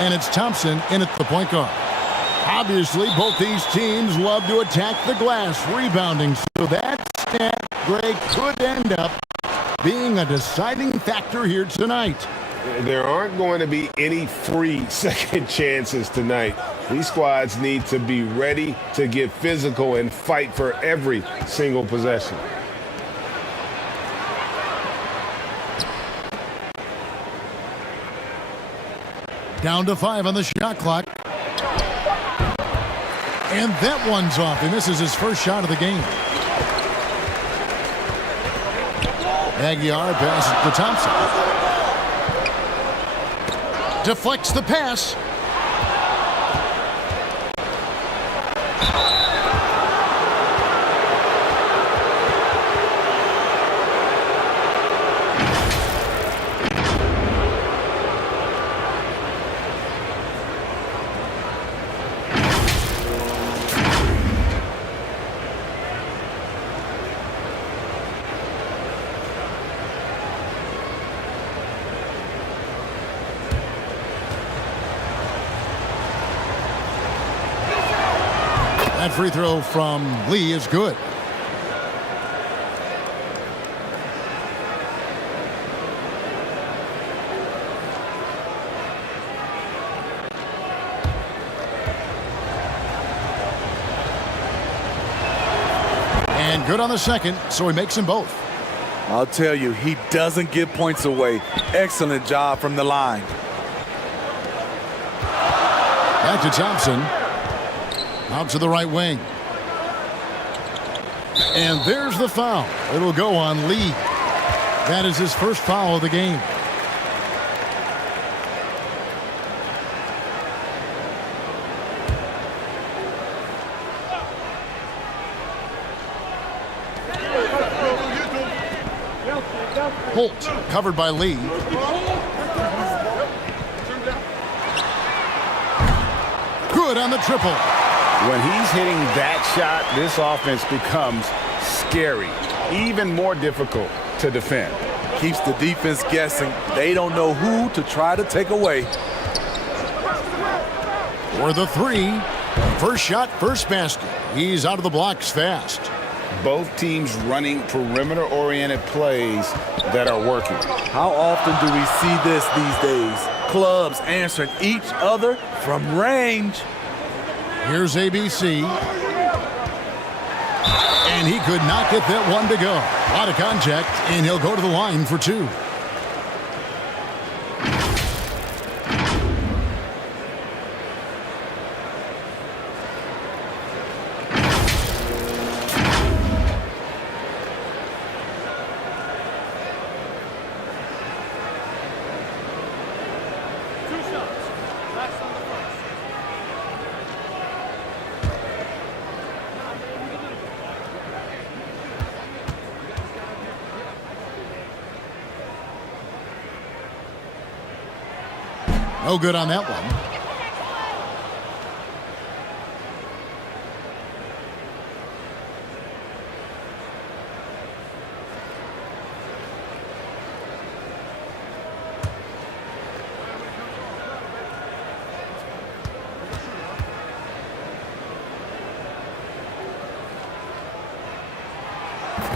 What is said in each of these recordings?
And it's Thompson in at the point guard. Obviously, both these teams love to attack the glass, rebounding. So that stat, Greg, could end up being a deciding factor here tonight. There aren't going to be any free second chances tonight. These squads need to be ready to get physical and fight for every single possession. Down to 5 on the shot clock. And that one's off. He misses his first shot of the game. Aguiar passes to Thompson. Deflects the pass. That free throw from Lee is good. And good on the second, so he makes them both. I'll tell you, he doesn't give points away. Excellent job from the line. Back to Thompson. Out to the right wing. And there's the foul. It'll go on Lee. That is his first foul of the game. Holt covered by Lee. Good on the triple. When he's hitting that shot, this offense becomes scary, even more difficult to defend. Keeps the defense guessing. They don't know who to try to take away. For the three. First shot, first basket. He's out of the blocks fast. Both teams running perimeter-oriented plays that are working. How often do we see this these days? Clubs answering each other from range. Here's ABC. And he could not get that one to go. A lot of contact, and he'll go to the line for two. No good on that one.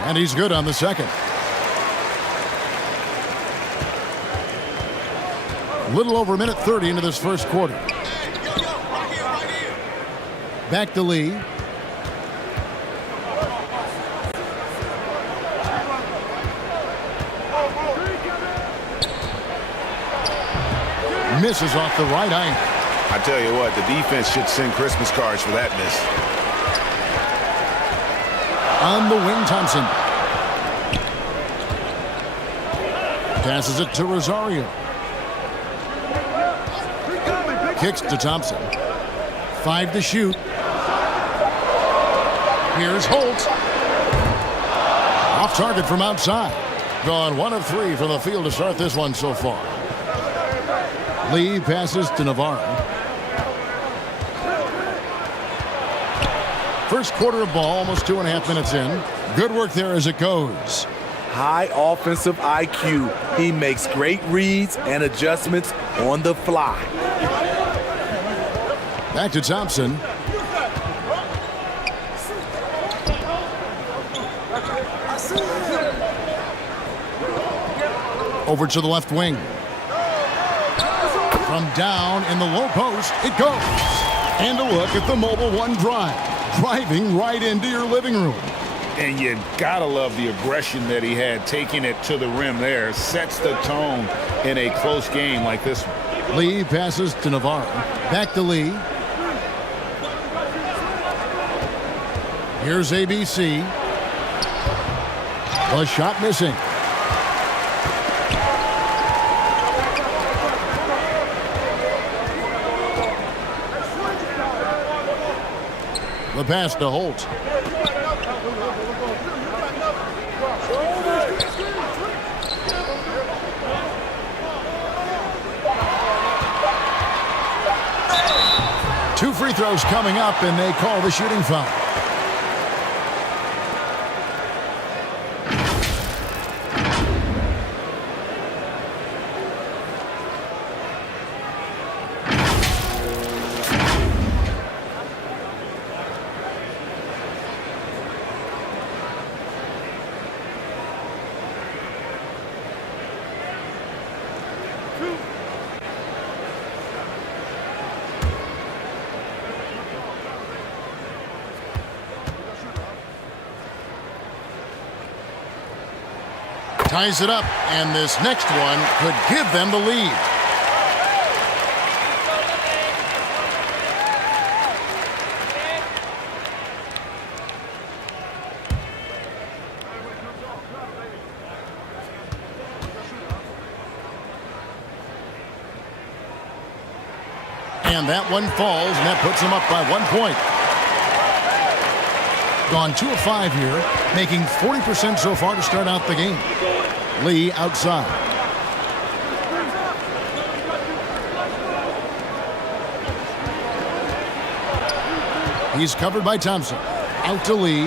And he's good on the second. Little over a minute 30 into this first quarter. Back to Lee. Misses off the right eye. I tell you what, the defense should send Christmas cards for that miss. On the wing, Thompson. Passes it to Rosario. Kicks to Thompson. 5 to shoot. Here's Holt. Off target from outside. Gone 1 of 3 from the field to start this one so far. Lee passes to Navarro. First quarter of ball, almost 2.5 minutes in. Good work there as it goes. High offensive IQ. He makes great reads and adjustments on the fly. Back to Thompson. Over to the left wing. From down in the low post, it goes. And a look at the Mobile One drive. Driving right into your living room. And you gotta love the aggression that he had, taking it to the rim there. Sets the tone in a close game like this one. Lee passes to Navarro. Back to Lee. Here's ABC. The shot missing. The pass to Holt. Two free throws coming up, and they call the shooting foul. Ties it up, and this next one could give them the lead. And that one falls, and that puts them up by 1 point. Gone 2 of 5 here, making 40% so far to start out the game. Lee outside. He's covered by Thompson. Out to Lee.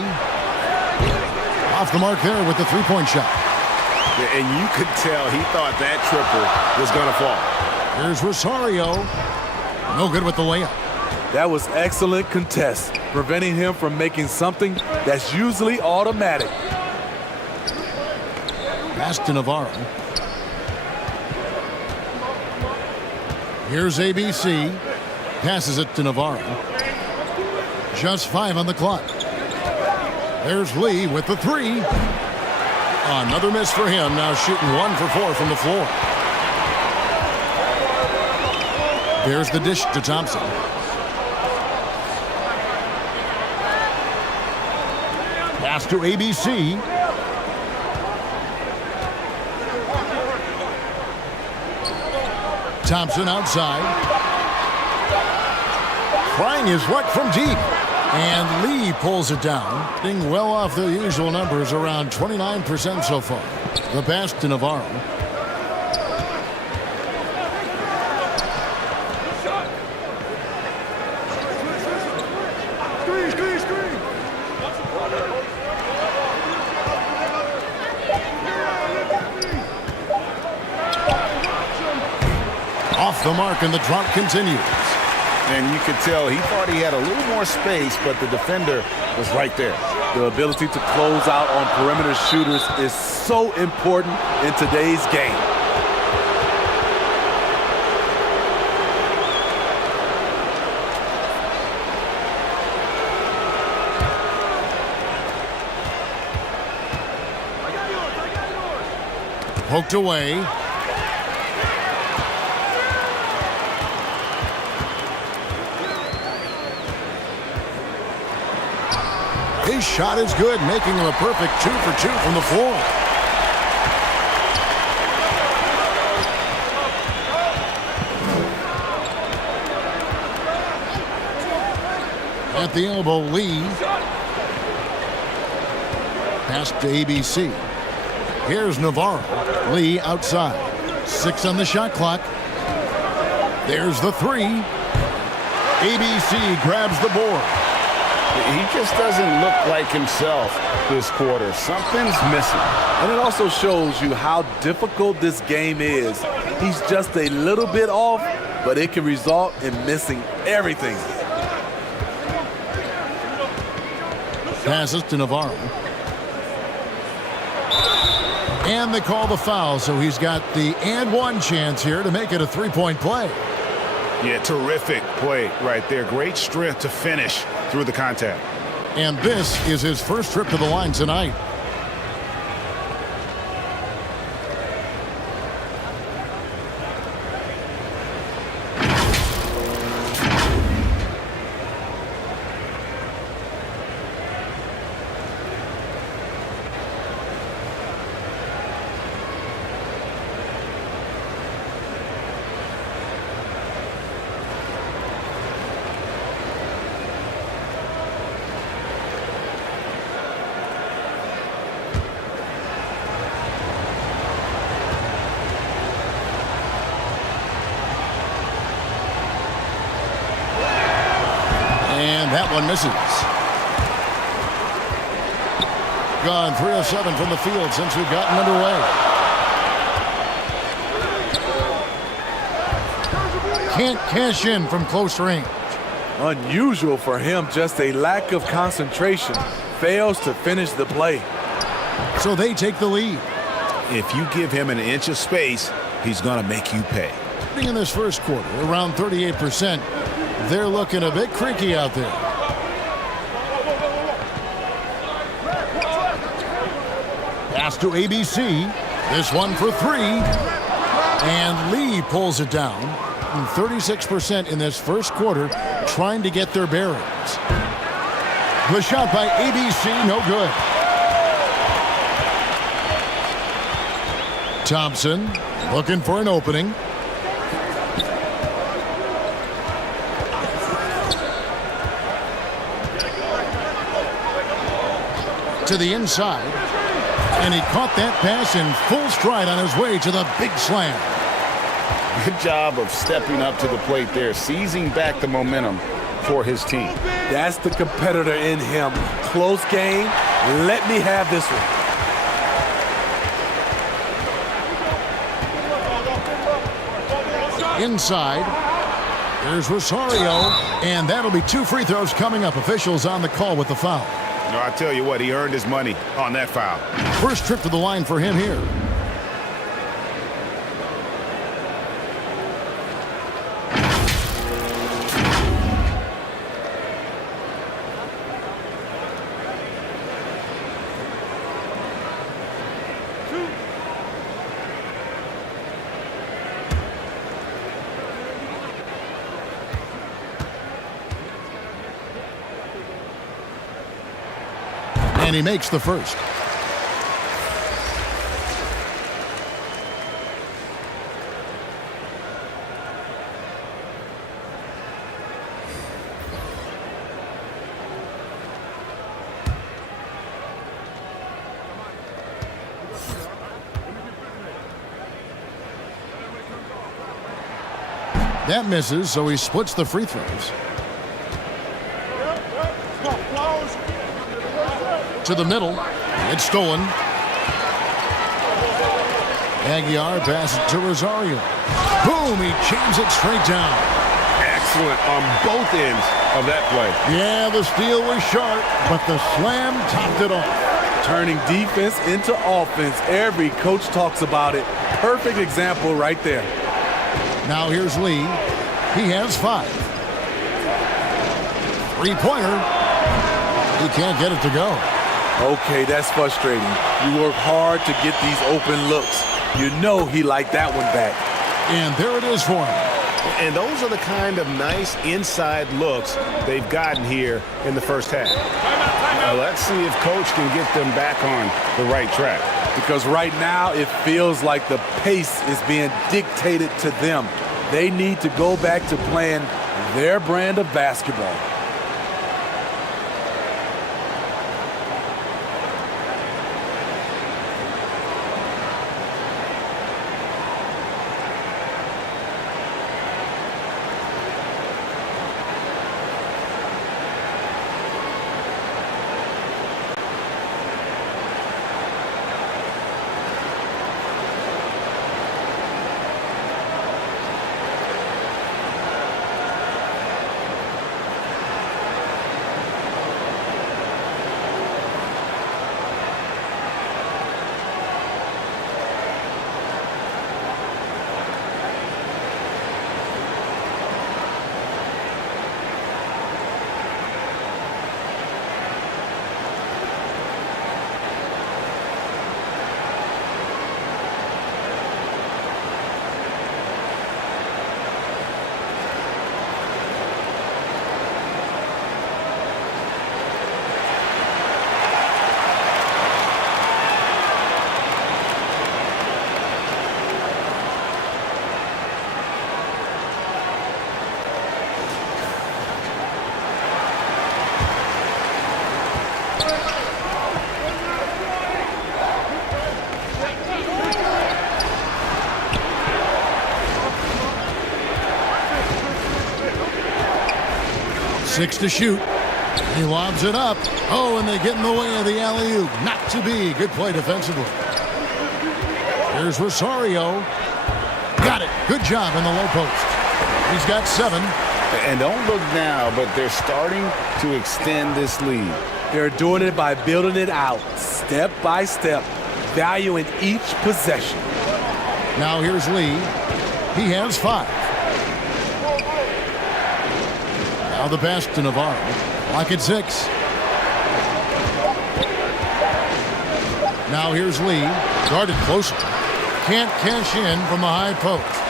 Off the mark there with the three-point shot. And you could tell he thought that triple was going to fall. Here's Rosario. No good with the layup. That was excellent contest, preventing him from making something that's usually automatic. Pass to Navarro. Here's ABC. Passes it to Navarro. Just 5 on the clock. There's Lee with the three. Another miss for him, now shooting 1 for 4 from the floor. There's the dish to Thompson. Pass to ABC. Thompson outside. Trying his luck from deep. And Lee pulls it down. Being well off their usual numbers, around 29% so far. The pass to Navarro. Off the mark, and the drought continues. And you could tell he thought he had a little more space, but the defender was right there. The ability to close out on perimeter shooters is so important in today's game. Poked away. His shot is good, making him a perfect 2 for 2 from the floor. At the elbow, Lee. Pass to ABC. Here's Navarro. Lee outside. 6 on the shot clock. There's the three. ABC grabs the board. He just doesn't look like himself this quarter. Something's missing. And it also shows you how difficult this game is. He's just a little bit off, but it can result in missing everything. Passes to Navarro. And they call the foul, so he's got the and one chance here to make it a three-point play. Yeah, terrific play right there. Great strength to finish through the contact. And this is his first trip to the line tonight. That one misses. Gone 3 of 7 from the field since we've gotten underway. Can't cash in from close range. Unusual for him, just a lack of concentration. Fails to finish the play. So they take the lead. If you give him an inch of space, he's going to make you pay. In this first quarter, around 38%. They're looking a bit creaky out there. Pass to ABC. This one for three. And Lee pulls it down. 36% in this first quarter, trying to get their bearings. The shot by ABC, no good. Thompson looking for an opening. To the inside, and he caught that pass in full stride on his way to the big slam. Good job of stepping up to the plate there, seizing back the momentum for his team. That's the competitor in him. Close game. Let me have this one. Inside, there's Rosario, and that'll be 2 free throws coming up. Officials on the call with the foul. No, I tell you what, he earned his money on that foul. First trip to the line for him here. And he makes the first. That misses, so he splits the free throws. To the middle. It's stolen. Aguiar passes to Rosario. Boom! He jams it straight down. Excellent on both ends of that play. Yeah, the steal was sharp, but the slam topped it off. Turning defense into offense. Every coach talks about it. Perfect example right there. Now here's Lee. He has 5. Three-pointer. He can't get it to go. Okay, that's frustrating. You work hard to get these open looks. You know he liked that one back. And there it is for him. And those are the kind of nice inside looks they've gotten here in the first half. Let's see if Coach can get them back on the right track. Because right now it feels like the pace is being dictated to them. They need to go back to playing their brand of basketball. 6 to shoot. He lobs it up. Oh, and they get in the way of the alley-oop. Not to be. Good play defensively. Here's Rosario. Got it. Good job in the low post. He's got 7. And don't look now, but they're starting to extend this lead. They're doing it by building it out, step by step, valuing each possession. Now here's Lee. He has 5. Now the pass to Navarro. Lock at 6. Now here's Lee. Guarded closer. Can't cash in from the high post.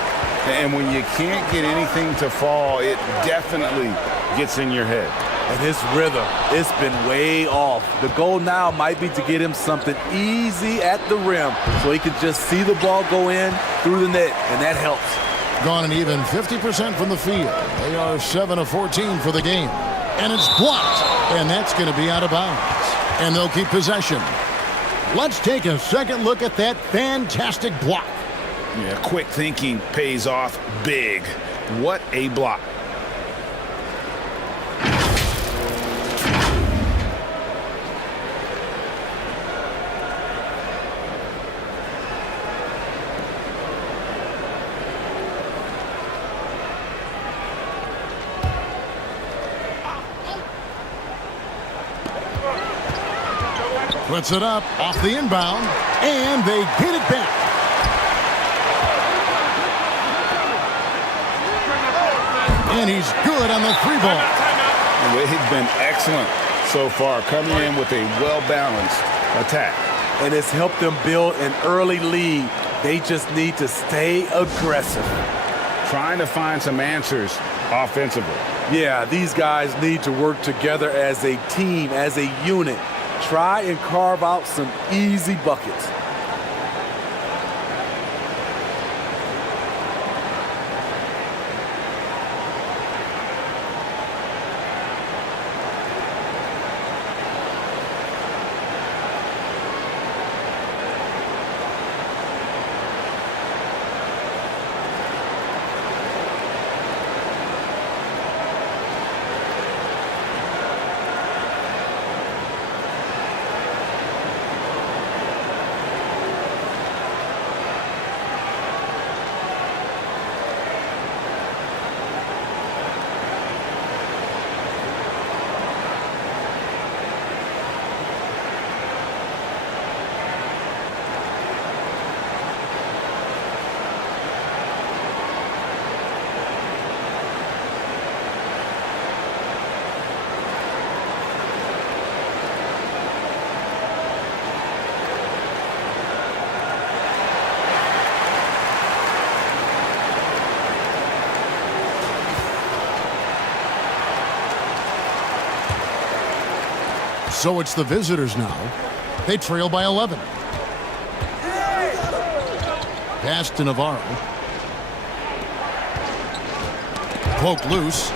And when you can't get anything to fall, it definitely gets in your head. And his rhythm, it's been way off. The goal now might be to get him something easy at the rim so he can just see the ball go in through the net, and that helps. Gone an even 50% from the field. They are 7 of 14 for the game. And it's blocked. And that's going to be out of bounds. And they'll keep possession. Let's take a second look at that fantastic block. Yeah, quick thinking pays off big. What a block. Puts it up off the inbound, and they get it back. And he's good on the 3-ball. They've been excellent so far, coming in with a well-balanced attack. And it's helped them build an early lead. They just need to stay aggressive. Trying to find some answers offensively. Yeah, these guys need to work together as a team, as a unit. Try and carve out some easy buckets. So it's the visitors now. They trail by 11. Pass to Navarro. Poked loose.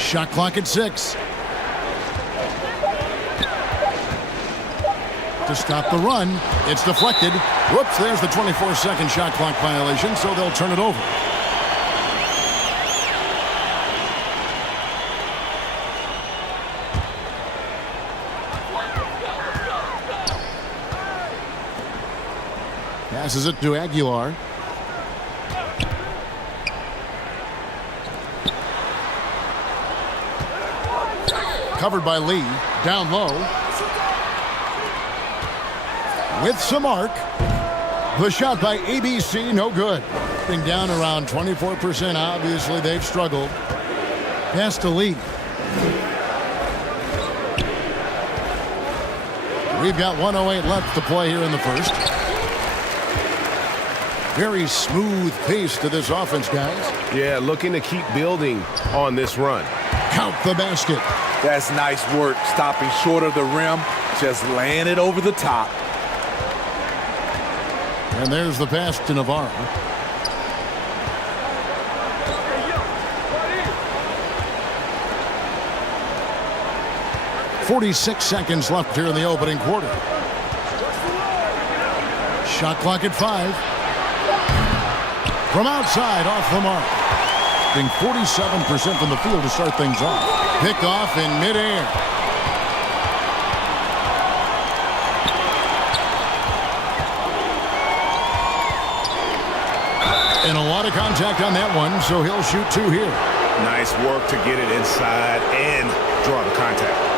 Shot clock at 6. To stop the run, it's deflected. Whoops, there's the 24-second shot clock violation, so they'll turn it over. Passes it to Aguilar. Covered by Lee. Down low. With some arc. The shot by ABC, no good. Being down around 24%. Obviously, they've struggled. Pass to Lee. We've got 1:08 left to play here in the first. Very smooth pace to this offense, guys. Yeah, looking to keep building on this run. Count the basket. That's nice work, stopping short of the rim, just laying it over the top. And there's the pass to Navarro. .46 seconds left here in the opening quarter. Shot clock at 5. From outside, off the mark. Being 47% from the field to start things off. Picked off in midair. And a lot of contact on that one, so he'll shoot 2 here. Nice work to get it inside and draw the contact.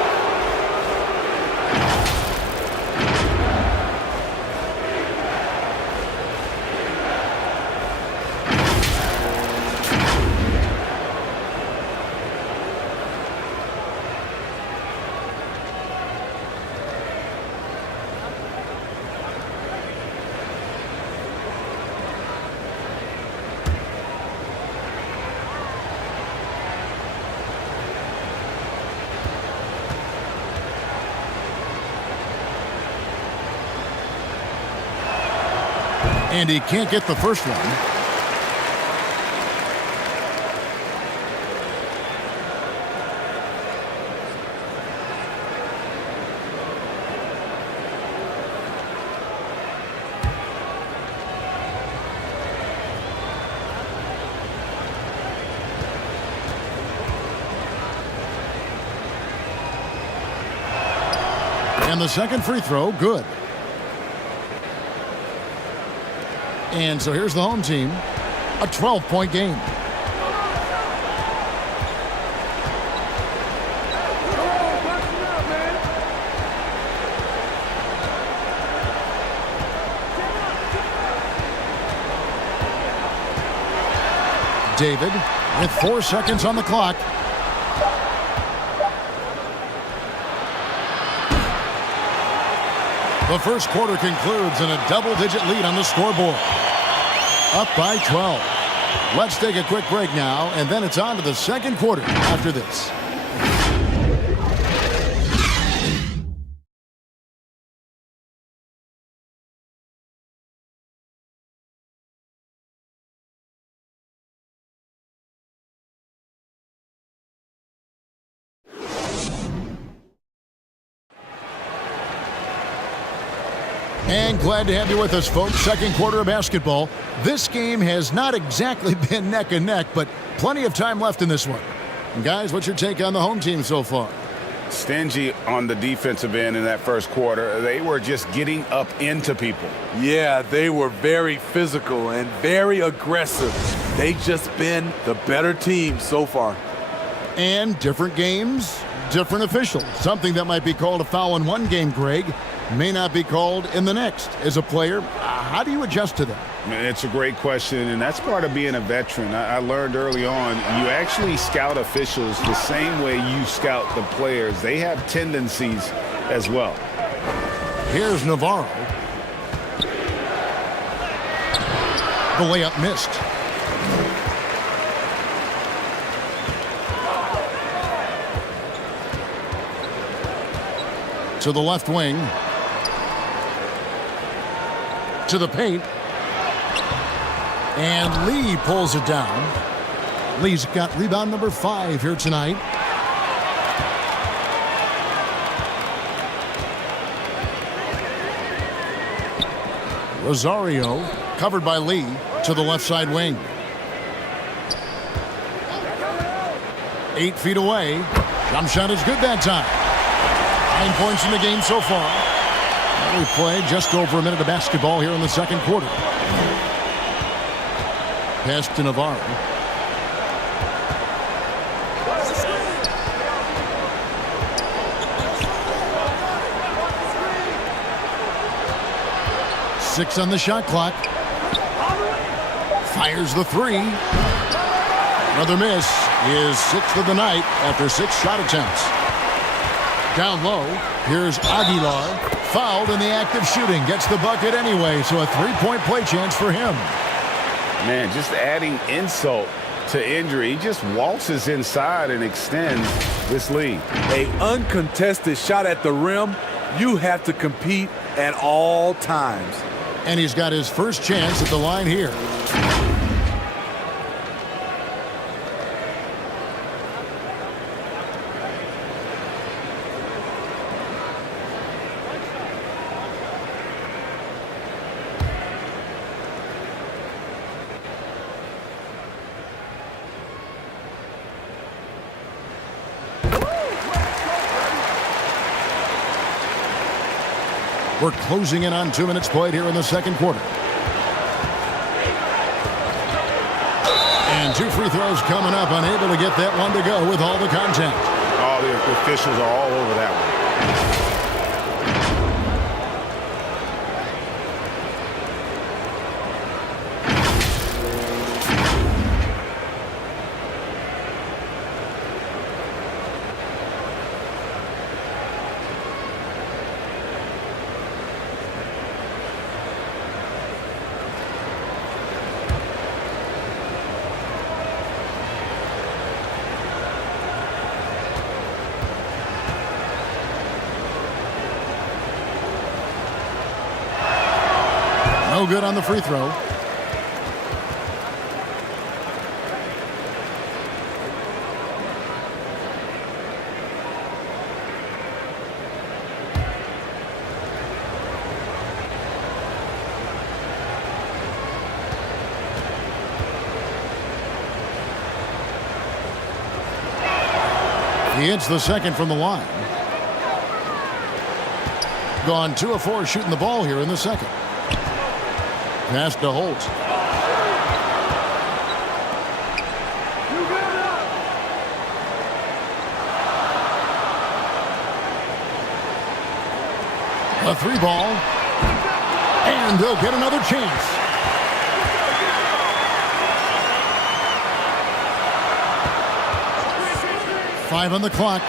And he can't get the first one. And the second free throw, good. And so here's the home team, a 12-point game. David with 4 seconds on the clock. The first quarter concludes in a double-digit lead on the scoreboard. Up by 12. Let's take a quick break now, and then it's on to the second quarter after this. And glad to have you with us, folks. Second quarter of basketball. This game has not exactly been neck and neck, but plenty of time left in this one. And guys, what's your take on the home team so far? Stingy on the defensive end in that first quarter. They were just getting up into people. Yeah, they were very physical and very aggressive. They've just been the better team so far. And different games, different officials. Something that might be called a foul in one game, Greg, may not be called in the next. As a player, how do you adjust to that? It's a great question, and that's part of being a veteran. I learned early on, you actually scout officials the same way you scout the players. They have tendencies as well. Here's Navarro. The layup missed. To the left wing. To the paint. And Lee pulls it down. Lee's got rebound number 5 here tonight. Rosario covered by Lee to the left side wing. 8 feet away. Jump shot is good that time. 9 points in the game so far. We played just over a minute of basketball here in the second quarter. Pass to Navarro. Six on the shot clock. Fires the 3. Another miss. His 6th of the night after 6 shot attempts. Down low, here's Aguilar. Fouled in the act of shooting. Gets the bucket anyway, so a 3-point play chance for him. Man, just adding insult to injury. He just waltzes inside and extends this lead. An uncontested shot at the rim, you have to compete at all times. And he's got his first chance at the line here. We're closing in on 2 minutes played here in the second quarter. And 2 free throws coming up, unable to get that one to go with all the contact. All the officials are all over that one. No good on the free throw. He hits the second from the line. Gone 2 of 4 shooting the ball here in the second. Pass to Holt. A 3 ball. And they'll get another chance. Five on the clock.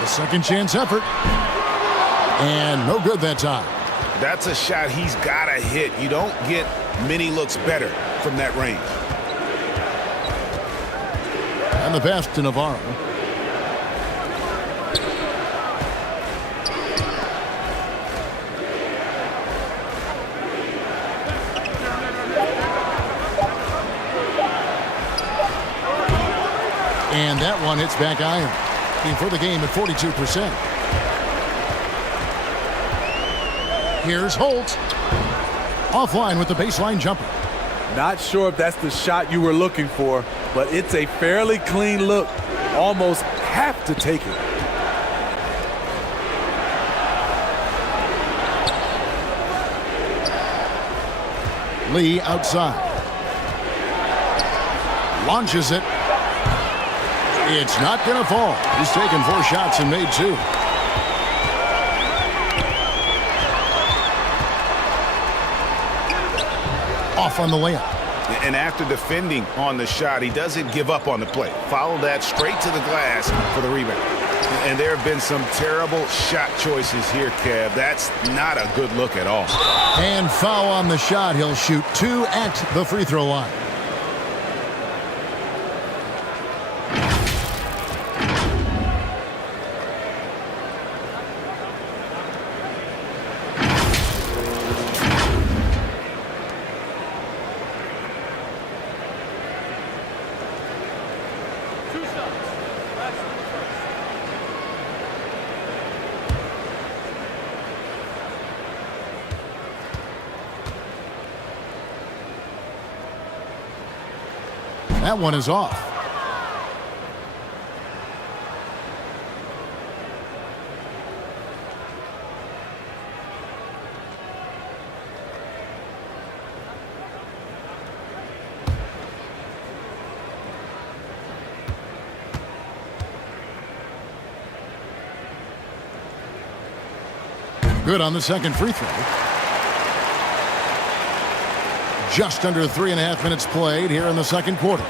The second chance effort. And no good that time. That's a shot he's got to hit. You don't get many looks better from that range. And the pass to Navarro. And that one hits back iron. For the game at 42%. Here's Holt. Offline with the baseline jumper. Not sure if that's the shot you were looking for, but it's a fairly clean look. Almost have to take it. Lee outside. Launches it. It's not going to fall. He's taken 4 shots and made 2. Off on the layup. And after defending on the shot, he doesn't give up on the play. Follow that straight to the glass for the rebound. And there have been some terrible shot choices here, Kev. That's not a good look at all. And foul on the shot. He'll shoot 2 at the free throw line. That one is off. Good on the second free throw. Just under 3.5 minutes played here in the second quarter.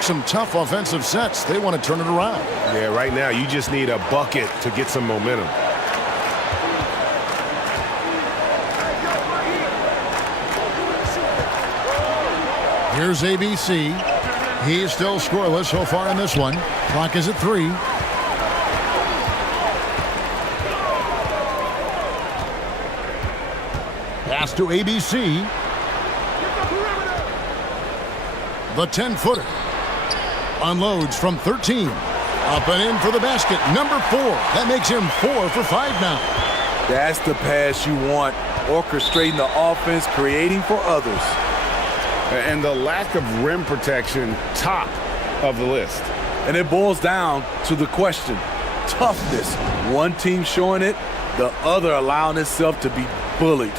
Some tough offensive sets. They want to turn it around. Yeah, right now you just need a bucket to get some momentum. Here's ABC. He's still scoreless so far in this one. Clock is at 3. Pass to ABC. The 10-footer. Unloads from 13. Up and in for the basket. Number 4. That makes him 4 for 5 now. That's the pass you want. Orchestrating the offense, creating for others. And the lack of rim protection, top of the list. And it boils down to the question. Toughness. One team showing it, the other allowing itself to be bullied.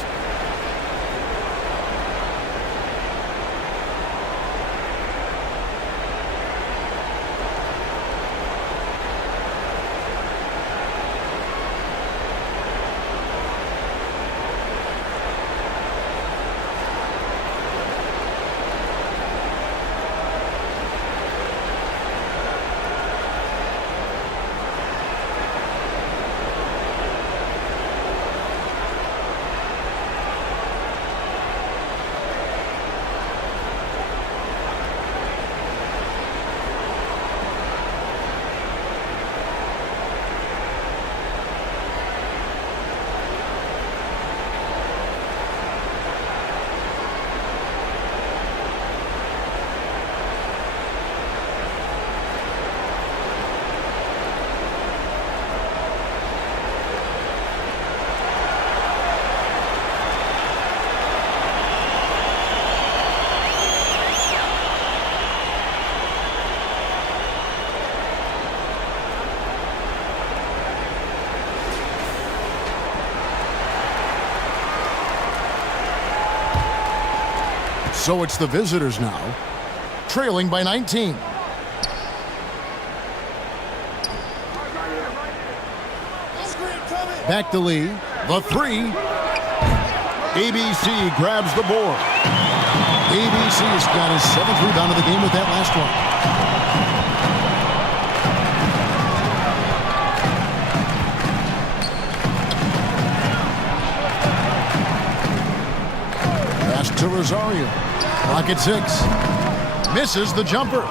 So it's the visitors now, trailing by 19. Back to Lee. The three. ABC grabs the board. ABC's got his 7th rebound of the game with that last one. To Rosario. Clock at 6. Misses the jumper.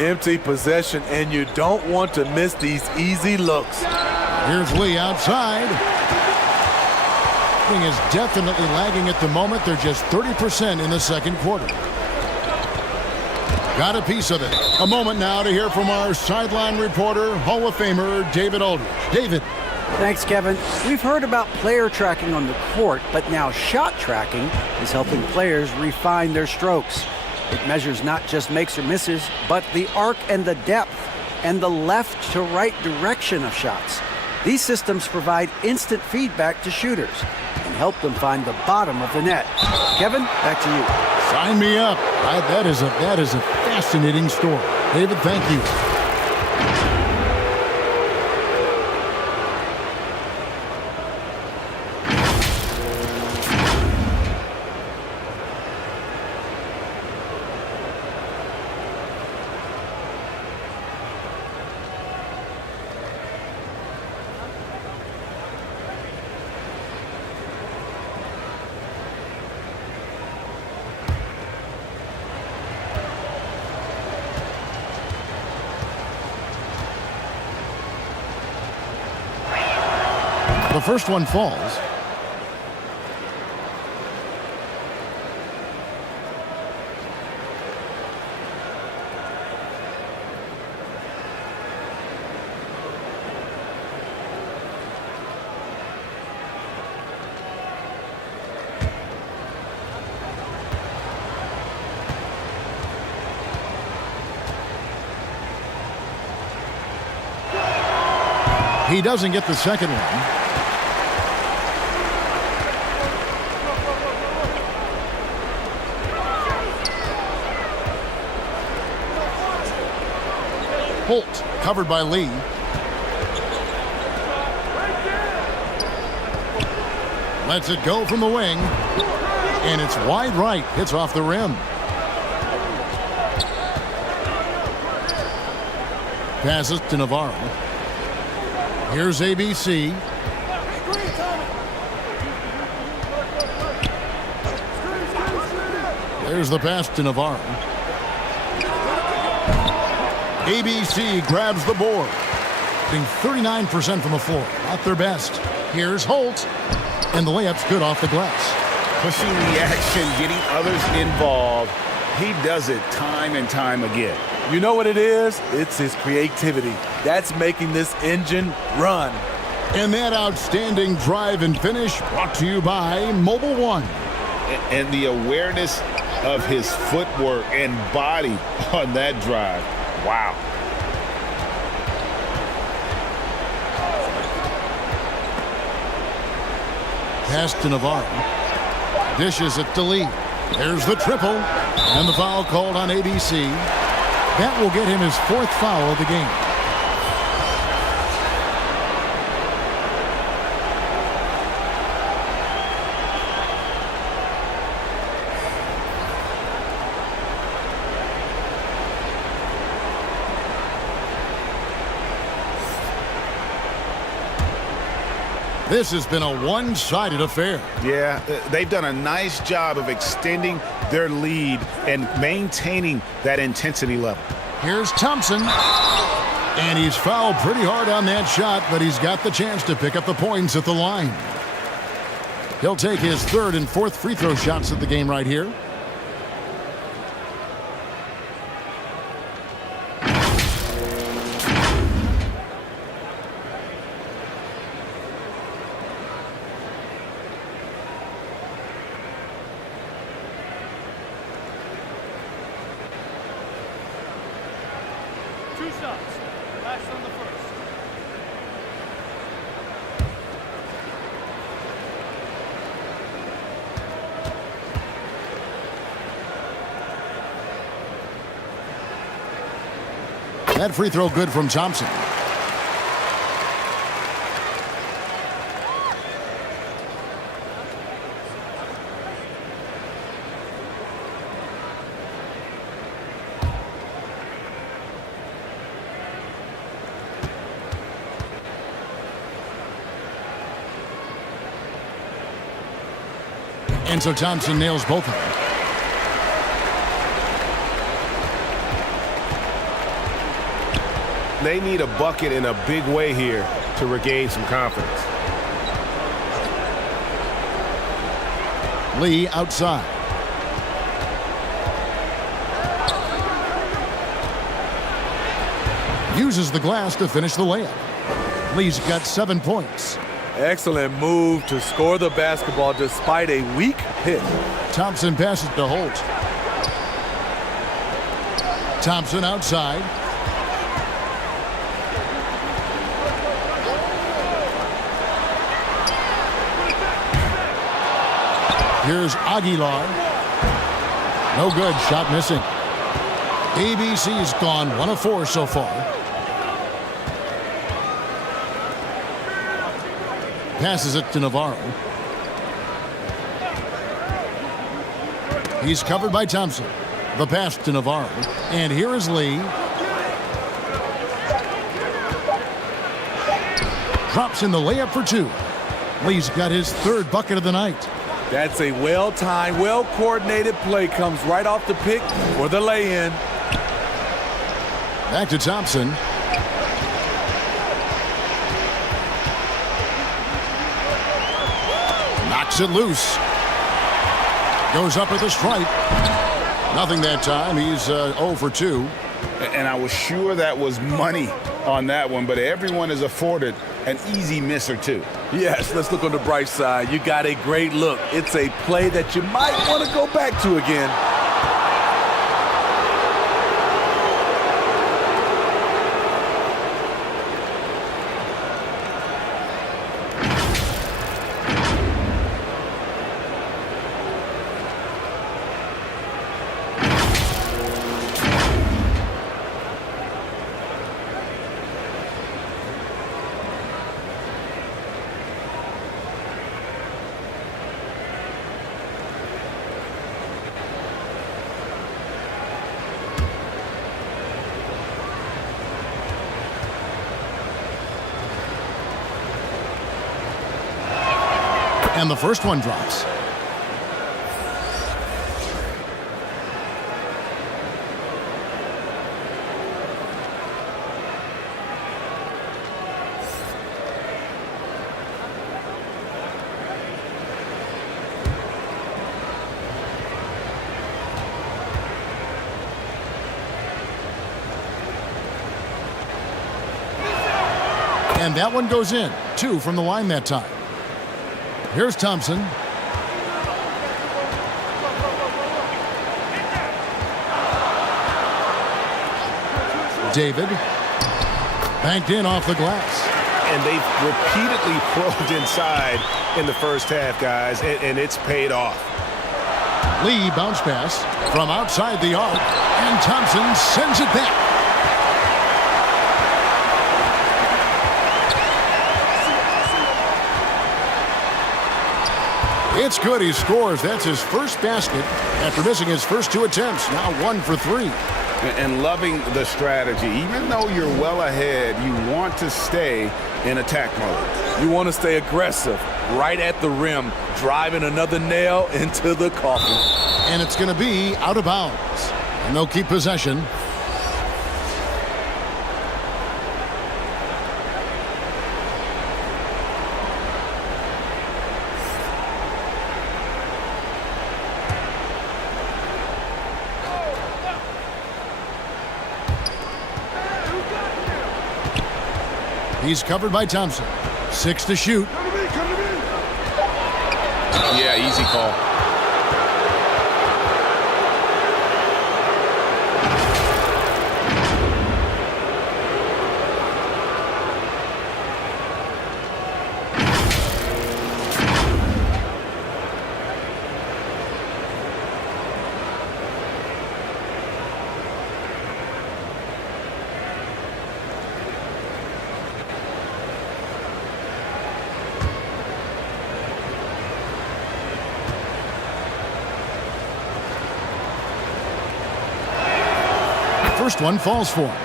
Empty possession, and you don't want to miss these easy looks. Here's Lee outside. Thing is definitely lagging at the moment. They're just 30% in the second quarter. Got a piece of it. A moment now to hear from our sideline reporter, Hall of Famer David Aldridge. David. Thanks, Kevin. We've heard about player tracking on the court, but now shot tracking is helping players refine their strokes. It measures not just makes or misses, but the arc and the depth and the left to right direction of shots. These systems provide instant feedback to shooters and help them find the bottom of the net. Kevin, back to you. Sign me up. That is a fascinating story. David, thank you. The first one falls. He doesn't get the second one. Holt, covered by Lee. Lets it go from the wing. And it's wide right. Hits off the rim. Passes to Navarro. Here's ABC. There's the pass to Navarro. ABC grabs the board. Being 39% from the floor. Not their best. Here's Holt. And the layup's good off the glass. Pushing the action, getting others involved. He does it time and time again. You know what it is? It's his creativity. That's making this engine run. And that outstanding drive and finish brought to you by Mobile One. And the awareness of his footwork and body on that drive. Wow. Pass to Navarro. Dishes it to Lee. There's the triple. And the foul called on ABC. That will get him his 4th foul of the game. This has been a one-sided affair. Yeah, they've done a nice job of extending their lead and maintaining that intensity level. Here's Thompson. And he's fouled pretty hard on that shot, but he's got the chance to pick up the points at the line. He'll take his 3rd and 4th free throw shots of the game right here. That free throw good from Thompson. And so Thompson nails both of them. They need a bucket in a big way here to regain some confidence. Lee outside. Uses the glass to finish the layup. Lee's got 7 points. Excellent move to score the basketball despite a weak hit. Thompson passes to Holt. Thompson outside. Here's Aguilar. No good. Shot missing. ABC's gone 1 of 4 so far. Passes it to Navarro. He's covered by Thompson. The pass to Navarro. And here is Lee. Drops in the layup for 2. Lee's got his 3rd bucket of the night. That's a well-timed, well-coordinated play. Comes right off the pick for the lay-in. Back to Thompson. Knocks it loose. Goes up with a stripe. Nothing that time. He's 0 for 2. And I was sure that was money on that one, but everyone is afforded an easy miss or 2. Yes, let's look on the bright side. You got a great look. It's a play that you might want to go back to again. And the first one drops. And that one goes in. 2 from the line that time. Here's Thompson. David. Banked in off the glass. And they've repeatedly probed inside in the first half, guys, and it's paid off. Lee bounce pass from outside the arc, and Thompson sends it back. It's good. He scores. That's his first basket after missing his first 2 attempts. Now 1 for 3. And loving the strategy. Even though you're well ahead, you want to stay in attack mode. You want to stay aggressive, right at the rim, driving another nail into the coffin. And it's going to be out of bounds. And they'll keep possession. He's covered by Thompson. 6 to shoot. Yeah, easy call. First one falls for him.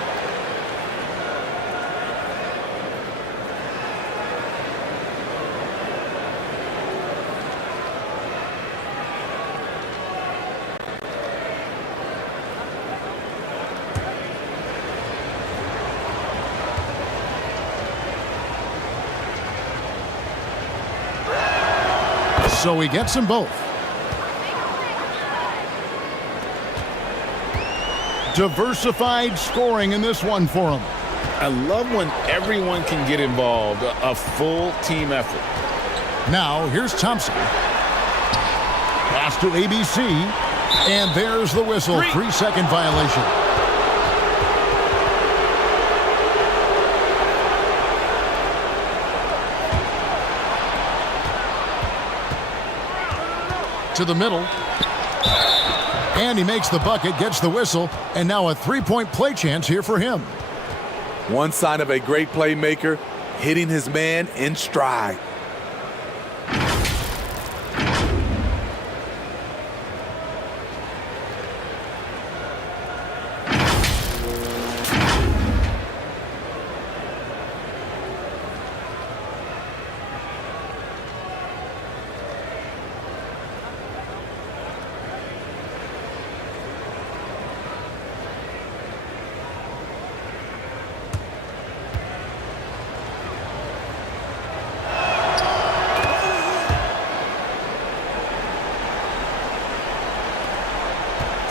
So he gets them both. Diversified scoring in this one for him. I love when everyone can get involved, a full team effort. Now, here's Thompson. Pass to ABC, and there's the whistle. 3-second violation. To the middle. And he makes the bucket, gets the whistle, and now a 3-point play chance here for him. One sign of a great playmaker, hitting his man in stride.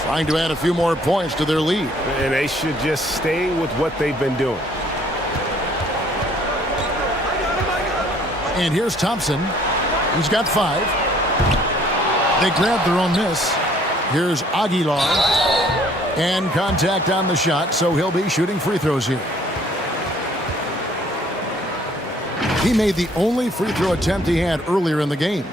Trying to add a few more points to their lead. And they should just stay with what they've been doing. And here's Thompson. He's got 5. They grab their own miss. Here's Aguilar. And contact on the shot, so he'll be shooting free throws here. He made the only free throw attempt he had earlier in the game.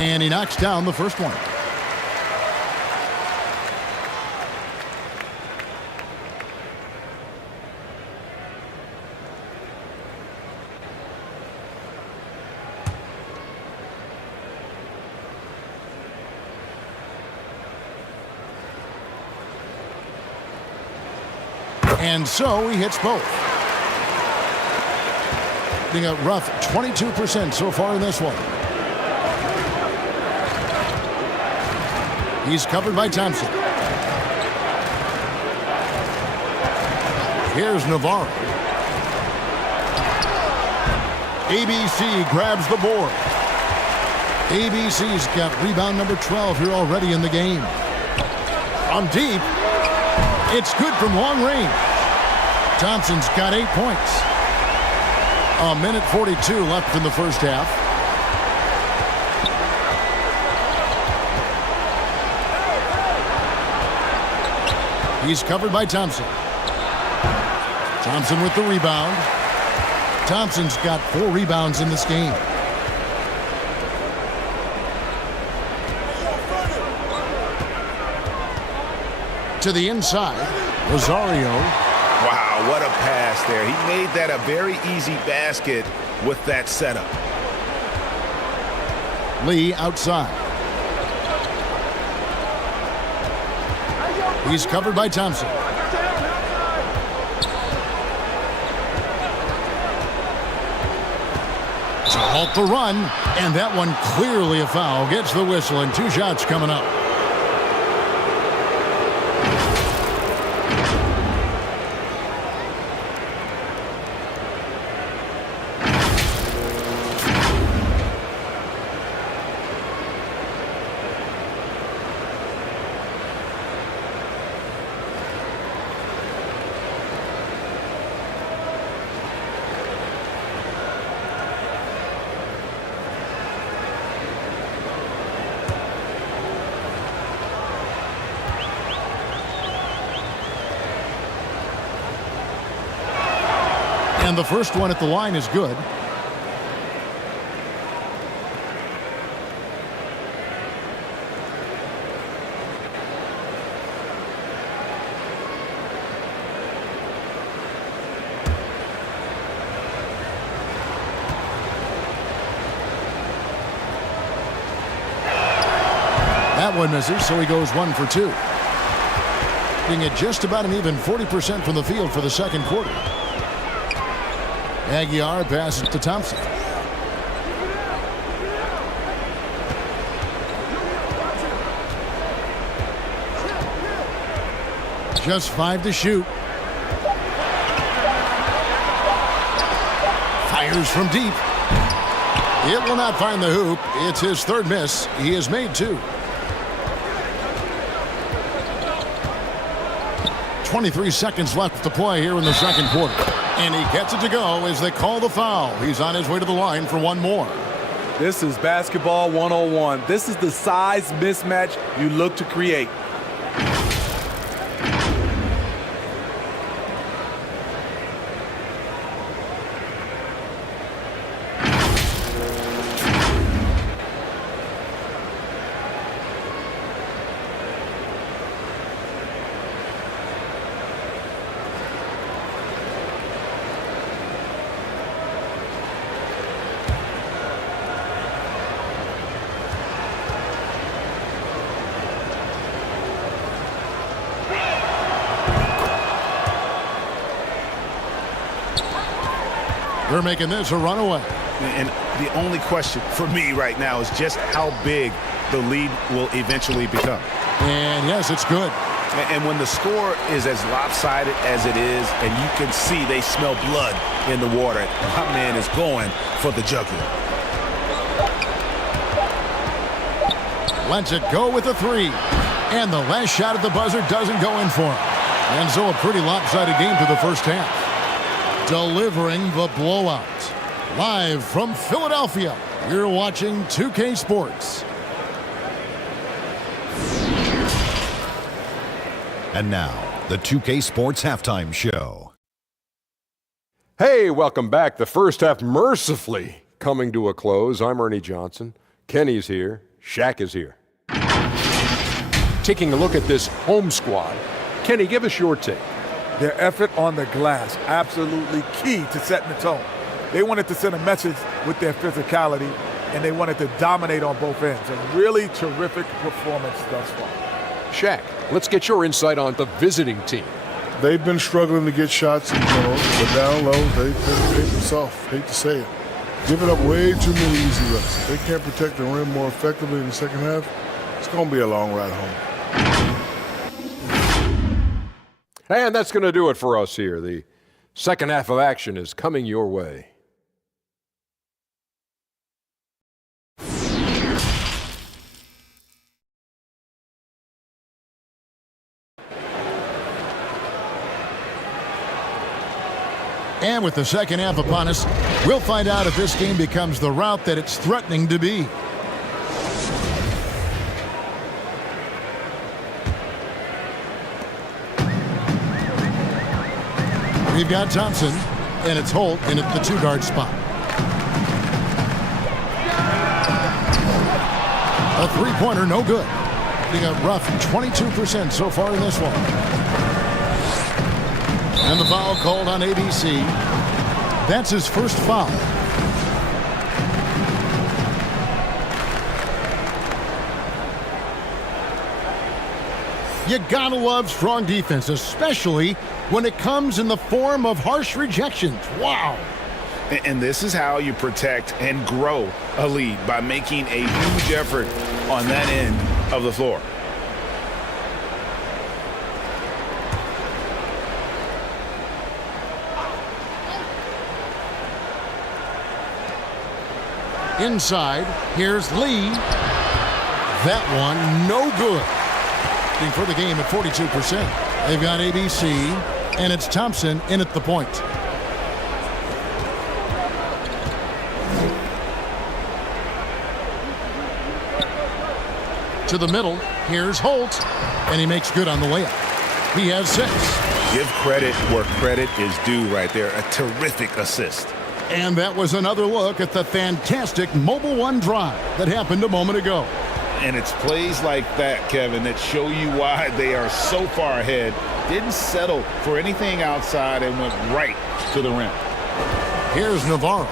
And he knocks down the first one. And so he hits both. Being a rough 22% so far in this one. He's covered by Thompson. Here's Navarro. ABC grabs the board. ABC's got rebound number 12 here already in the game. From deep, it's good from long range. Thompson's got 8 points. A minute 42 left in the first half. He's covered by Thompson. Thompson with the rebound. Thompson's got 4 rebounds in this game. To the inside, Rosario. Wow, what a pass there. He made that a very easy basket with that setup. Lee outside. He's covered by Thompson. To halt the run, and that one clearly a foul. Gets the whistle, and 2 shots coming up. And the first one at the line is good. That one misses, so he goes 1 for 2. Being at just about an even 40% from the field for the second quarter. Aguiar passes to Thompson. Just 5 to shoot. Fires from deep. It will not find the hoop. It's his 3rd miss. He has made 2. 23 seconds left to play here in the second quarter. And he gets it to go as they call the foul. He's on his way to the line for 1 more. This is basketball 101. This is the size mismatch you look to create. They're making this a runaway. And the only question for me right now is just how big the lead will eventually become. And yes, it's good. And when the score is as lopsided as it is, and you can see they smell blood in the water, my man is going for the jugular. Lets it go with a 3. And the last shot at the buzzer doesn't go in for him. And so a pretty lopsided game through the first half. Delivering the blowout. Live from Philadelphia, you're watching 2K Sports. And now, the 2K Sports Halftime Show. Hey, welcome back. The first half mercifully coming to a close. I'm Ernie Johnson. Kenny's here. Shaq is here. Taking a look at this home squad. Kenny, give us your take. Their effort on the glass, absolutely key to setting the tone. They wanted to send a message with their physicality, and they wanted to dominate on both ends. A really terrific performance thus far. Shaq, let's get your insight on the visiting team. They've been struggling to get shots in general, but down low, they've been soft. Hate to say it. Giving up way too many easy looks. If they can't protect the rim more effectively in the second half, it's going to be a long ride home. And that's going to do it for us here. The second half of action is coming your way. And with the second half upon us, we'll find out if this game becomes the rout that it's threatening to be. We've got Thompson, and it's Holt in at the 2-guard spot. A three-pointer, no good. Being a rough 22% so far in this one. And the foul called on ABC. That's his first foul. You gotta love strong defense, especially when it comes in the form of harsh rejections. Wow. And this is how you protect and grow a lead, by making a huge effort on that end of the floor. Inside, here's Lee. That one, no good. For the game at 42%. They've got ABC, and it's Thompson in at the point. To the middle, here's Holt, and he makes good on the layup. He has 6. Give credit where credit is due right there. A terrific assist. And that was another look at the fantastic Mobile One drive that happened a moment ago. And it's plays like that, Kevin, that show you why they are so far ahead. Didn't settle for anything outside and went right to the rim. Here's Navarro.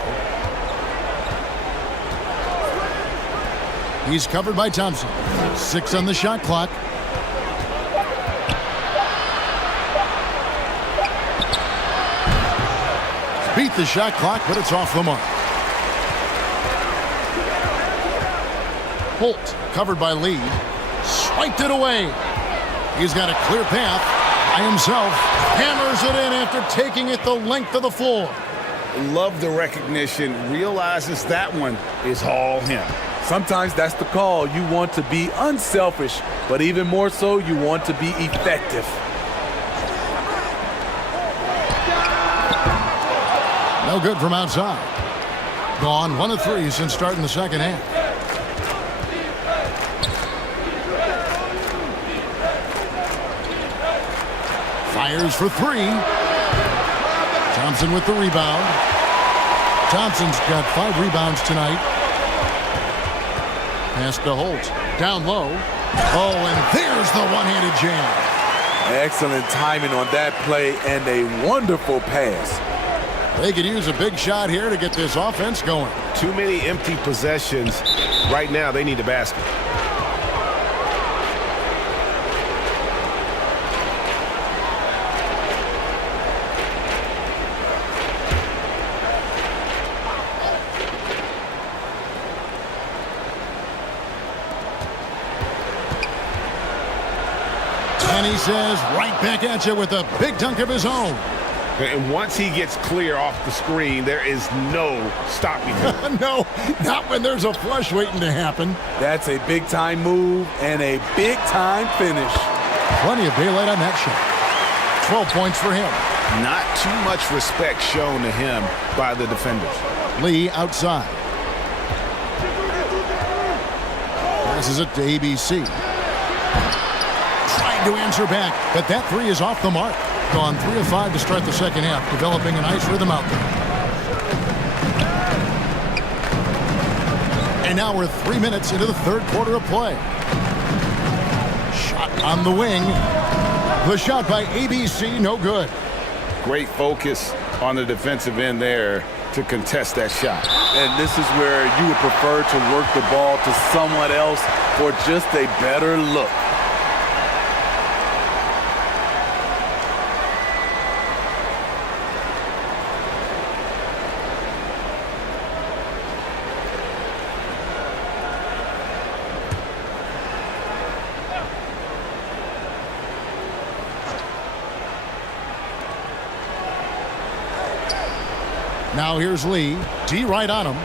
He's covered by Thompson. 6 on the shot clock. Beat the shot clock, but it's off the mark. Holt, covered by Lee, swiped it away. He's got a clear path by himself. Hammers it in after taking it the length of the floor. Love the recognition. Realizes that one is all him. Sometimes that's the call. You want to be unselfish, but even more so, you want to be effective. No good from outside. Gone 1 of 3 since starting the second half. Fires for 3. Thompson with the rebound. Thompson's got 5 rebounds tonight. Pass to Holt. Down low. Oh, and there's the one-handed jam. Excellent timing on that play and a wonderful pass. They could use a big shot here to get this offense going. Too many empty possessions. Right now, they need a basket. And he says, right back at you with a big dunk of his own. And once he gets clear off the screen, there is no stopping him. No, not when there's a flush waiting to happen. That's a big-time move and a big-time finish. Plenty of daylight on that shot. 12 points for him. Not too much respect shown to him by the defenders. Lee outside. Passes it to ABC. Trying to answer back, but that 3 is off the mark. Gone 3 of 5 to start the second half, developing a nice rhythm out there. And now we're 3 minutes into the third quarter of play. Shot on the wing. The shot by ABC, no good. Great focus on the defensive end there to contest that shot. And this is where you would prefer to work the ball to someone else for just a better look. Now here's Lee. D right on him.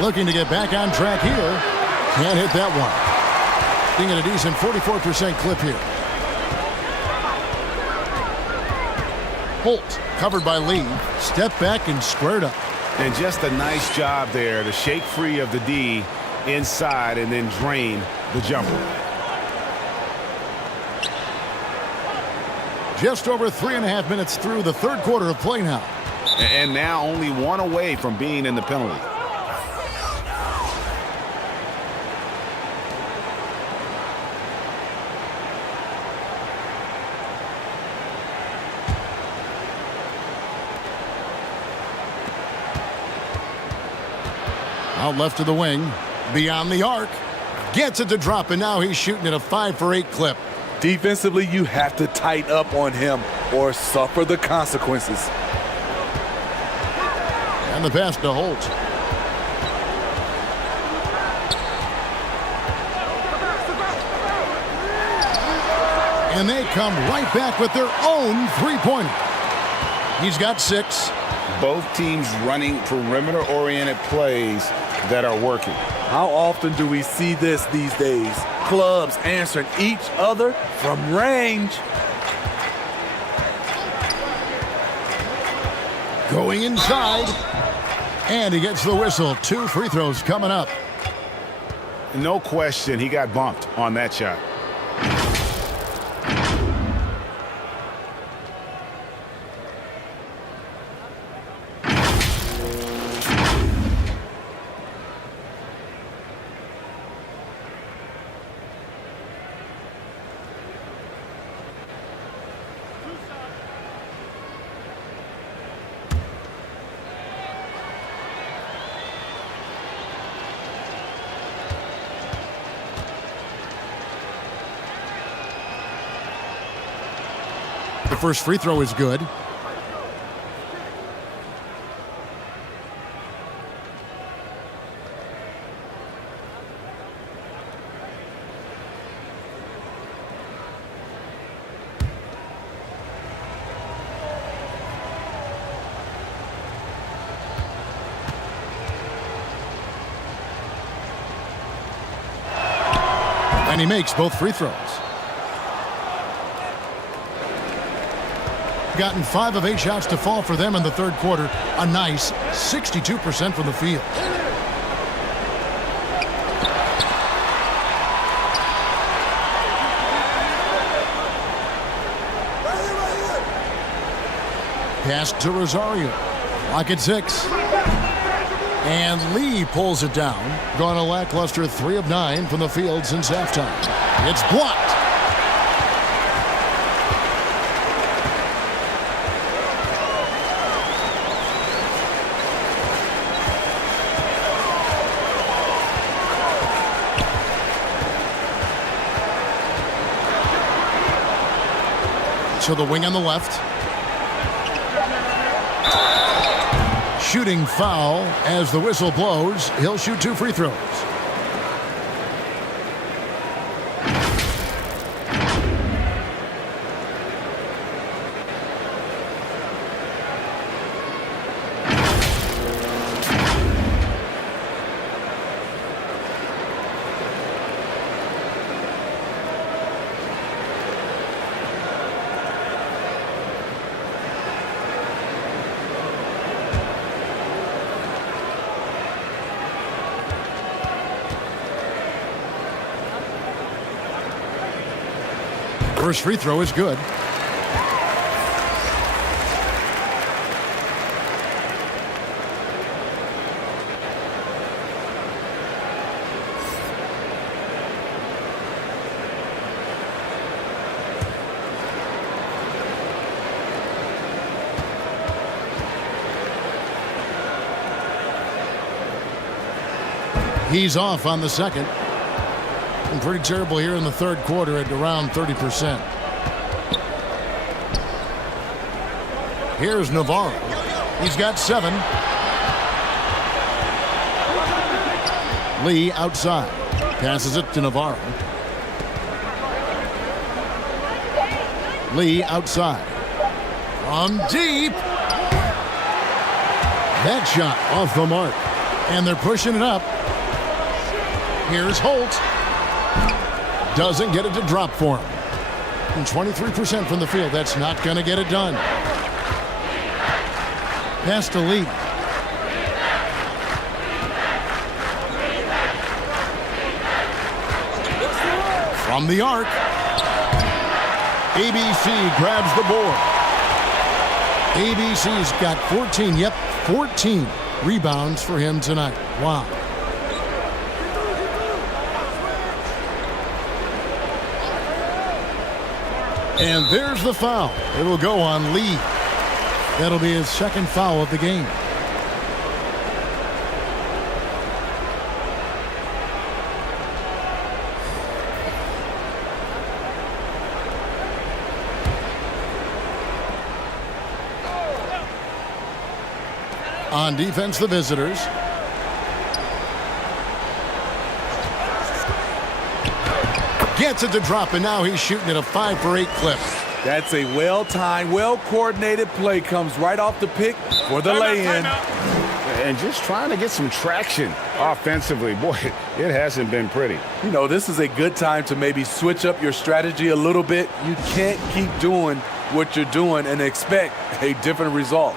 Looking to get back on track here. Can't hit that one. Being at a decent 44% clip here. Holt, covered by Lee. Step back and squared up. And just a nice job there to shake free of the D inside and then drain the jumper. Just over 3.5 minutes through the third quarter of play now. And now only one away from being in the penalty. Out left of the wing, beyond the arc. Gets it to drop, and now he's shooting at a 5-for-8 clip. Defensively, you have to tighten up on him or suffer the consequences. And the pass to Holt. And they come right back with their own three-pointer. He's got 6. Both teams running perimeter-oriented plays that are working. How often do we see this these days? Clubs answering each other from range. Going inside. And he gets the whistle. 2 free throws coming up. No question, he got bumped on that shot. The first free throw is good. And he makes both free throws. Gotten 5 of 8 shots to fall for them in the third quarter. A nice 62% from the field. Pass to Rosario. Lock at 6. And Lee pulls it down. Gone a lackluster 3 of 9 from the field since halftime. It's blocked. To the wing on the left. Shooting foul as the whistle blows. He'll shoot 2 free throws. First free throw is good. He's off on the second. And pretty terrible here in the third quarter at around 30%. Here's Navarro. He's got 7. Lee outside. Passes it to Navarro. Lee outside. From deep. That shot off the mark. And they're pushing it up. Here's Holt. Doesn't get it to drop for him. And 23% from the field. That's not going to get it done. Pass to Lee. From the arc. ABC grabs the board. ABC's got 14. Yep, 14 rebounds for him tonight. Wow. And there's the foul. It'll go on Lee. That'll be his second foul of the game. On defense, the visitors. Gets it to drop, and now he's shooting at a 5 for 8 clip. That's a well-timed, well-coordinated play. Comes right off the pick for the lay-in. And just trying to get some traction offensively. Boy, it hasn't been pretty. You know, this is a good time to maybe switch up your strategy a little bit. You can't keep doing what you're doing and expect a different result.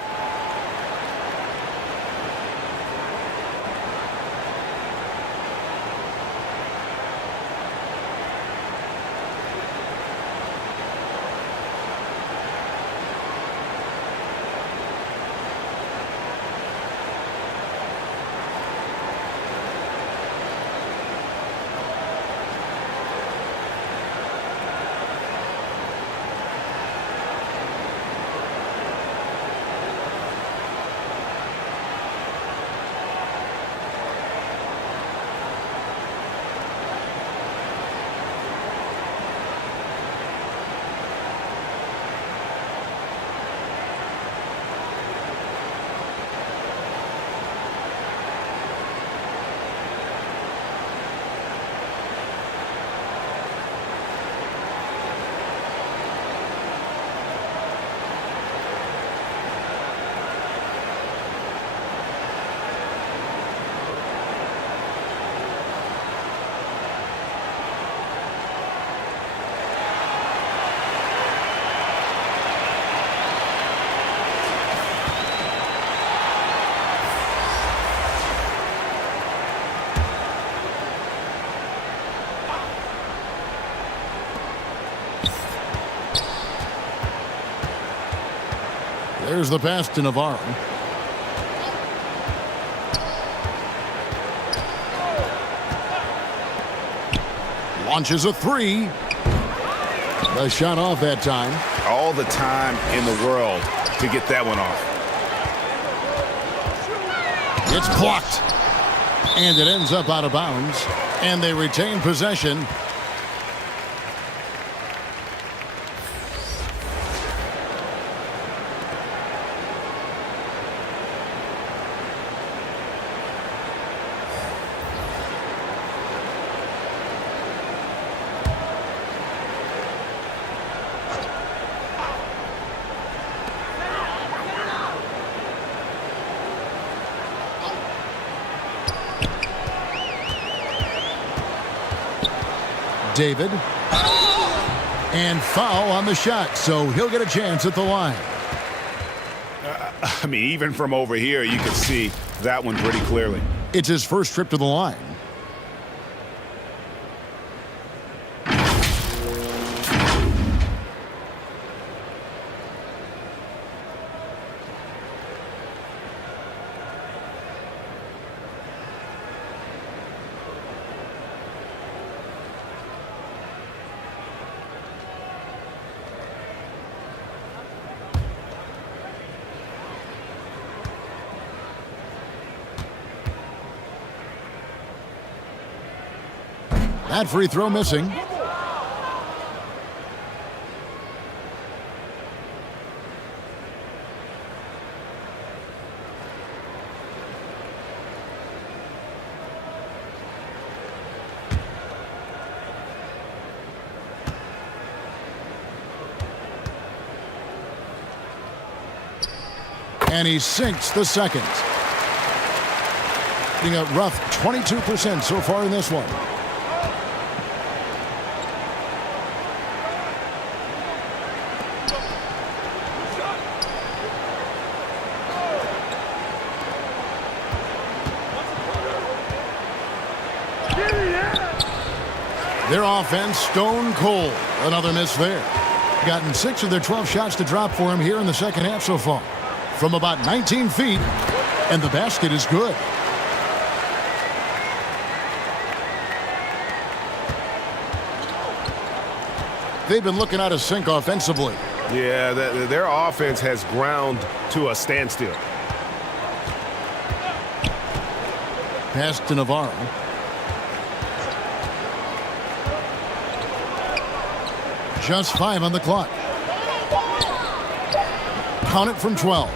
There's the pass to Navarro. Launches a 3. The shot off that time. All the time in the world to get that one off. It's blocked. And it ends up out of bounds. And they retain possession. David. And foul on the shot, so he'll get a chance at the line. I mean, even from over here, you can see that one pretty clearly. It's his first trip to the line. That free throw missing. And he sinks the second. Being a rough 22% so far in this one. Their offense stone cold. Another miss there. Gotten 6 of their 12 shots to drop for him here in the second half so far. From about 19 feet, and the basket is good. They've been looking out of sync offensively. Yeah, their offense has ground to a standstill. Pass to Navarro. Just 5 on the clock. Count it from 12.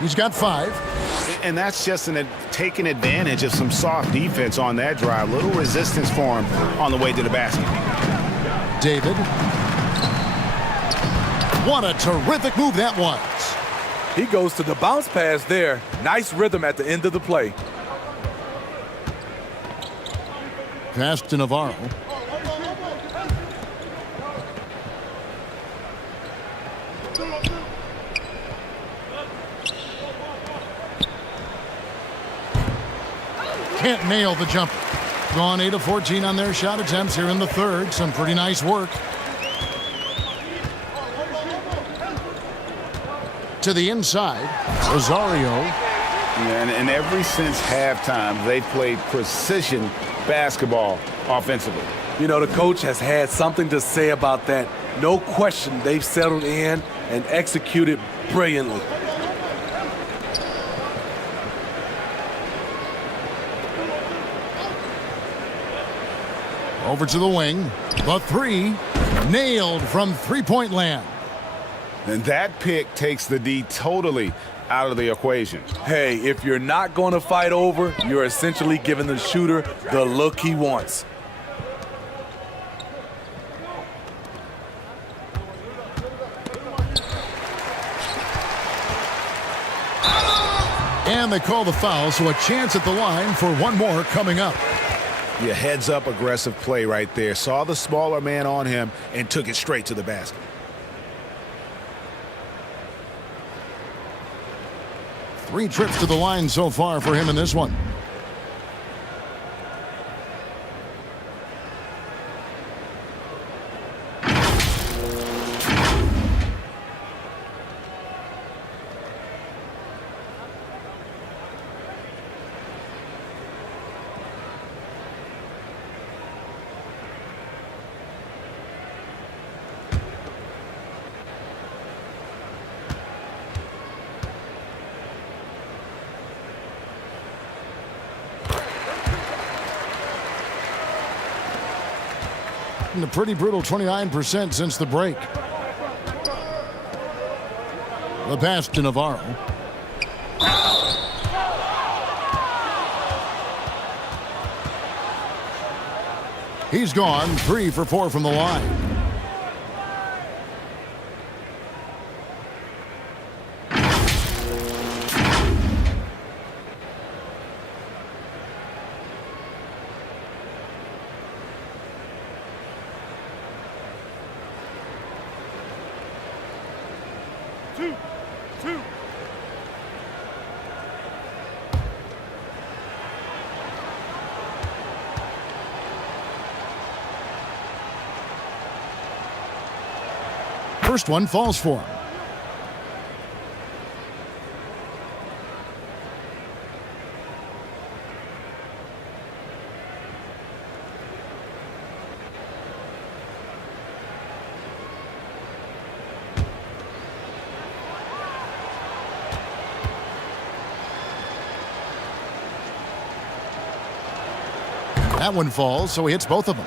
He's got 5. And that's just taking advantage of some soft defense on that drive. Little resistance for him on the way to the basket. David. What a terrific move that was. He goes to the bounce pass there. Nice rhythm at the end of the play. Pass to Navarro. Can't nail the jumper. Gone 8 of 14 on their shot attempts here in the third. Some pretty nice work. To the inside, Rosario. And ever since halftime, they've played precision basketball offensively. You know, the coach has had something to say about that. No question, they've settled in and executed brilliantly. Over to the wing. The 3 nailed from three-point land. And that pick takes the D totally out of the equation. Hey, if you're not going to fight over, you're essentially giving the shooter the look he wants. And they call the foul, so a chance at the line for one more coming up. Yeah, heads-up aggressive play right there. Saw the smaller man on him and took it straight to the basket. Three trips to the line so far for him in this one. A pretty brutal 29% since the break. The pass to Navarro. He's gone 3 for 4 from the line. First one falls for him. That one falls, so he hits both of them.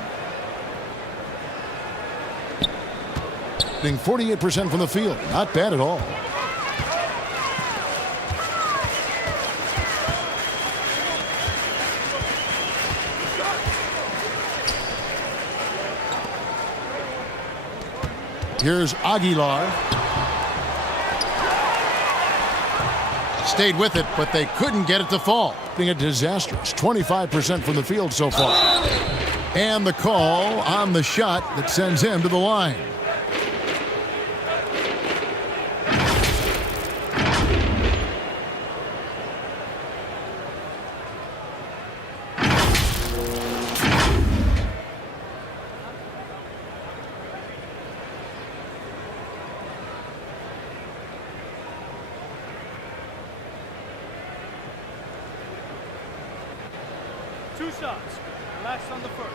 48% from the field. Not bad at all. Here's Aguilar. Stayed with it, but they couldn't get it to fall. Being a disastrous 25% from the field so far. And the call on the shot that sends him to the line. shots. Relax on the first.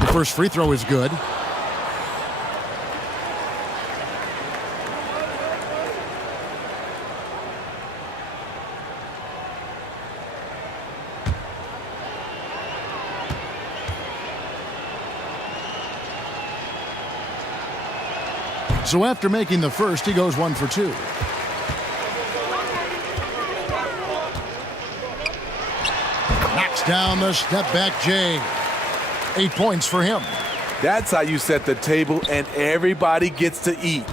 The first free throw is good. So after making the first, he goes 1 for 2. Knocks down the step-back J. 8 points for him. That's how you set the table and everybody gets to eat.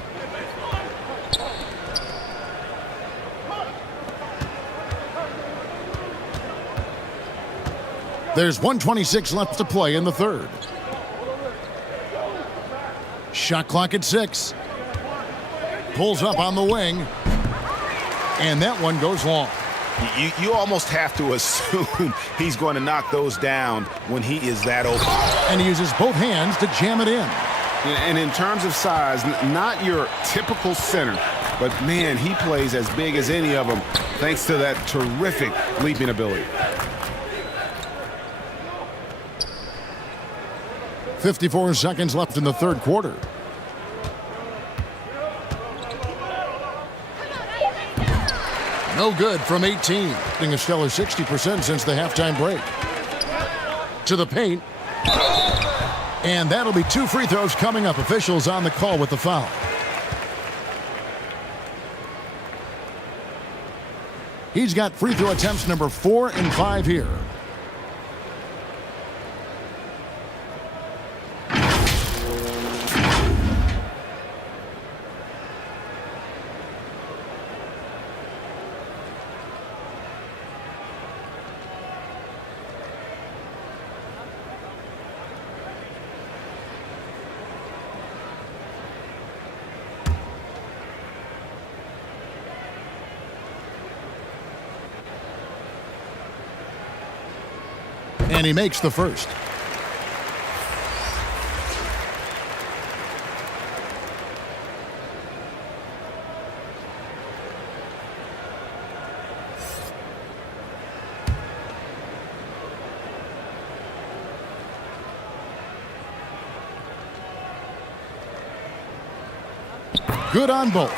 There's 1:26 left to play in the third. Shot clock at 6. Pulls up on the wing. And that one goes long. You almost have to assume he's going to knock those down when he is that open. And he uses both hands to jam it in. And in terms of size, not your typical center, but man, he plays as big as any of them thanks to that terrific leaping ability. 54 seconds left in the third quarter. No good from 18. Hitting a stellar 60% since the halftime break. To the paint. And that'll be 2 free throws coming up. Officials on the call with the foul. He's got free throw attempts number 4 and 5 here. And he makes the first. Good on both.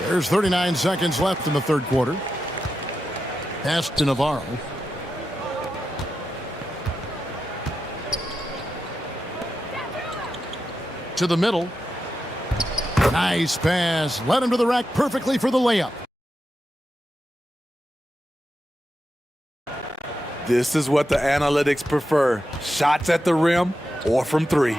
There's 39 seconds left in the third quarter. Pass to Navarro. To the middle. Nice pass. Led him to the rack perfectly for the layup. This is what the analytics prefer. Shots at the rim or from 3.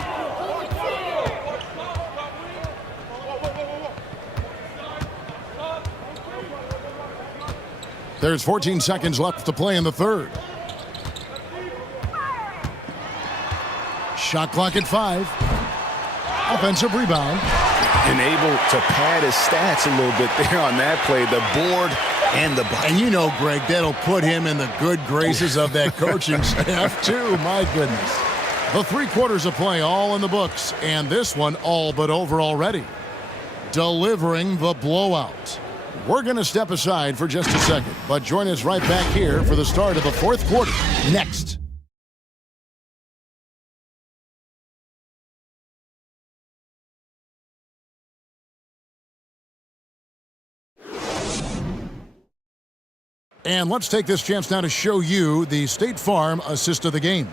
There's 14 seconds left to play in the third. Shot clock at 5. Offensive rebound. And able to pad his stats a little bit there on that play. The board and the bucket. And you know, Greg, that'll put him in the good graces of that coaching staff, too. My goodness. The 3 quarters of play all in the books, and this one all but over already. Delivering the blowout. We're going to step aside for just a second, but join us right back here for the start of the fourth quarter next. And let's take this chance now to show you the State Farm assist of the game.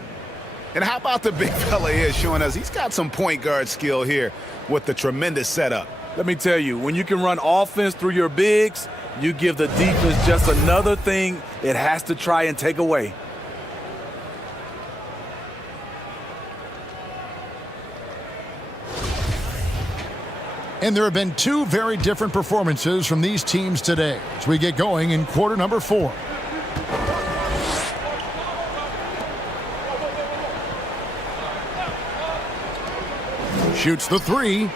And how about the big fella here showing us he's got some point guard skill here with the tremendous setup. Let me tell you, when you can run offense through your bigs, you give the defense just another thing it has to try and take away. And there have been 2 very different performances from these teams today as we get going in quarter number 4. Shoots the 3.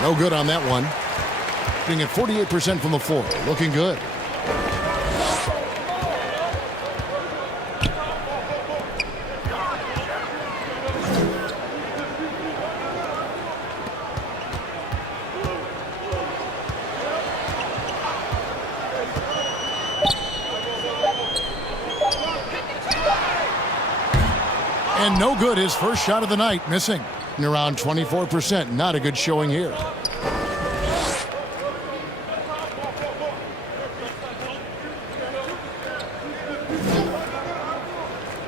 No good on that one. Being at 48% from the floor. Looking good. And no good, his first shot of the night, missing. And around 24%, not a good showing here.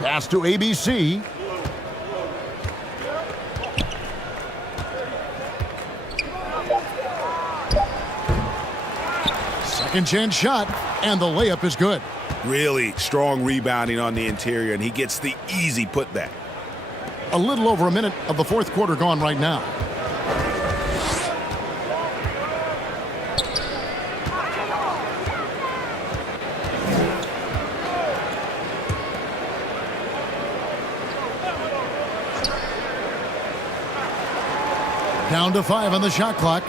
Pass to ABC. Second chance shot, and the layup is good. Really strong rebounding on the interior, and he gets the easy putback. A little over a minute of the fourth quarter gone right now. Down to 5 on the shot clock.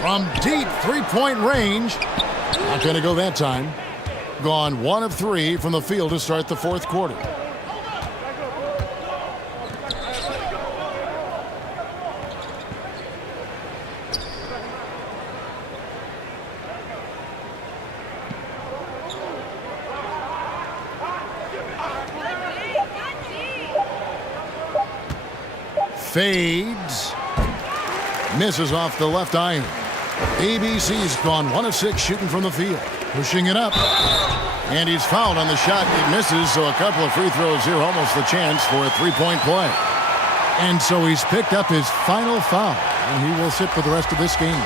From deep three-point range. Not going to go that time. Gone 1 of 3 from the field to start the fourth quarter. Fades. Misses off the left iron. ABC's gone 1 of 6 shooting from the field. Pushing it up. And he's fouled on the shot. It misses, so a couple of free throws here. Almost the chance for a three-point play. And so he's picked up his final foul. And he will sit for the rest of this game.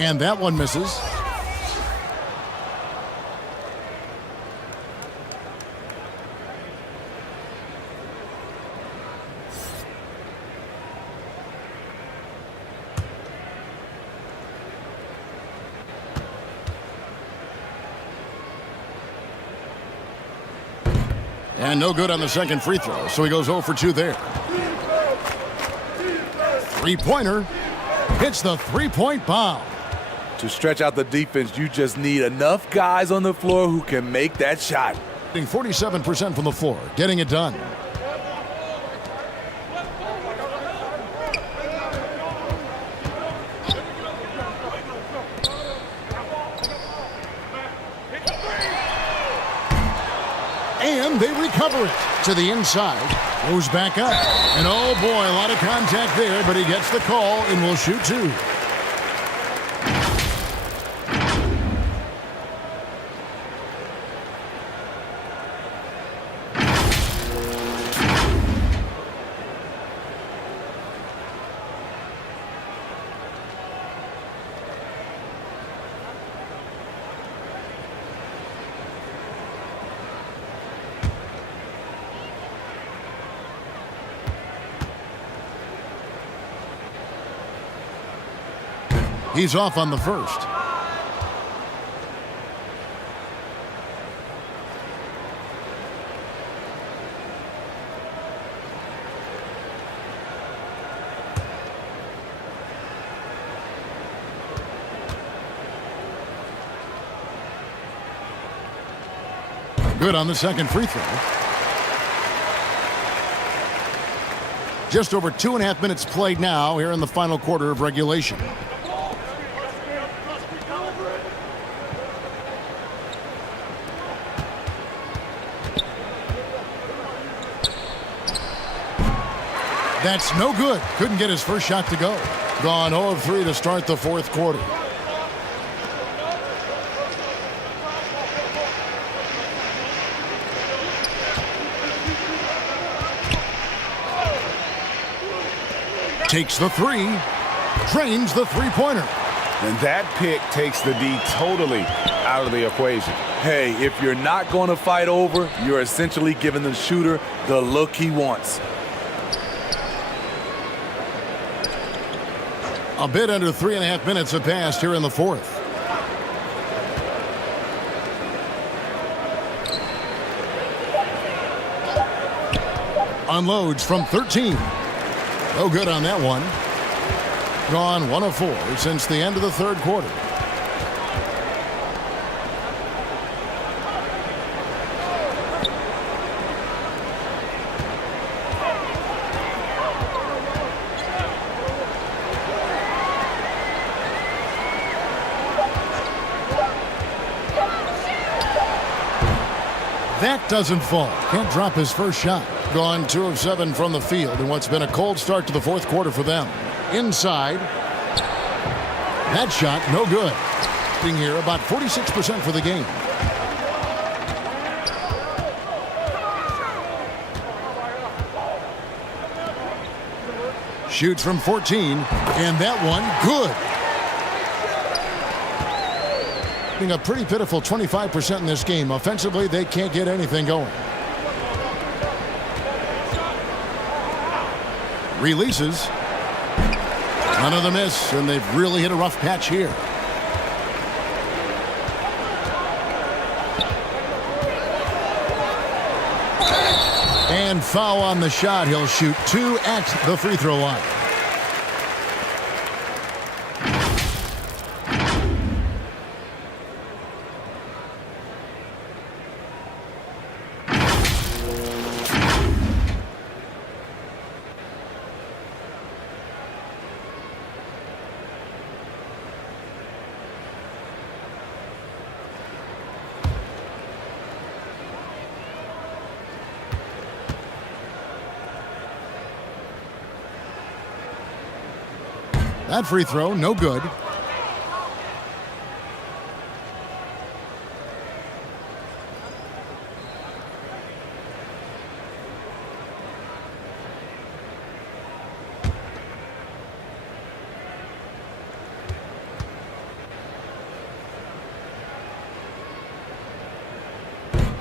And that one misses. And no good on the second free throw, so he goes 0 for 2 there. Three-pointer hits the three-point bomb. To stretch out the defense, you just need enough guys on the floor who can make that shot. 47% from the floor, getting it done. And they recover it to the inside. Goes back up. And oh boy, a lot of contact there, but he gets the call and will shoot 2. He's off on the first. Good on the second free throw. Just over 2.5 minutes played now here in the final quarter of regulation. That's no good. Couldn't get his first shot to go. Gone 0 of 3 to start the fourth quarter. Takes the 3. Drains the three-pointer. And that pick takes the D totally out of the equation. Hey, if you're not going to fight over, you're essentially giving the shooter the look he wants. A bit under 3.5 minutes have passed here in the fourth. unloads from 13. No good on that one. Gone 1 of 4 since the end of the third quarter. That doesn't fall. Can't drop his first shot. Gone 2 of 7 from the field in what's been a cold start to the fourth quarter for them. Inside. That shot, no good. Being here about 46% for the game. Shoots from 14, and that one, good. A pretty pitiful 25% in this game. Offensively, they can't get anything going. Releases. Another miss, and they've really hit a rough patch here. And foul on the shot. He'll shoot 2 at the free throw line. That free throw, no good.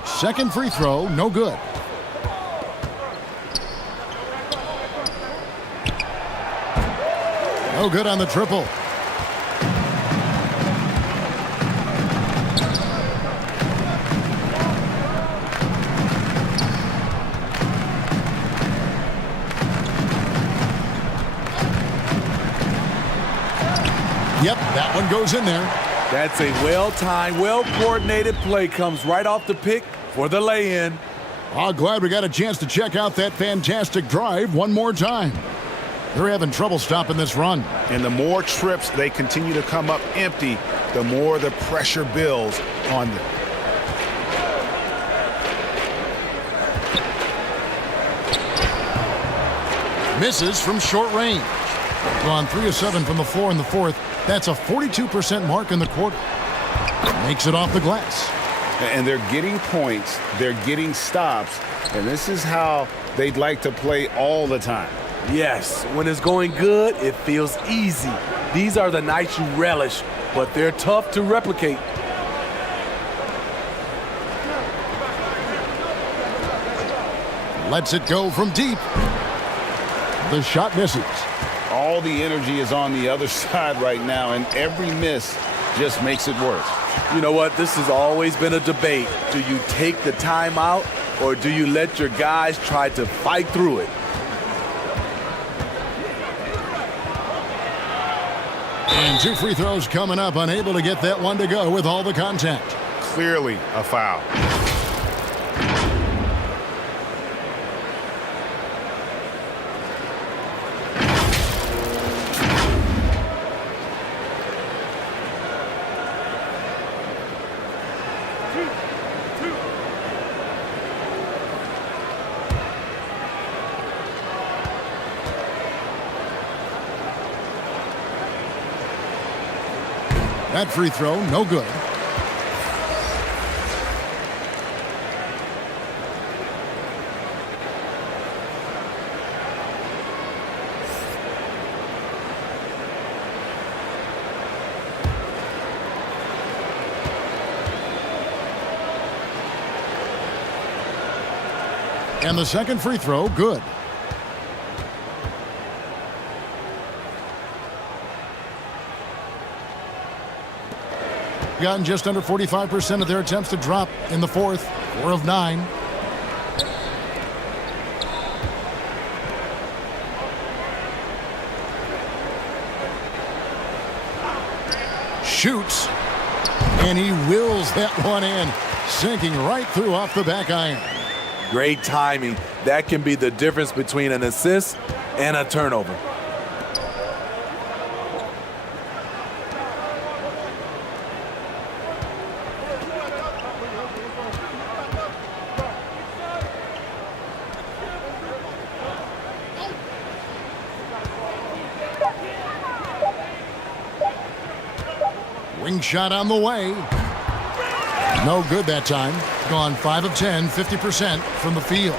Second free throw, no good. No good on the triple. Yep, that one goes in there. That's a well-timed, well-coordinated play. Comes right off the pick for the lay-in. Oh, glad we got a chance to check out that fantastic drive one more time. They're having trouble stopping this run. And the more trips they continue to come up empty, the more the pressure builds on them. Misses from short range. Gone 3 of 7 from the floor in the fourth. That's a 42% mark in the quarter. Makes it off the glass. And they're getting points, they're getting stops, and this is how they'd like to play all the time. Yes, when it's going good, it feels easy. These are the nights you relish, but they're tough to replicate. Lets it go from deep. The shot misses. All the energy is on the other side right now, and every miss just makes it worse. You know what? This has always been a debate. Do you take the timeout, or do you let your guys try to fight through it? And 2 free throws coming up, unable to get that one to go with all the contact. Clearly a foul. That free throw, no good. And the second free throw, good. Gotten just under 45% of their attempts to drop in the fourth. 4 of 9. Shoots. And he wills that one in, sinking right through off the back iron. Great timing. That can be the difference between an assist and a turnover. Wing shot on the way. No good that time. Gone 5 of 10, 50% from the field.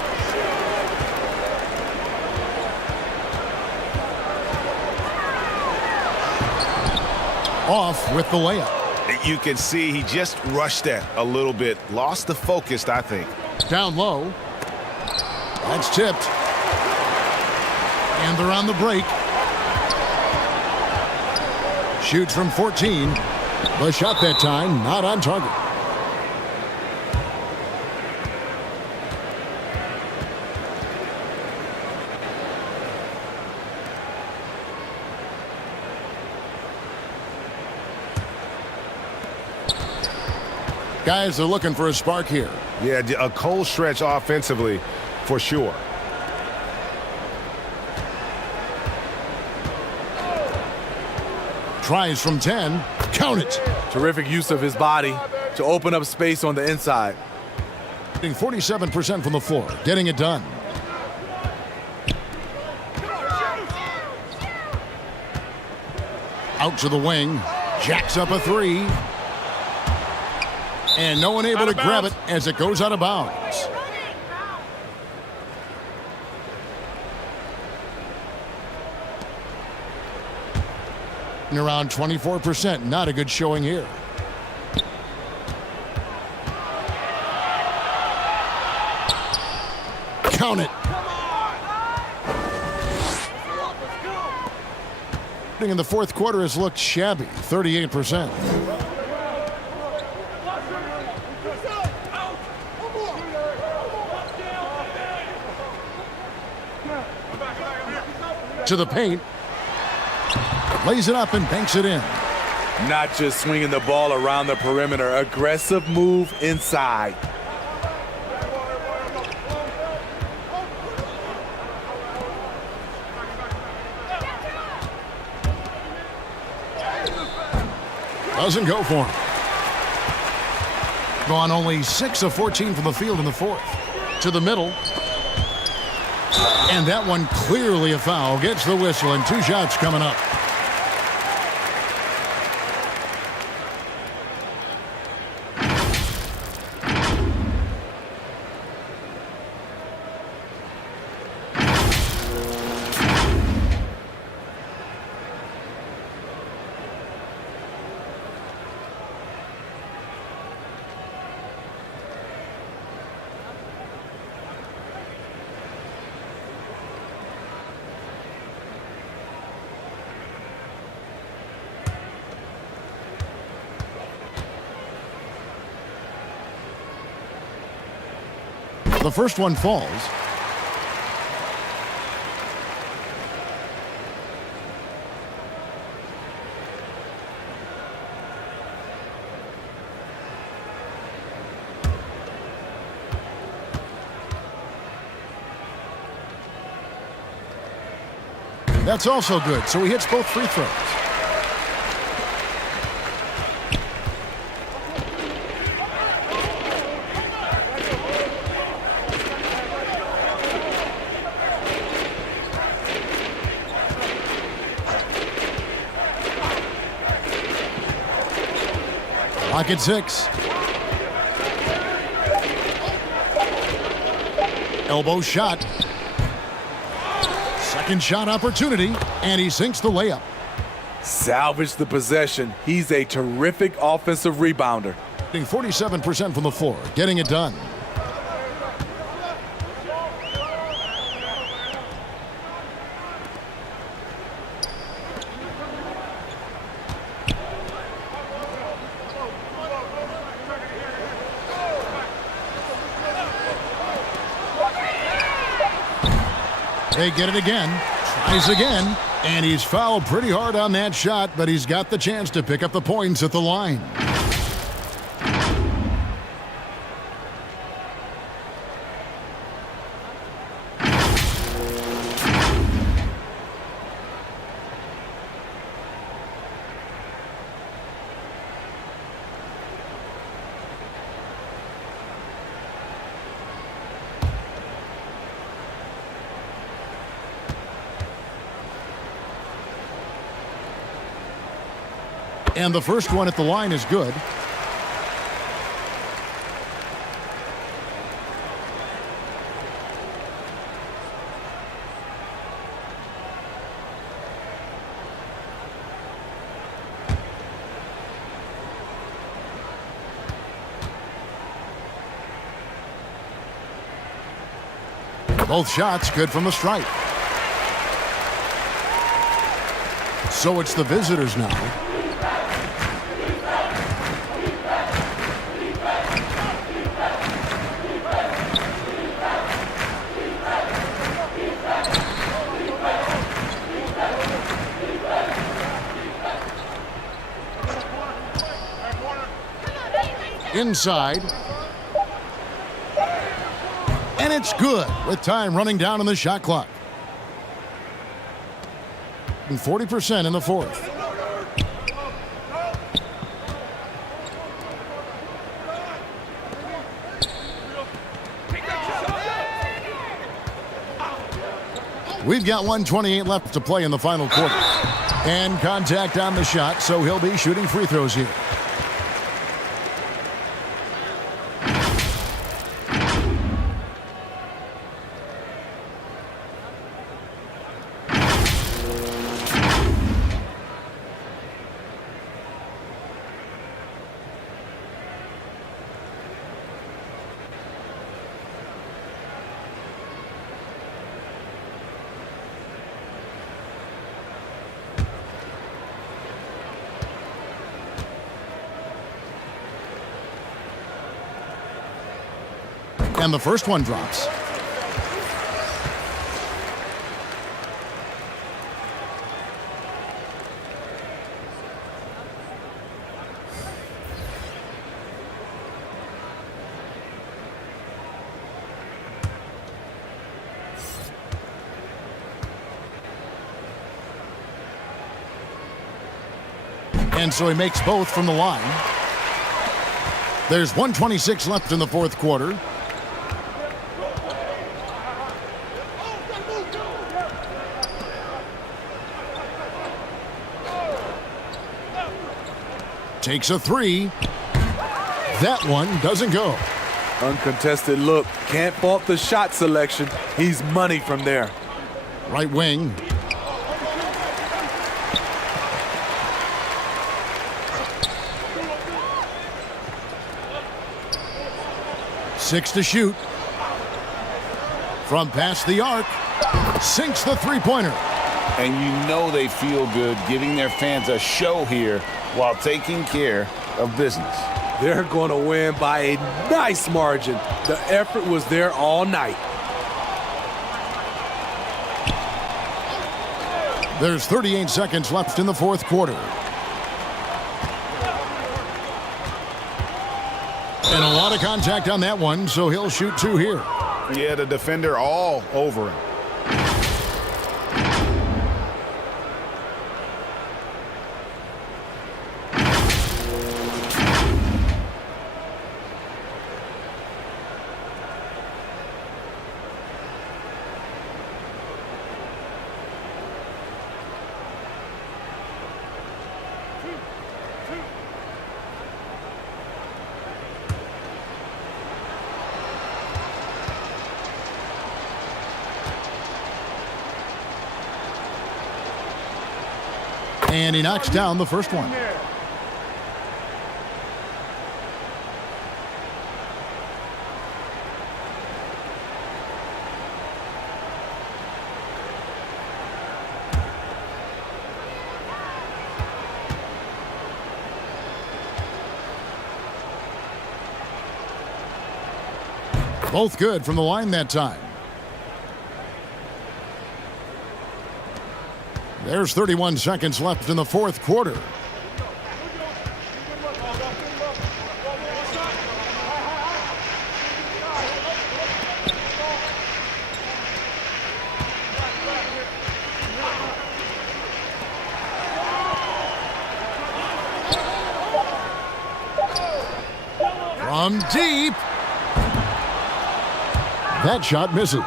Off with the layup. You can see he just rushed that a little bit. Lost the focus, I think. Down low. That's tipped. And they're on the break. Shoots from 14. The shot that time, not on target. Guys are looking for a spark here. Yeah, a cold stretch offensively for sure. Tries from 10. Count it. Terrific use of his body to open up space on the inside. Getting 47% from the floor. Getting it done. Out to the wing. Jacks up a three. And no one able to grab it as it goes out of bounds. Around 24%. Not a good showing here. Count it. In the fourth quarter has looked shabby. 38%. To the paint. Lays it up and banks it in. Not just swinging the ball around the perimeter. Aggressive move inside. Doesn't go for him. Gone only 6 of 14 from the field in the fourth. To the middle. And that one clearly a foul. Gets the whistle and 2 shots coming up. The first one falls. That's also good, so he hits both free throws. Pocket 6. Elbow shot. Second shot opportunity, and he sinks the layup. Salvage the possession. He's a terrific offensive rebounder. Getting 47% from the floor, getting it done. They get it again. Tries again. And he's fouled pretty hard on that shot, but he's got the chance to pick up the points at the line. And the first one at the line is good. Both shots good from the stripe. So it's the visitors now. Inside. And it's good with time running down on the shot clock. And 40% in the fourth. We've got 1:28 left to play in the final quarter. And contact on the shot, so he'll be shooting free throws here. And the first one drops. And so he makes both from the line. There's 1:26 left in the fourth quarter. Takes a three. That one doesn't go. Uncontested look. Can't fault the shot selection. He's money from there. Right wing. Six to shoot. From past the arc. Sinks the three-pointer. And you know they feel good giving their fans a show here while taking care of business. They're going to win by a nice margin. The effort was there all night. There's 38 seconds left in the fourth quarter. And a lot of contact on that one, so he'll shoot two here. Yeah, the defender all over him. And he knocks down the first one. Both good from the line that time. There's 31 seconds left in the fourth quarter. From deep. That shot misses.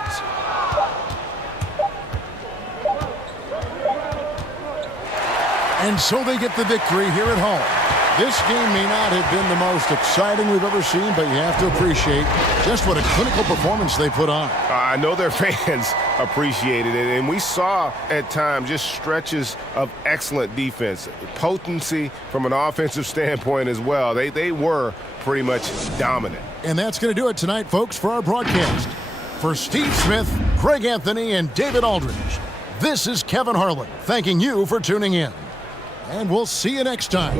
And so they get the victory here at home. This game may not have been the most exciting we've ever seen, but you have to appreciate just what a clinical performance they put on. I know their fans appreciated it, and we saw at times just stretches of excellent defense, potency from an offensive standpoint as well. They were pretty much dominant. And that's going to do it tonight, folks, for our broadcast. For Steve Smith, Greg Anthony, and David Aldridge, this is Kevin Harlan thanking you for tuning in. And we'll see you next time.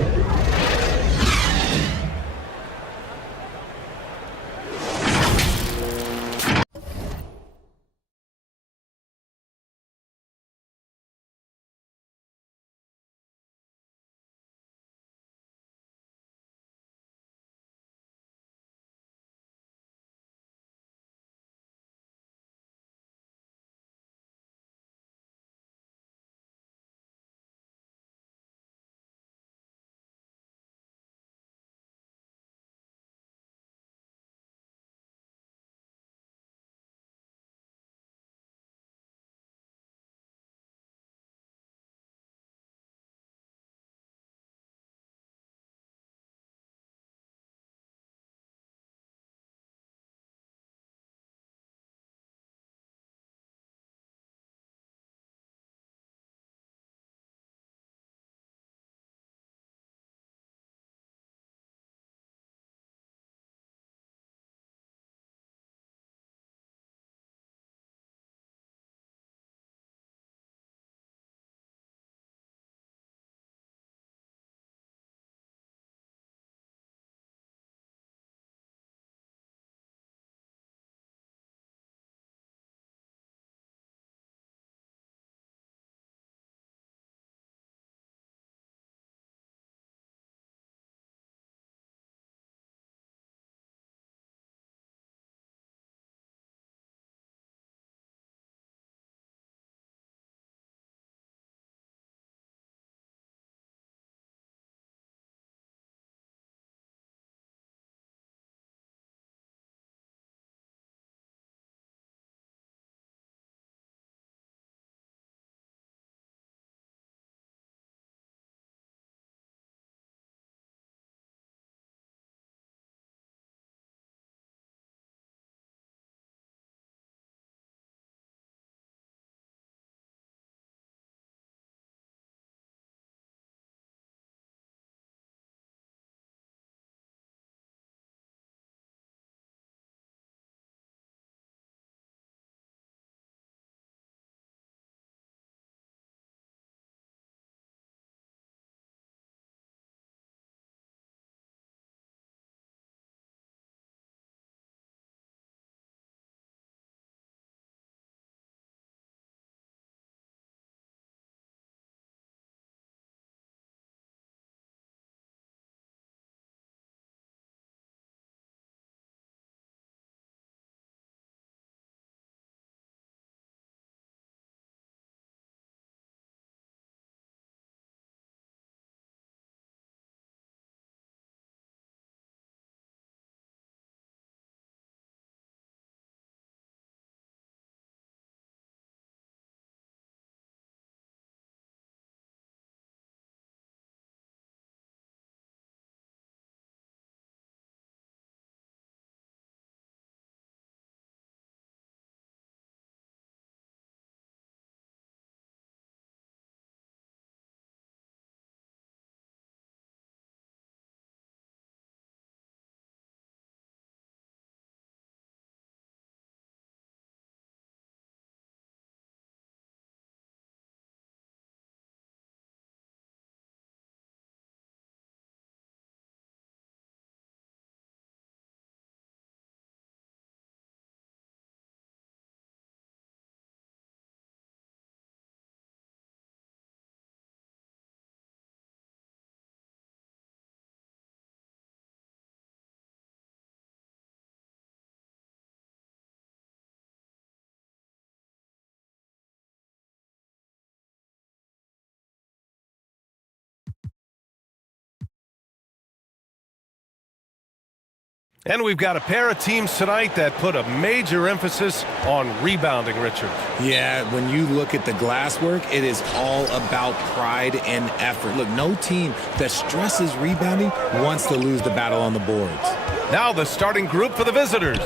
And we've got a pair of teams tonight that put a major emphasis on rebounding, Richard. Yeah, when you look at the glass work, it is all about pride and effort. Look, no team that stresses rebounding wants to lose the battle on the boards. Now the starting group for the visitors.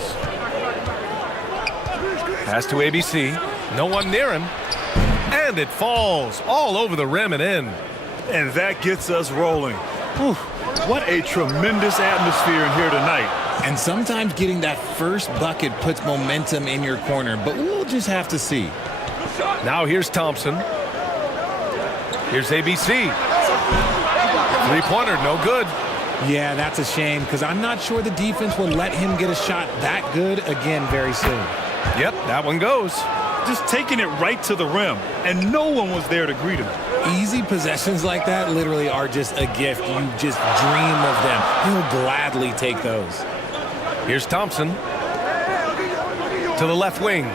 Pass to ABC. No one near him. And it falls all over the rim and in. And that gets us rolling. Whew, what a tremendous atmosphere in here tonight. And sometimes getting that first bucket puts momentum in your corner, but we'll just have to see. Now here's Thompson. Here's ABC. Three-pointer, no good. Yeah, that's a shame because I'm not sure the defense will let him get a shot that good again very soon. Yep, that one goes. Just taking it right to the rim, and no one was there to greet him. Easy possessions like that literally are just a gift. You just dream of them. He'll gladly take those. Here's Thompson. To the left wing.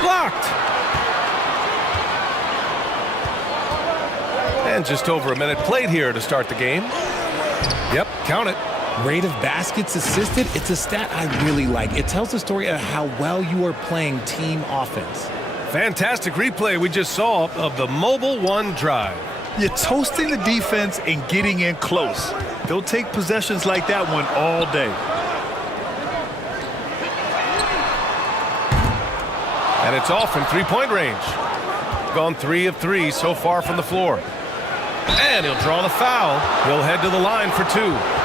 Blocked. And just over a minute played here to start the game. Yep, count it. Rate of baskets assisted, it's a stat I really like. It tells the story of how well you are playing team offense. Fantastic replay we just saw of the Mobile One drive. You're toasting the defense and getting in close. They'll take possessions like that one all day. And it's off from three-point range. Gone 3 of 3 so far from the floor. And he'll draw the foul. He'll head to the line for 2.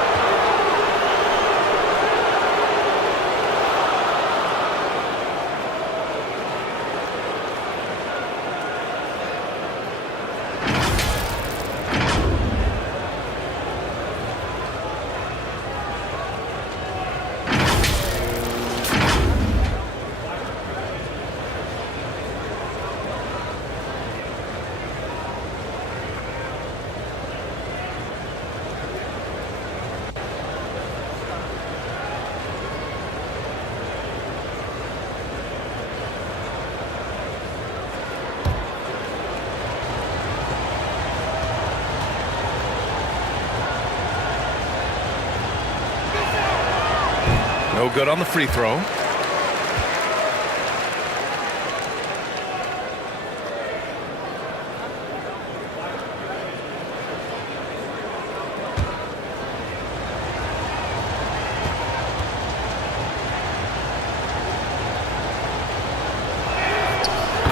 No good on the free throw.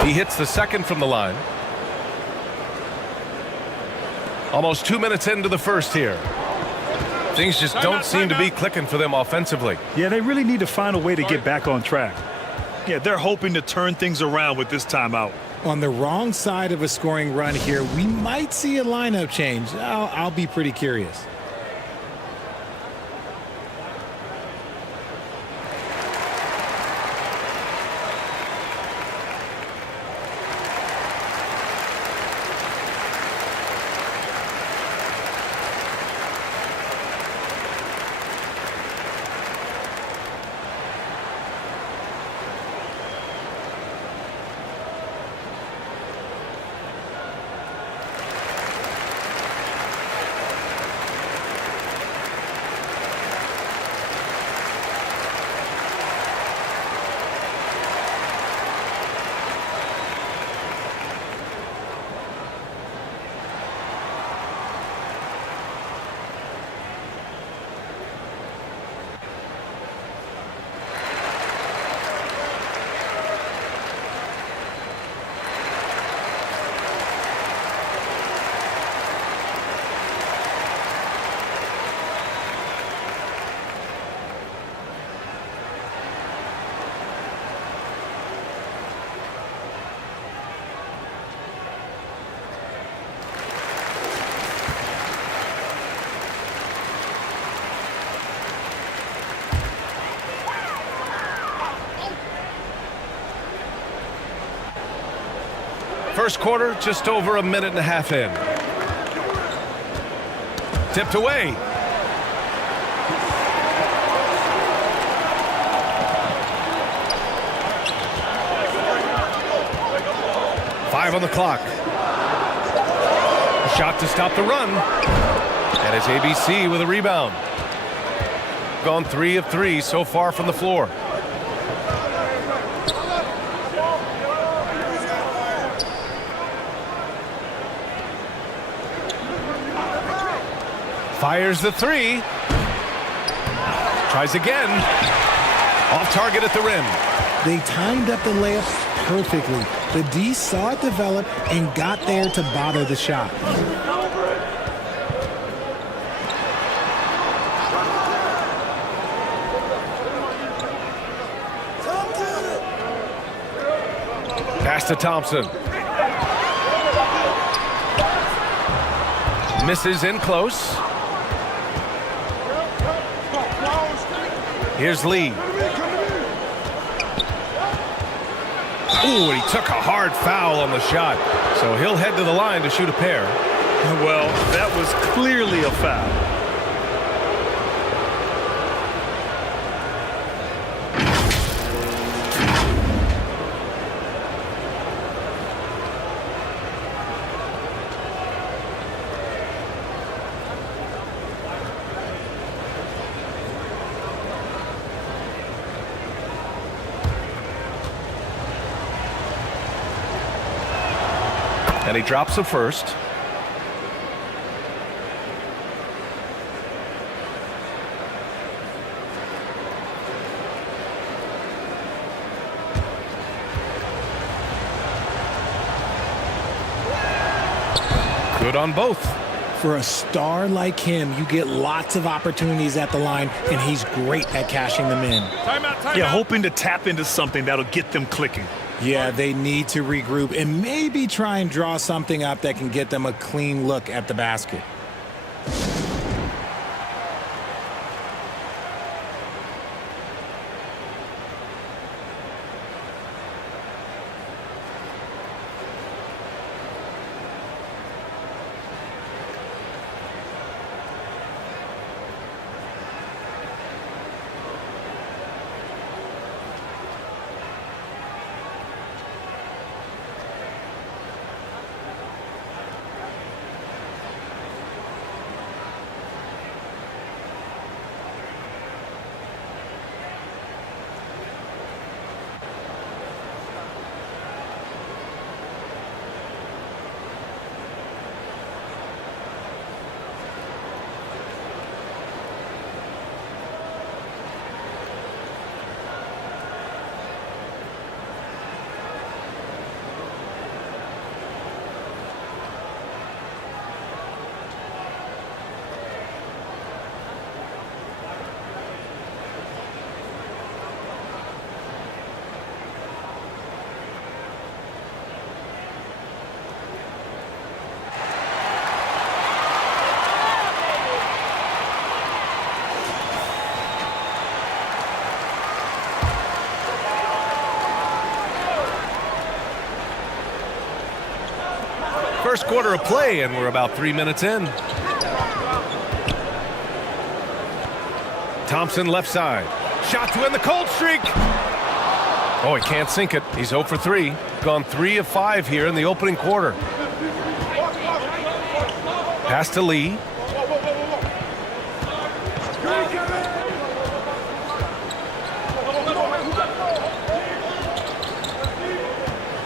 He hits the second from the line. Almost 2 minutes into the first here. Things just don't seem to be clicking for them offensively. Yeah, they really need to find a way to get back on track. Yeah, they're hoping to turn things around with this timeout. On the wrong side of a scoring run here, we might see a lineup change. I'll be pretty curious. First quarter, just over a minute and a half in. Tipped away. Five on the clock. Shot to stop the run. And it's ABC with a rebound. Gone 3 of 3 so far from the floor. Fires the 3. Tries again. Off target at the rim. They timed up the layup perfectly. The D saw it develop and got there to bother the shot. Pass to Thompson. Misses in close. Here's Lee. Ooh, and he took a hard foul on the shot. So he'll head to the line to shoot a pair. Well, that was clearly a foul. And he drops the first. Good on both. For a star like him, you get lots of opportunities at the line, and he's great at cashing them in. Yeah, hoping to tap into something that'll get them clicking. Yeah, they need to regroup and maybe try and draw something up that can get them a clean look at the basket. First quarter of play, and we're about 3 minutes in. Thompson left side. Shot to end the cold streak. Oh, he can't sink it. He's 0 for 3. Gone 3 of 5 here in the opening quarter. Pass to Lee.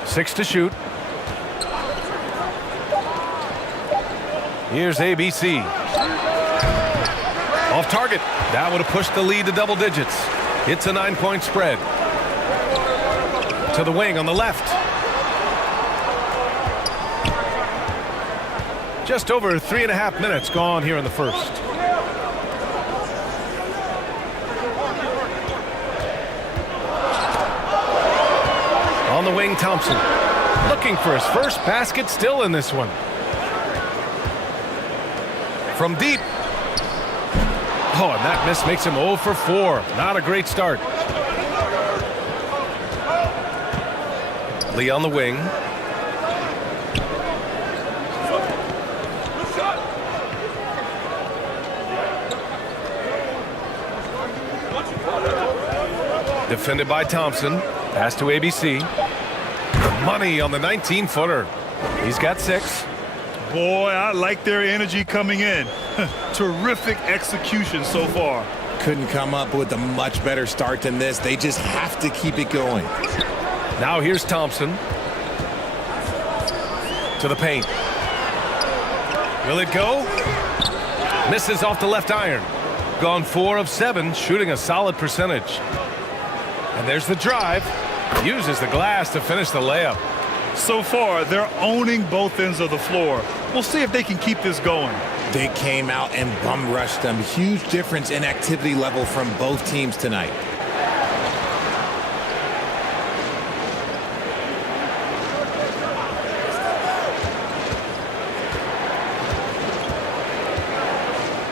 Six to shoot. Here's ABC. Off target. That would have pushed the lead to double digits. It's a 9-point spread. To the wing on the left. Just over 3.5 minutes gone here in the first. On the wing, Thompson. Looking for his first basket, still in this one. From deep. Oh, and that miss makes him 0 for 4. Not a great start. Lee on the wing. Defended by Thompson. Pass to ABC. The money on the 19-footer. He's got 6. Boy, I like their energy coming in. Terrific execution so far. Couldn't come up with a much better start than this. They just have to keep it going. Now here's Thompson. To the paint. Will it go? Misses off the left iron. Gone 4 of 7, shooting a solid percentage. And there's the drive. Uses the glass to finish the layup. So far, they're owning both ends of the floor. We'll see if they can keep this going. They came out and bum rushed them. Huge difference in activity level from both teams tonight.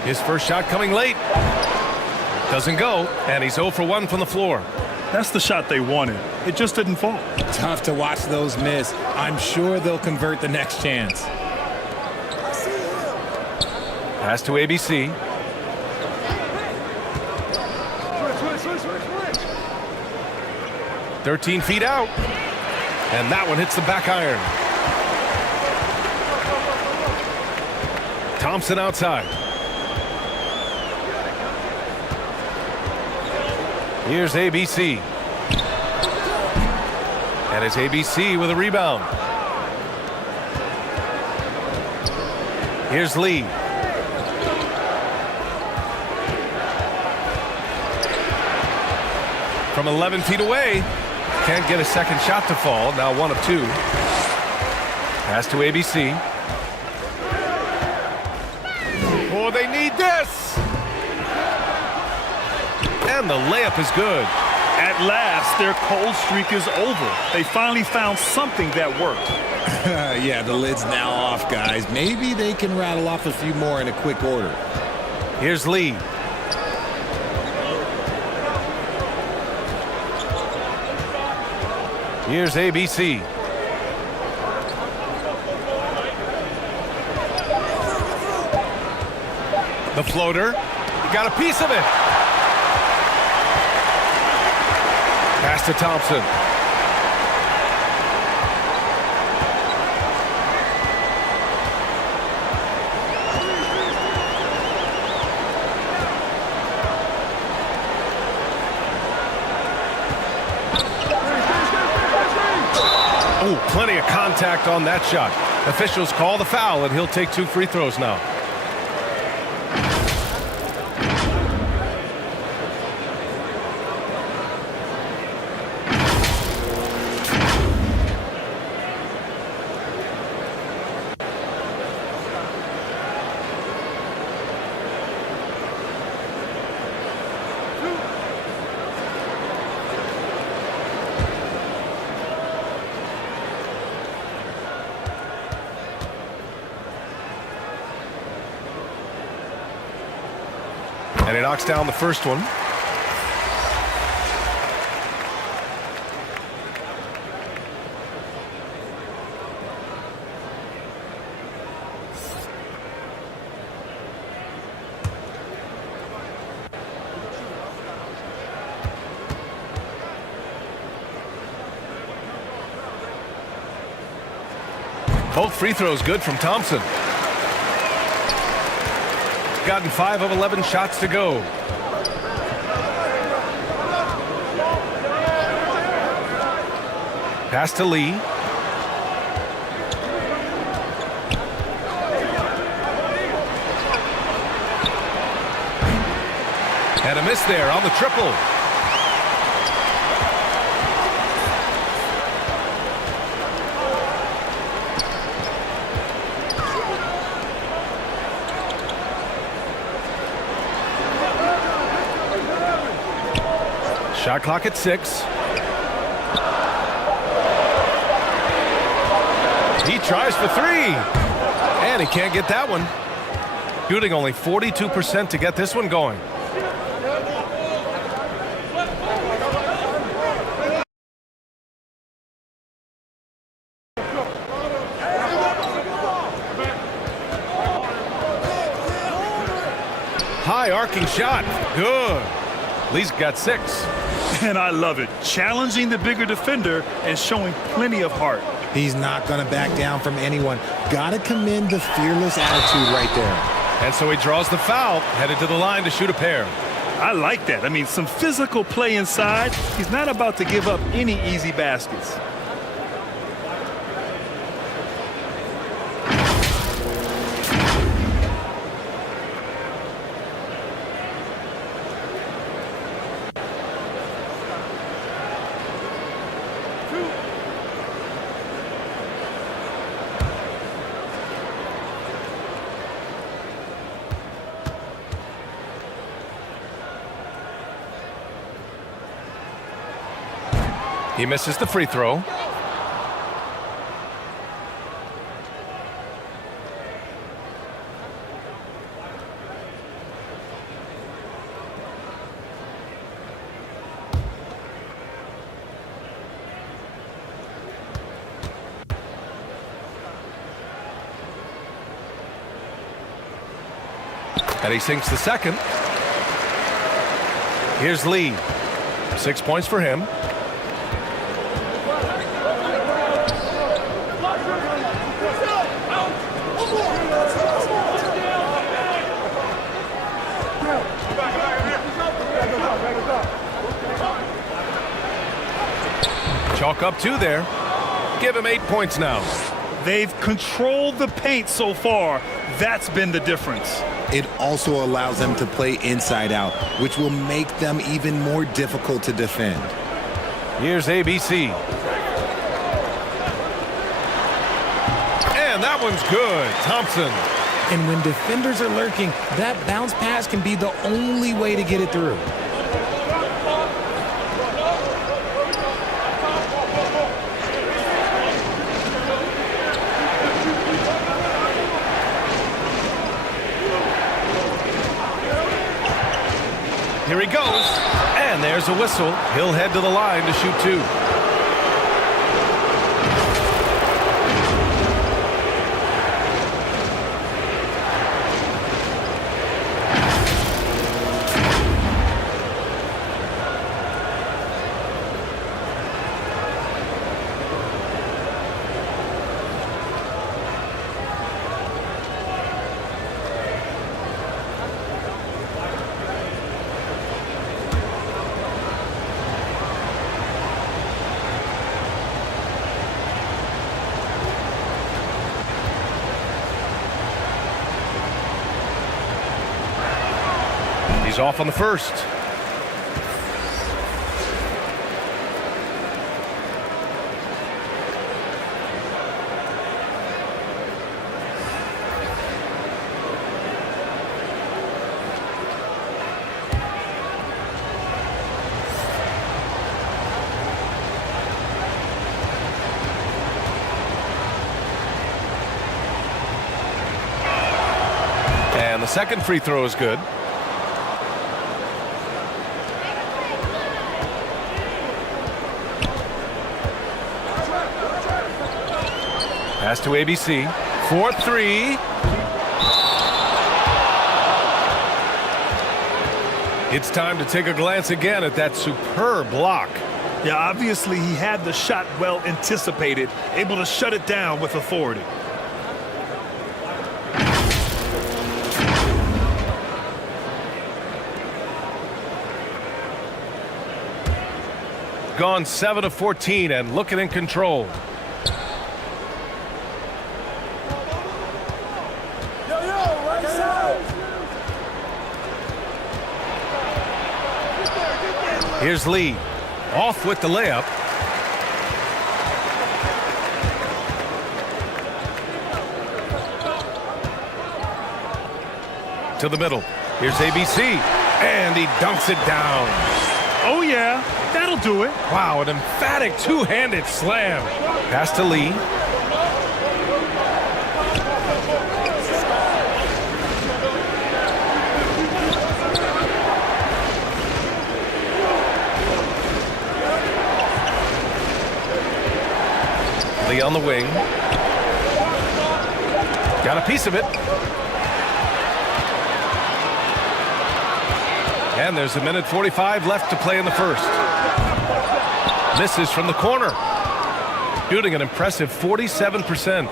His first shot coming late. Doesn't go, and he's 0 for 1 from the floor. That's the shot they wanted. It just didn't fall. Tough to watch those miss. I'm sure they'll convert the next chance. Pass to ABC. Switch. 13 feet out. And that one hits the back iron. Thompson outside. Here's ABC. And it's ABC with a rebound. Here's Lee. From 11 feet away. Can't get a second shot to fall. Now 1 of 2. Pass to ABC. Oh, they need this. And the layup is good. At last, their cold streak is over. They finally found something that worked. Yeah, the lid's now off, guys. Maybe they can rattle off a few more in a quick order. Here's Lee. Here's ABC. The floater. He got a piece of it. Pass to Thompson. Oh, plenty of contact on that shot. Officials call the foul, and he'll take 2 free throws now. And he knocks down the first one. Both free throws good from Thompson. Gotten 5 of 11 shots to go. Pass to Lee. And a miss there on the triple. Shot clock at 6. He tries for 3. And he can't get that one. Shooting only 42% to get this one going. High arcing shot. Good. Lee's got 6. And I love it. Challenging the bigger defender and showing plenty of heart. He's not going to back down from anyone. Got to commend the fearless attitude right there. And so he draws the foul, headed to the line to shoot a pair. I like that. I mean, some physical play inside. He's not about to give up any easy baskets. He misses the free throw. And he sinks the second. Here's Lee. 6 points for him. Chalk up 2 there. Give him 8 points now. They've controlled the paint so far. That's been the difference. It also allows them to play inside out, which will make them even more difficult to defend. Here's ABC. And that one's good. Thompson. And when defenders are lurking, that bounce pass can be the only way to get it through. Here he goes, and there's a whistle. He'll head to the line to shoot 2. He's off on the first. And the second free throw is good. Pass to ABC. 4-3. It's time to take a glance again at that superb block. Yeah, obviously he had the shot well anticipated, able to shut it down with authority. Gone 7 of 14 and looking in control. Here's Lee. Off with the layup. To the middle. Here's ABC. And he dunks it down. Oh, yeah. That'll do it. Wow, an emphatic two-handed slam. Pass to Lee. Lee on the wing. Got a piece of it. And there's a minute 45 left to play in the first. Misses from the corner. shooting an impressive 47%.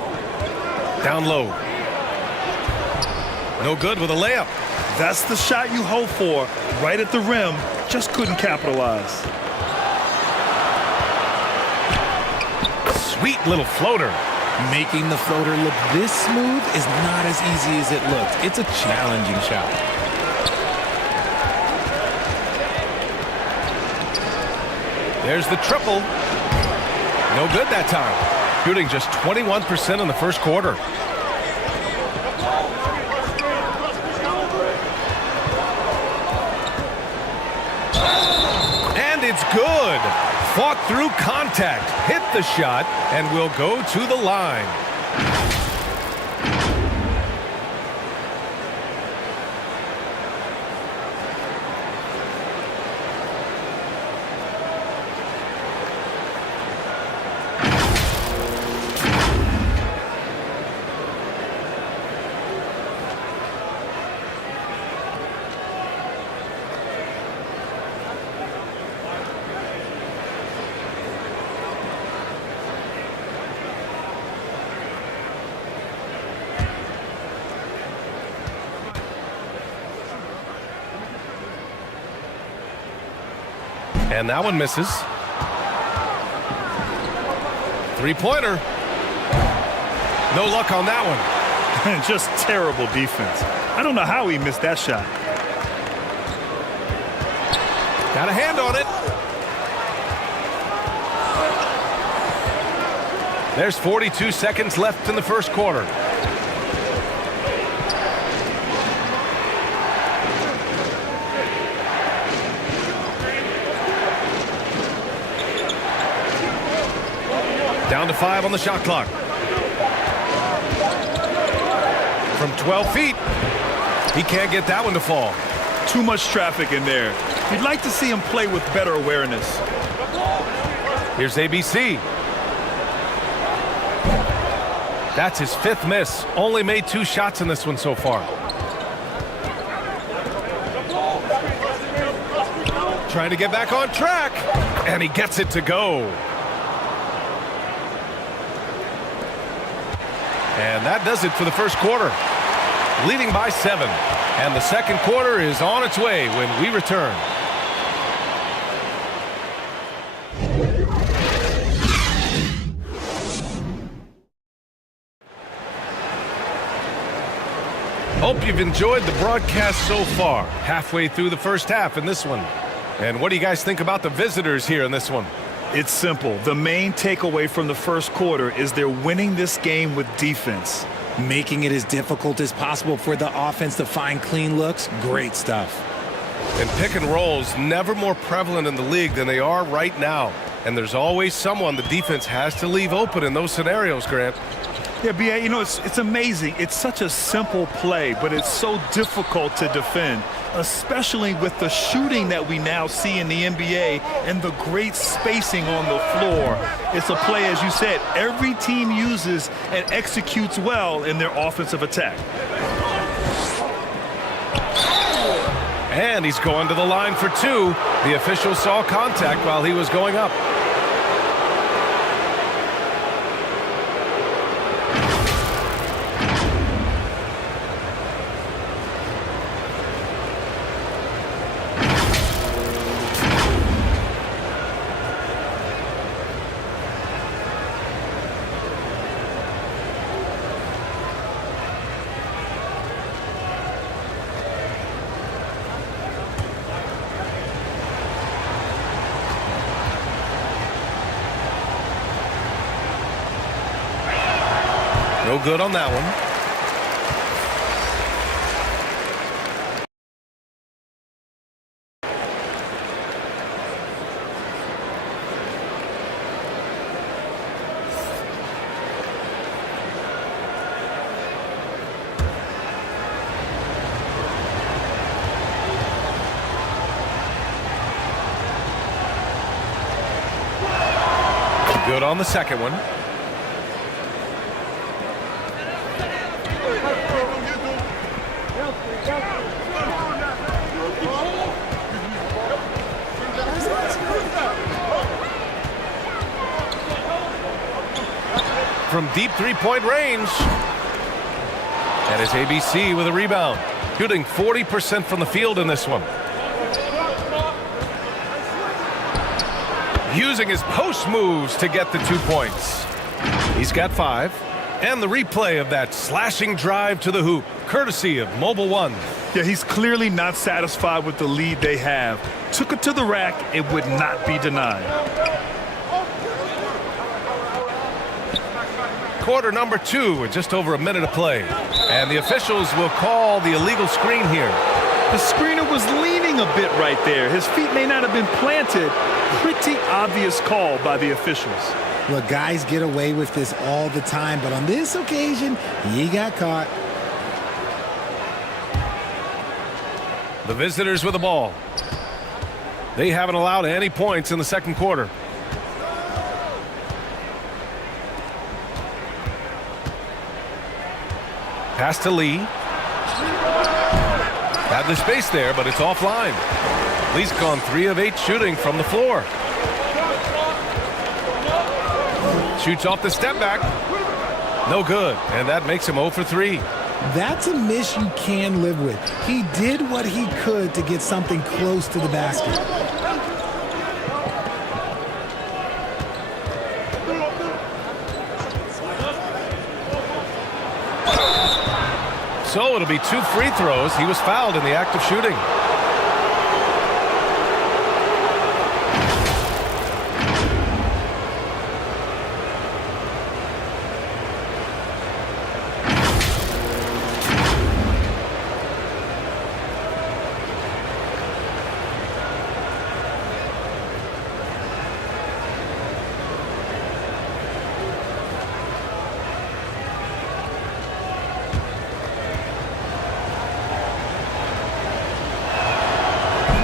Down low. No good with a layup. That's the shot you hope for, right at the rim. Just couldn't capitalize. Sweet little floater. Making the floater look this smooth is not as easy as it looks. It's a challenging shot. There's the triple. No good that time. Shooting just 21% in the first quarter. And it's good. Fought through contact, hit the shot, and will go to the line. And that one misses. Three-pointer. No luck on that one. Just terrible defense. I don't know how he missed that shot. Got a hand on it. There's 42 seconds left in the first quarter. Down to 5 on the shot clock. From 12 feet, he can't get that one to fall. Too much traffic in there. You'd like to see him play with better awareness. Here's ABC. That's his 5th miss. Only made 2 shots in this one so far. Trying to get back on track, and he gets it to go. And that does it for the first quarter. Leading by 7. And the second quarter is on its way when we return. Hope you've enjoyed the broadcast so far. Halfway through the first half in this one. And what do you guys think about the visitors here in this one? It's simple. The main takeaway from the first quarter is they're winning this game with defense. Making it as difficult as possible for the offense to find clean looks. Great stuff. And pick and rolls never more prevalent in the league than they are right now. And there's always someone the defense has to leave open in those scenarios, Grant. Yeah, BA, you know, it's amazing. It's such a simple play, but it's so difficult to defend, especially with the shooting that we now see in the NBA and the great spacing on the floor. It's a play, as you said, every team uses and executes well in their offensive attack. And he's going to the line for 2. The official saw contact while he was going up. No good on that one. Good on the second one. from deep three-point range. And it's ABC with a rebound. Shooting 40% from the field in this one. Using his post moves to get the 2 points. He's got 5. And the replay of that slashing drive to the hoop, courtesy of Mobile One. Yeah, he's clearly not satisfied with the lead they have. Took it to the rack, it would not be denied. Quarter number 2 with just over a minute of play. And the officials will call the illegal screen here. The screener was leaning a bit right there. His feet may not have been planted. Pretty obvious call by the officials. Look, guys get away with this all the time, but on this occasion, he got caught. The visitors with the ball. They haven't allowed any points in the second quarter. Pass to Lee. Had the space there, but it's offline. Lee's gone 3 of 8 shooting from the floor. Shoots off the step back. No good, and that makes him 0 for 3. That's a miss you can live with. He did what he could to get something close to the basket. So it'll be 2 free throws. He was fouled in the act of shooting.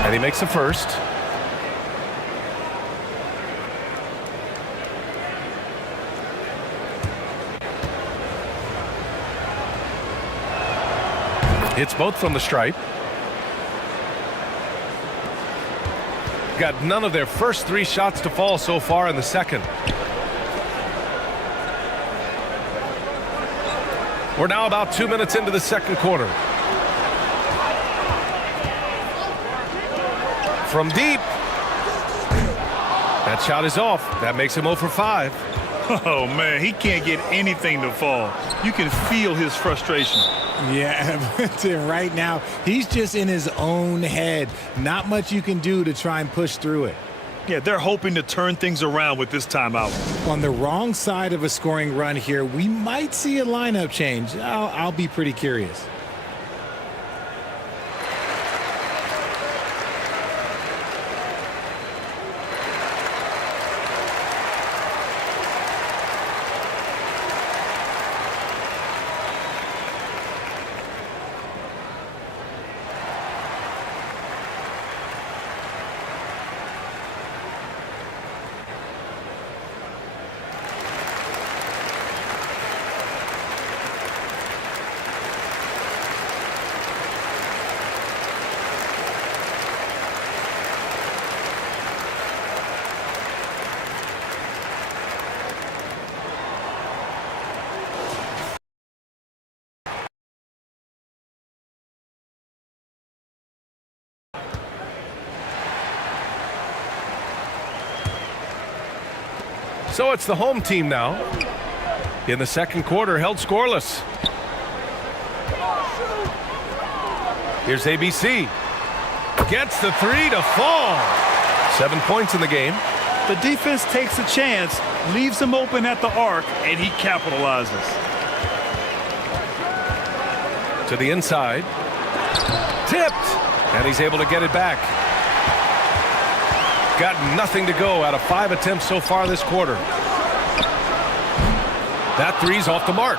And he makes the first. Hits both from the stripe. Got none of their first 3 shots to fall so far in the second. We're now about 2 minutes into the second quarter. From deep. That shot is off. That makes him 0 for 5. Oh, man, he can't get anything to fall. You can feel his frustration. Yeah, right now, he's just in his own head. Not much you can do to try and push through it. Yeah, they're hoping to turn things around with this timeout. On the wrong side of a scoring run here, we might see a lineup change. I'll be pretty curious. So it's the home team now. In the second quarter, held scoreless. Here's ABC. Gets the 3 to fall. 7 points in the game. The defense takes a chance, leaves him open at the arc, and he capitalizes. To the inside. Tipped. And he's able to get it back. Got nothing to go out of 5 attempts so far this quarter. That 3's off the mark.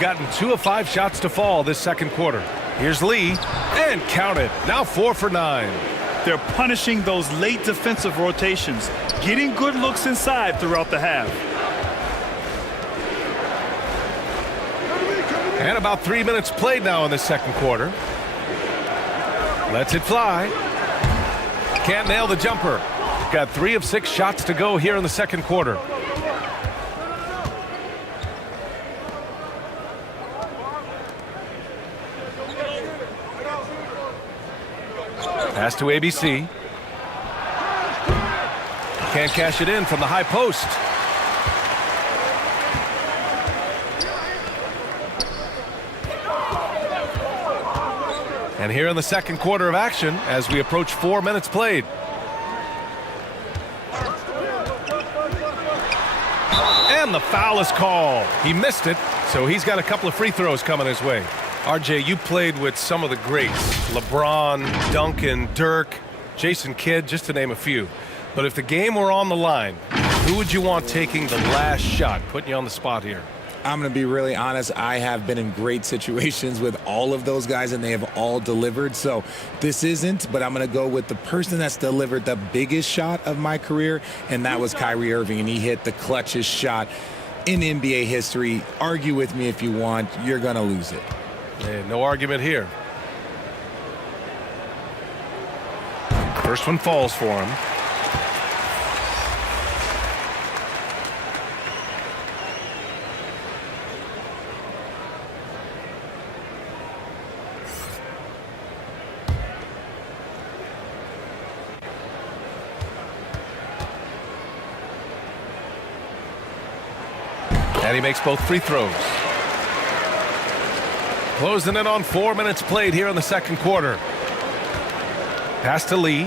Gotten 2 of 5 shots to fall this second quarter. Here's Lee, and counted. Now 4 for 9. They're punishing those late defensive rotations, getting good looks inside throughout the half. And about 3 minutes played now in the second quarter. Lets it fly. Can't nail the jumper. Got 3 of 6 shots to go here in the second quarter. Pass to ABC. Can't cash it in from the high post. And here in the second quarter of action as we approach 4 minutes played. And the foul is called. He missed it, so he's got a couple of free throws coming his way. RJ, you played with some of the greats. LeBron, Duncan, Dirk, Jason Kidd, just to name a few. But if the game were on the line, who would you want taking the last shot? Putting you on the spot here. I'm going to be really honest. I have been in great situations with all of those guys, and they have all delivered. So this isn't, but I'm going to go with the person that's delivered the biggest shot of my career, and that was Kyrie Irving, and he hit the clutchest shot in NBA history. Argue with me if you want. You're going to lose it. Yeah, no argument here. First one falls for him. And he makes both free throws. Closing in on 4 minutes played here in the second quarter. Pass to Lee.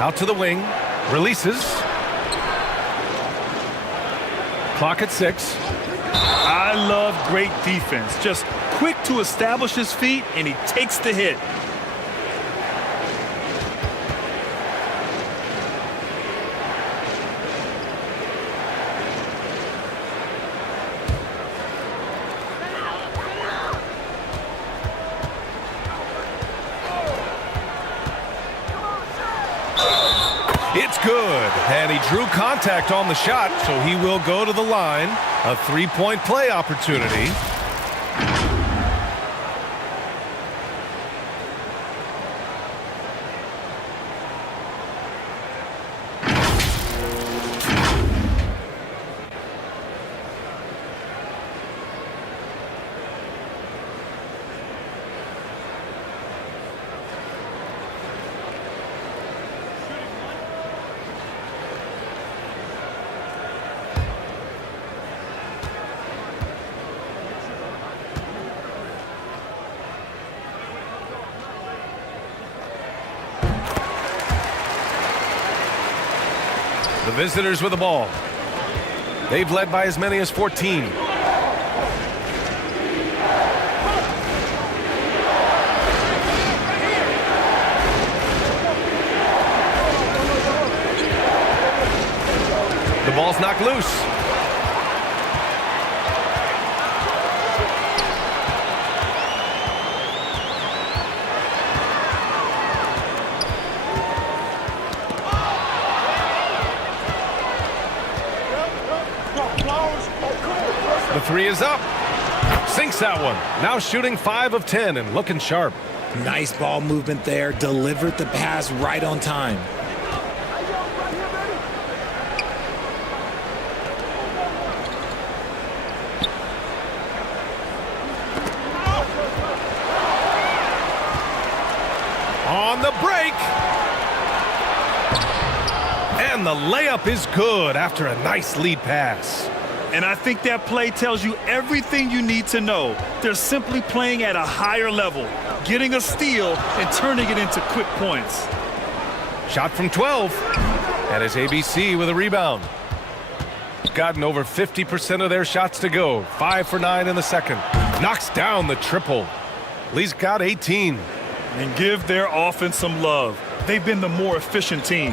Out to the wing. Releases. Clock at 6. I love great defense. Just quick to establish his feet, and he takes the hit. It's good, and he drew contact on the shot, so he will go to the line. A three-point play opportunity. The visitors with the ball. They've led by as many as 14. The ball's knocked loose. The three is up. Sinks that one. Now shooting 5 of 10 and looking sharp. Nice ball movement there. Delivered the pass right on time. On the break. And the layup is good after a nice lead pass. And I think that play tells you everything you need to know. They're simply playing at a higher level, getting a steal and turning it into quick points. Shot from 12. And it's ABC with a rebound. Gotten over 50% of their shots to go. 5 for 9 in the second. Knocks down the triple. Lee's got 18. And give their offense some love. They've been the more efficient team.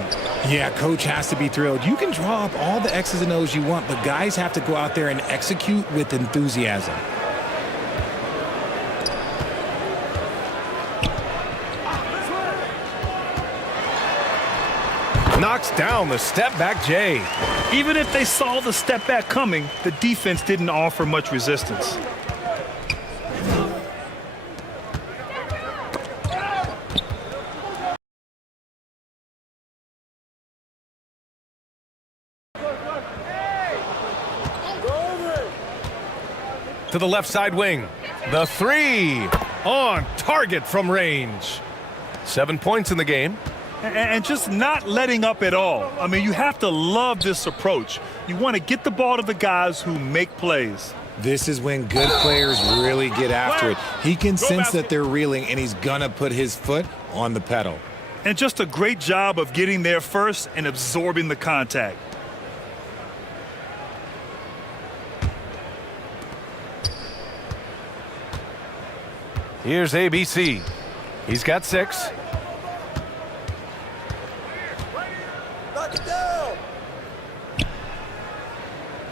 Yeah, coach has to be thrilled. You can draw up all the X's and O's you want, but guys have to go out there and execute with enthusiasm. Knocks down the step back J. Even if they saw the step back coming, the defense didn't offer much resistance. to the left side wing. The three on target from range. 7 points in the game. And just not letting up at all. I mean, you have to love this approach. You want to get the ball to the guys who make plays. This is when good players really get after it. He can sense that they're reeling, and he's going to put his foot on the pedal. And just a great job of getting there first and absorbing the contact. Here's ABC. He's got 6.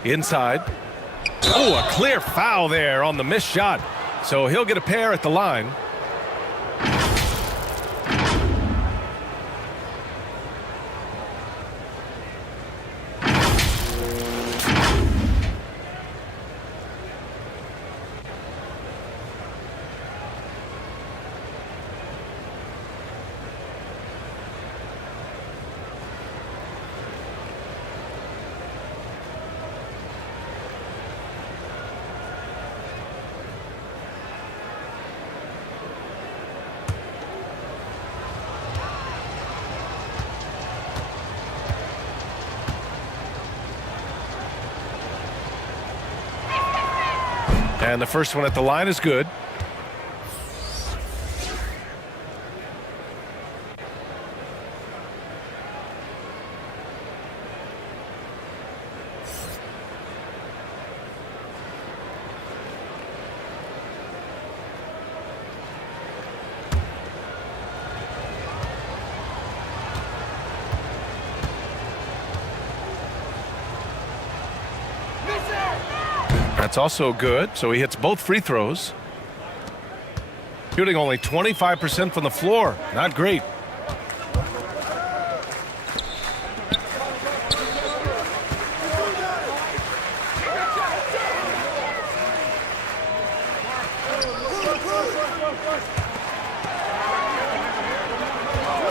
Inside. Oh, a clear foul there on the missed shot. So he'll get a pair at the line. And the first one at the line is good. That's also good, so he hits both free throws. Shooting only 25% from the floor. Not great.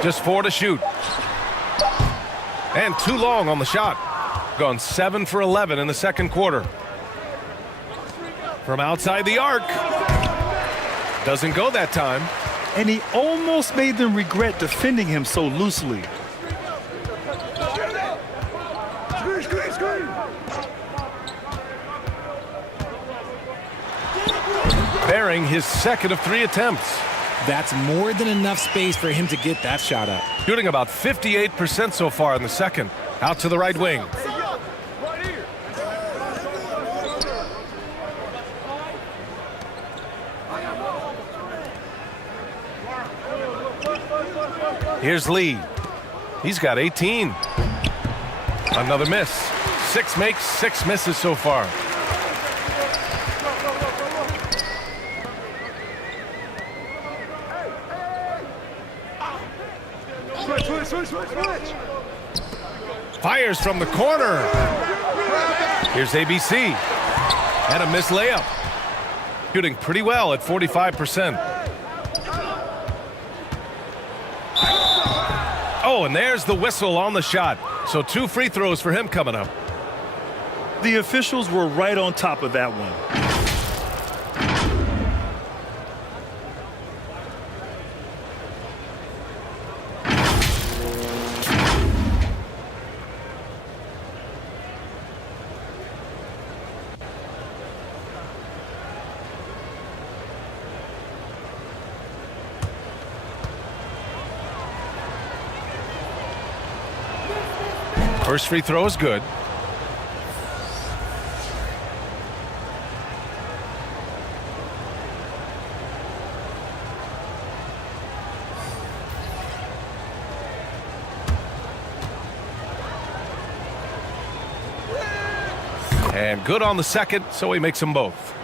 Just 4 to shoot. And too long on the shot. Gone 7 for 11 in the second quarter. From outside the arc. Doesn't go that time. And he almost made them regret defending him so loosely. Bearing his second of 3 attempts. That's more than enough space for him to get that shot up. Shooting about 58% so far in the second. Out to the right wing. Here's Lee. He's got 18. Another miss. 6 makes, 6 misses so far. Fires from the corner. Here's ABC. And a missed layup. Shooting pretty well at 45%. Oh, and there's the whistle on the shot. So 2 free throws for him coming up. The officials were right on top of that one. First free throw is good. And good on the second, so he makes them both.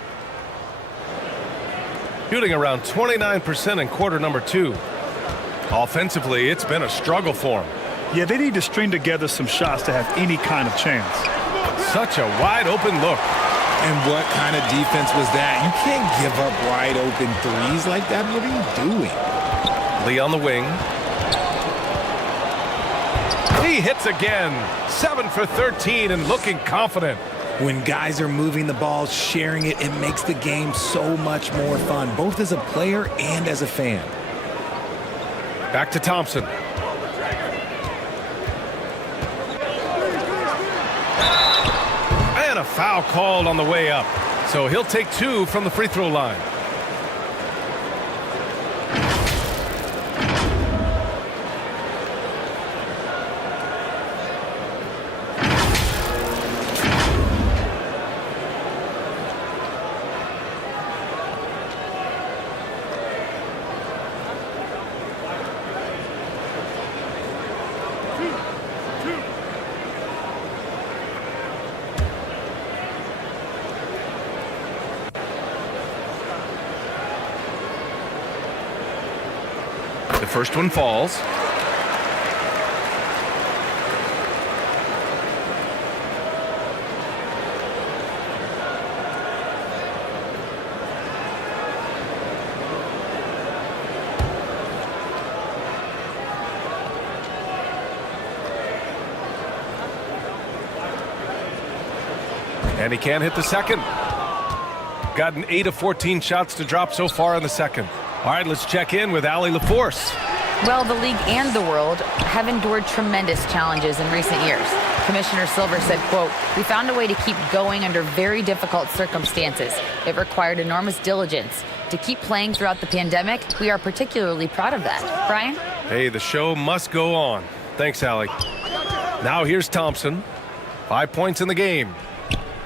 Shooting around 29% in quarter number 2. Offensively, it's been a struggle for him. Yeah, they need to string together some shots to have any kind of chance. Such a wide open look. And what kind of defense was that? You can't give up wide open threes like that. What are you doing? Lee on the wing. He hits again. 7 for 13 and looking confident. When guys are moving the ball, sharing it, it makes the game so much more fun, both as a player and as a fan. Back to Thompson. And a foul called on the way up. So he'll take 2 from the free throw line. The first one falls. And he can't hit the second. Gotten 8 of 14 shots to drop so far in the second. All right, let's check in with Allie LaForce. Well, the league and the world have endured tremendous challenges in recent years. Commissioner Silver said, quote, "We found a way to keep going under very difficult circumstances. It required enormous diligence. To keep playing throughout the pandemic, we are particularly proud of that." Brian? Hey, the show must go on. Thanks, Allie. Now here's Thompson. 5 points in the game.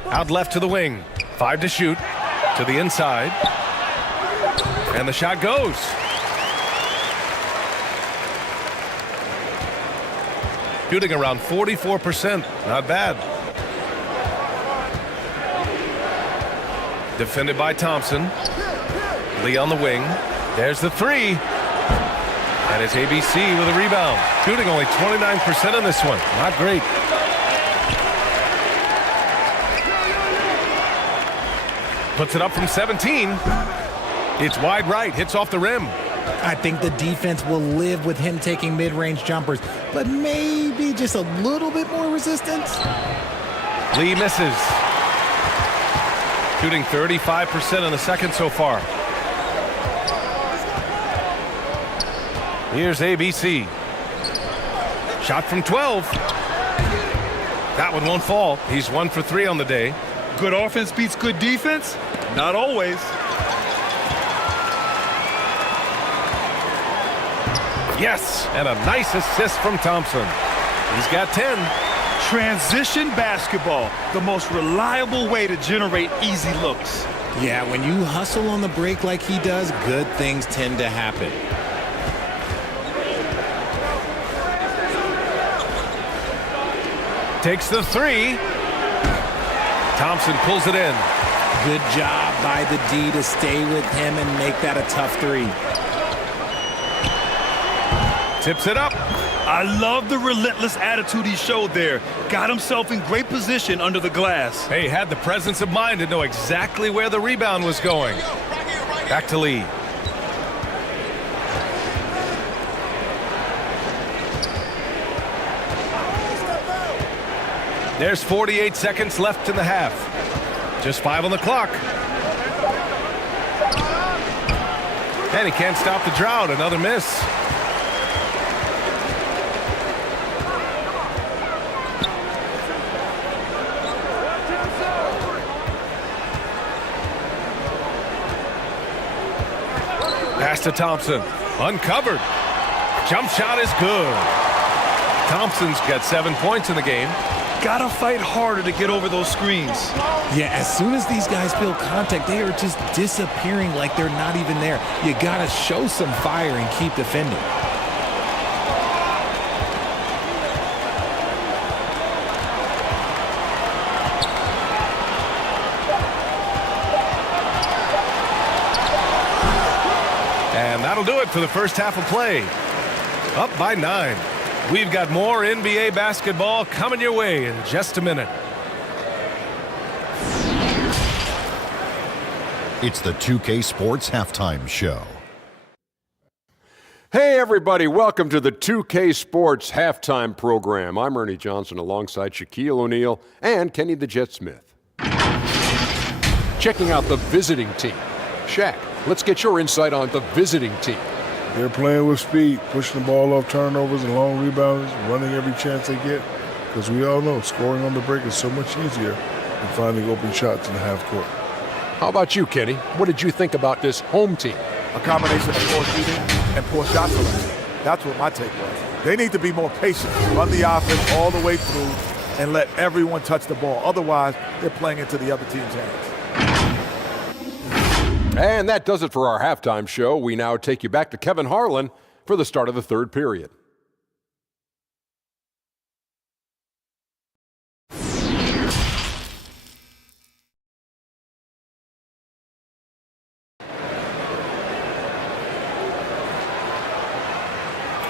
Out left to the wing. 5 to shoot. To the inside. And the shot goes. Shooting around 44%. Not bad. Defended by Thompson. Lee on the wing. There's the 3. And it's ABC with a rebound. Shooting only 29% in this one. Not great. Puts it up from 17. It's wide right, hits off the rim. I think the defense will live with him taking mid-range jumpers, but maybe just a little bit more resistance. Lee misses. Shooting 35% in the second so far. Here's ABC. Shot from 12. That one won't fall. He's 1 for 3 on the day. Good offense beats good defense? Not always. Yes, and a nice assist from Thompson. He's got 10. Transition basketball, the most reliable way to generate easy looks. Yeah, when you hustle on the break like he does, good things tend to happen. Takes the 3. Thompson pulls it in. Good job by the D to stay with him and make that a tough 3. Tips it up. I love the relentless attitude he showed there. Got himself in great position under the glass. Hey, had the presence of mind to know exactly where the rebound was going. Back to Lee. There's 48 seconds left in the half. Just 5 on the clock. And he can't stop the drought. Another miss. Pass to Thompson. Uncovered. Jump shot is good. Thompson's got 7 points in the game. Gotta fight harder to get over those screens. Yeah, as soon as these guys feel contact, they are just disappearing like they're not even there. You gotta show some fire and keep defending. And that'll do it for the first half of play. Up by 9. We've got more NBA basketball coming your way in just a minute. It's the 2K Sports Halftime Show. Hey, everybody. Welcome to the 2K Sports Halftime Program. I'm Ernie Johnson alongside Shaquille O'Neal and Kenny the Jet Smith. Checking out the visiting team. Shaq, let's get your insight on the visiting team. They're playing with speed, pushing the ball off turnovers and long rebounds, running every chance they get. Because we all know scoring on the break is so much easier than finding open shots in the half court. How about you, Kenny? What did you think about this home team? A combination of poor shooting and poor shot selection. That's what my take was. They need to be more patient, run the offense all the way through, and let everyone touch the ball. Otherwise, they're playing into the other team's hands. And that does it for our halftime show. We now take you back to Kevin Harlan for the start of the third period.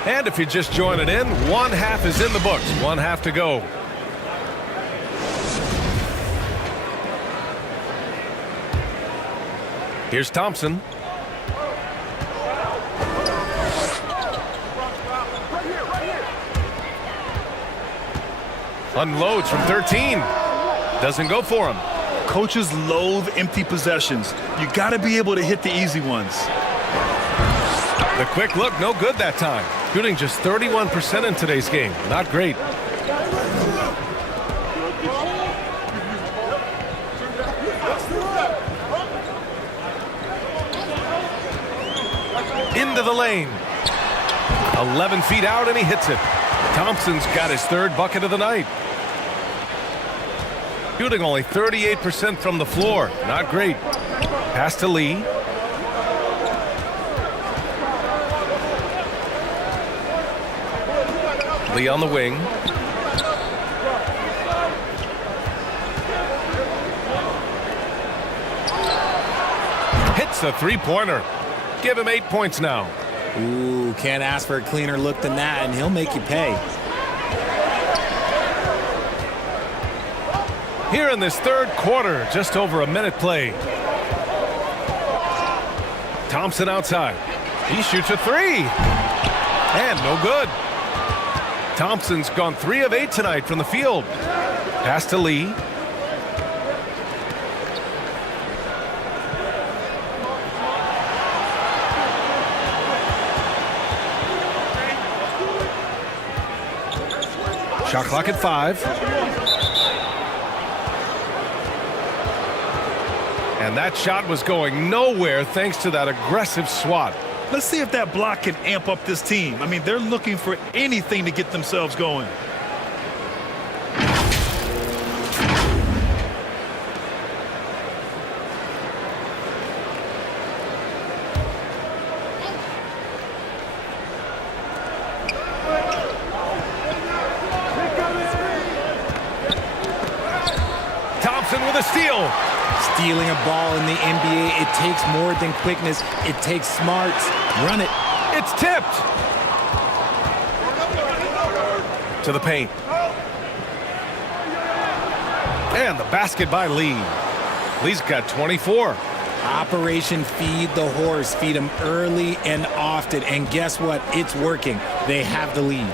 And if you're just joining in, one half is in the books. One half to go. Here's Thompson. Unloads from 13. Doesn't go for him. Coaches loathe empty possessions. You got to be able to hit the easy ones. The quick look, no good that time. Shooting just 31% in today's game. Not great. Into the lane. 11 feet out and he hits it. Thompson's got his third bucket of the night. Shooting only 38% from the floor. Not great. Pass to Lee. Lee on the wing. Hits a three-pointer. Give him 8 points now. Ooh, can't ask for a cleaner look than that, and he'll make you pay. Here in this third quarter, just over a minute played. Thompson outside. He shoots a three. And no good. Thompson's gone 3 of 8 tonight from the field. Pass to Lee. Shot clock at 5. And that shot was going nowhere thanks to that aggressive swat. Let's see if that block can amp up this team. I mean, they're looking for anything to get themselves going. Thompson with a steal. Stealing a ball in the NBA, it takes more than quickness. It takes smarts. Run it. It's tipped. To the paint. And the basket by Lee. Lee's got 24. Operation Feed the Horse. Feed him early and often. And guess what? It's working. They have the lead.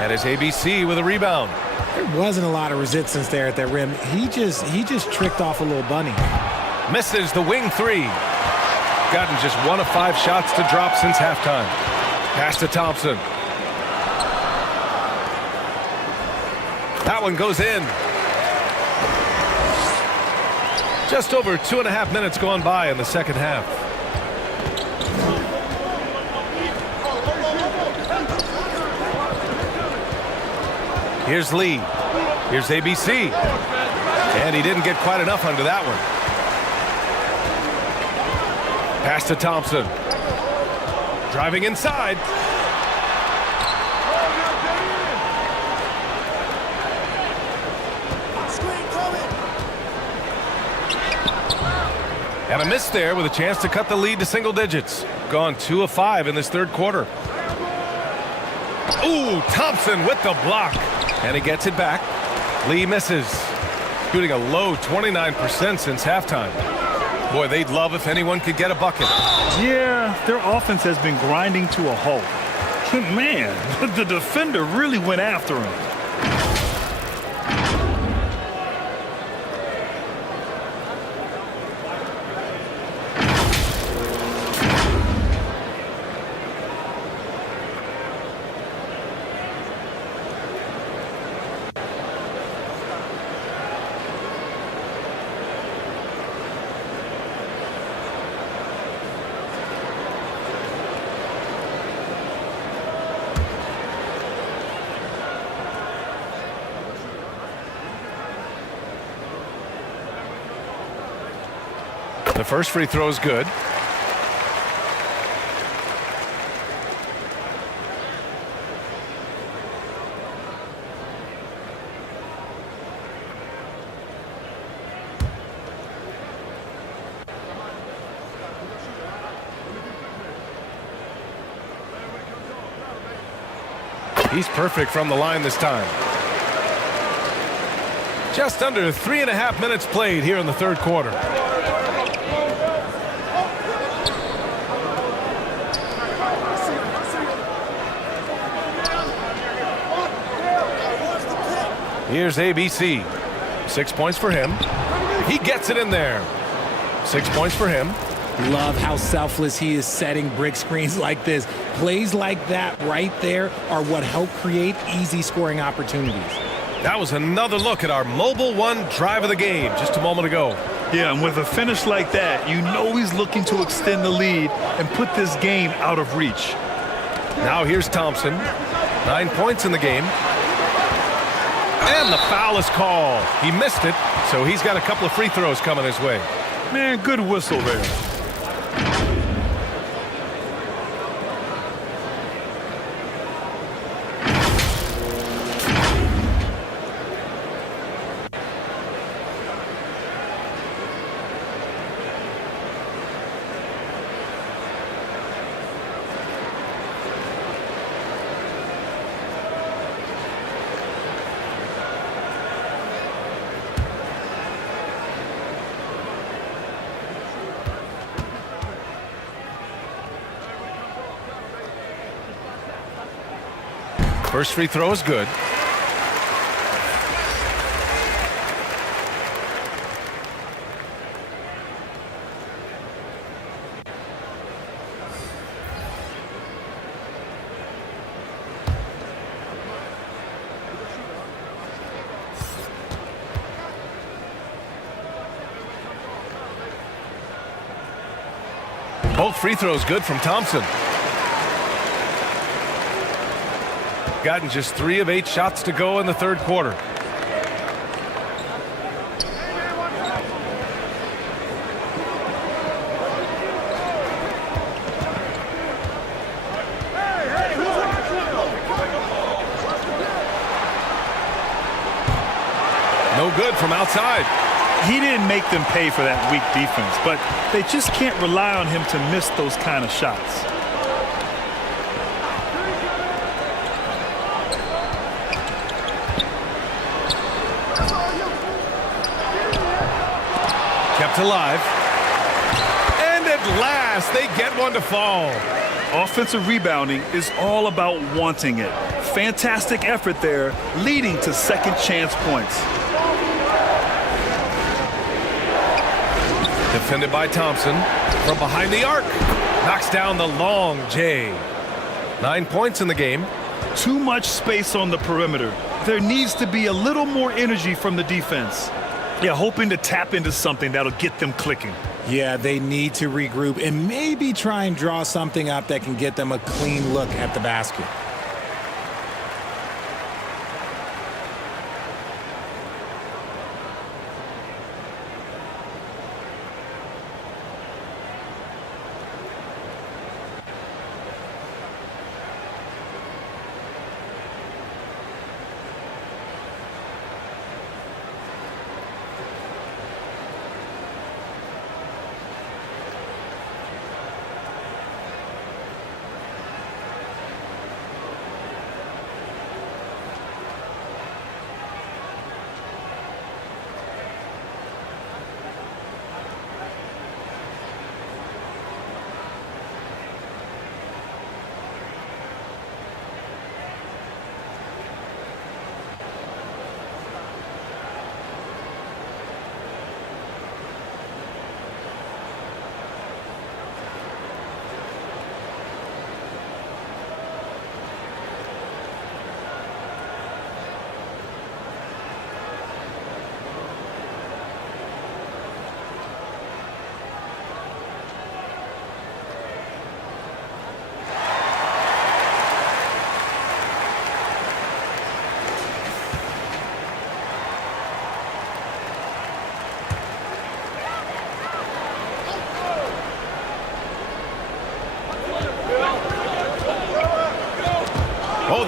And it's ABC with a rebound. There wasn't a lot of resistance there at that rim. He just tricked off a little bunny. Misses the wing 3. Gotten just 1 of 5 shots to drop since halftime. Pass to Thompson. That one goes in. Just over 2.5 minutes gone by in the second half. Here's Lee. Here's ABC. And he didn't get quite enough under that one. Pass to Thompson. Driving inside. And a miss there with a chance to cut the lead to single digits. Gone 2 of 5 in this third quarter. Ooh, Thompson with the block. And he gets it back. Lee misses. Shooting a low 29% since halftime. Boy, they'd love if anyone could get a bucket. Yeah, their offense has been grinding to a halt. Man, the defender really went after him. The first free throw is good. He's perfect from the line this time. Just under 3.5 minutes played here in the third quarter. Here's ABC. 6 points for him. He gets it in there. 6 points for him. Love how selfless he is setting brick screens like this. Plays like that right there are what help create easy scoring opportunities. That was another look at our Mobile One drive of the game just a moment ago. Yeah, and with a finish like that, you know he's looking to extend the lead and put this game out of reach. Now here's Thompson. 9 points in the game. And the foul is called. He missed it, so he's got a couple of free throws coming his way. Man, good whistle there. First free throw is good. Both free throws good from Thompson. Gotten just 3 of 8 shots to go in the third quarter. No good from outside. He didn't make them pay for that weak defense, but they just can't rely on him to miss those kind of shots. Kept alive. And at last, they get one to fall. Offensive rebounding is all about wanting it. Fantastic effort there, leading to second chance points. Defended by Thompson from behind the arc. Knocks down the long J. 9 points in the game. Too much space on the perimeter. There needs to be a little more energy from the defense. Yeah, hoping to tap into something that'll get them clicking. Yeah, they need to regroup and maybe try and draw something up that can get them a clean look at the basket.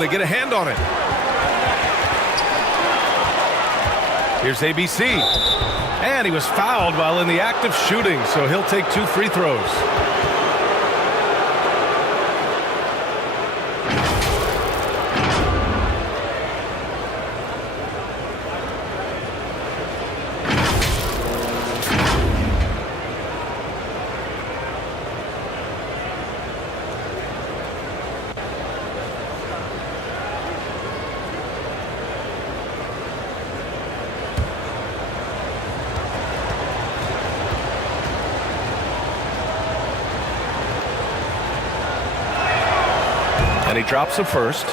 they get a hand on it. Here's ABC. And he was fouled while in the act of shooting, so he'll take 2 free throws. And he drops the first.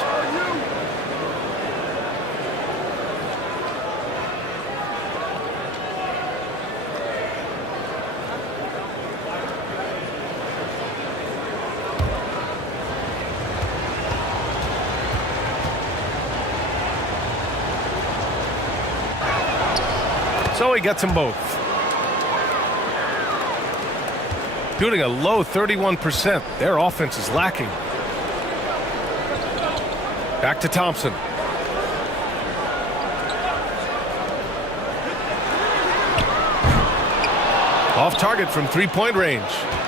So he gets them both. Shooting a low 31%. Their offense is lacking. Back to Thompson. Off target from 3-point range.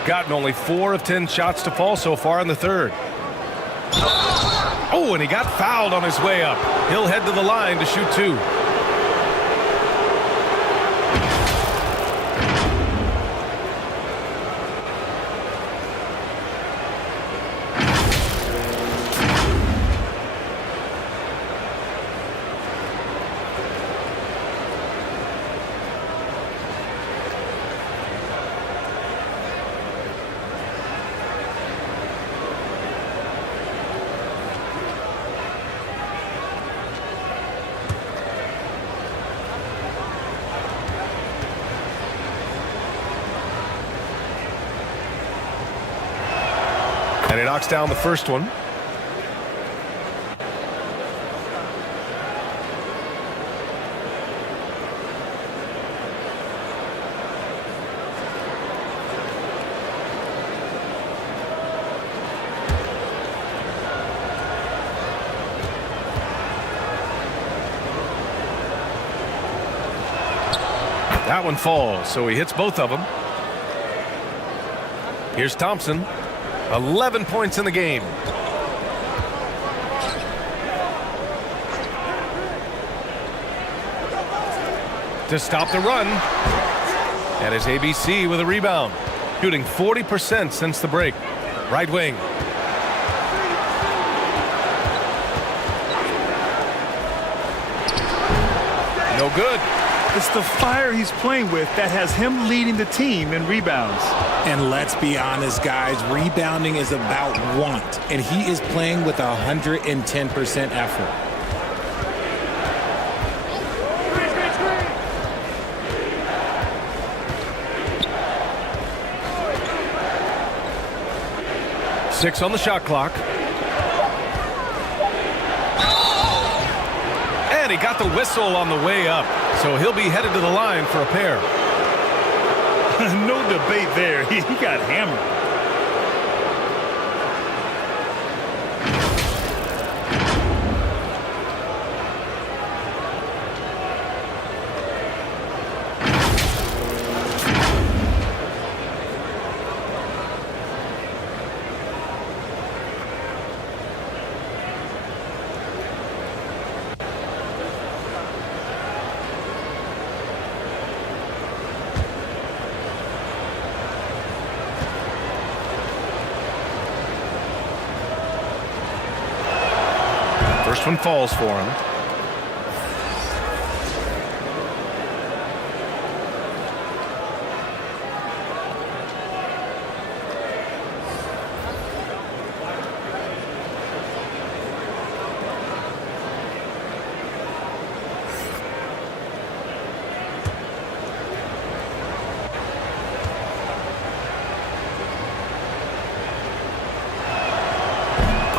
Gotten only 4 of 10 shots to fall so far in the third. Oh, and he got fouled on his way up. He'll head to the line to shoot 2. And he knocks down the first one. That one falls, so he hits both of them. Here's Thompson. 11 points in the game. To stop the run. And it's ABC with a rebound. Shooting 40% since the break. Right wing. No good. It's the fire he's playing with that has him leading the team in rebounds. And let's be honest, guys, rebounding is about want, and he is playing with 110% effort. Six on the shot clock. And he got the whistle on the way up, so he'll be headed to the line for a pair. No debate there. He got hammered. First one falls for him.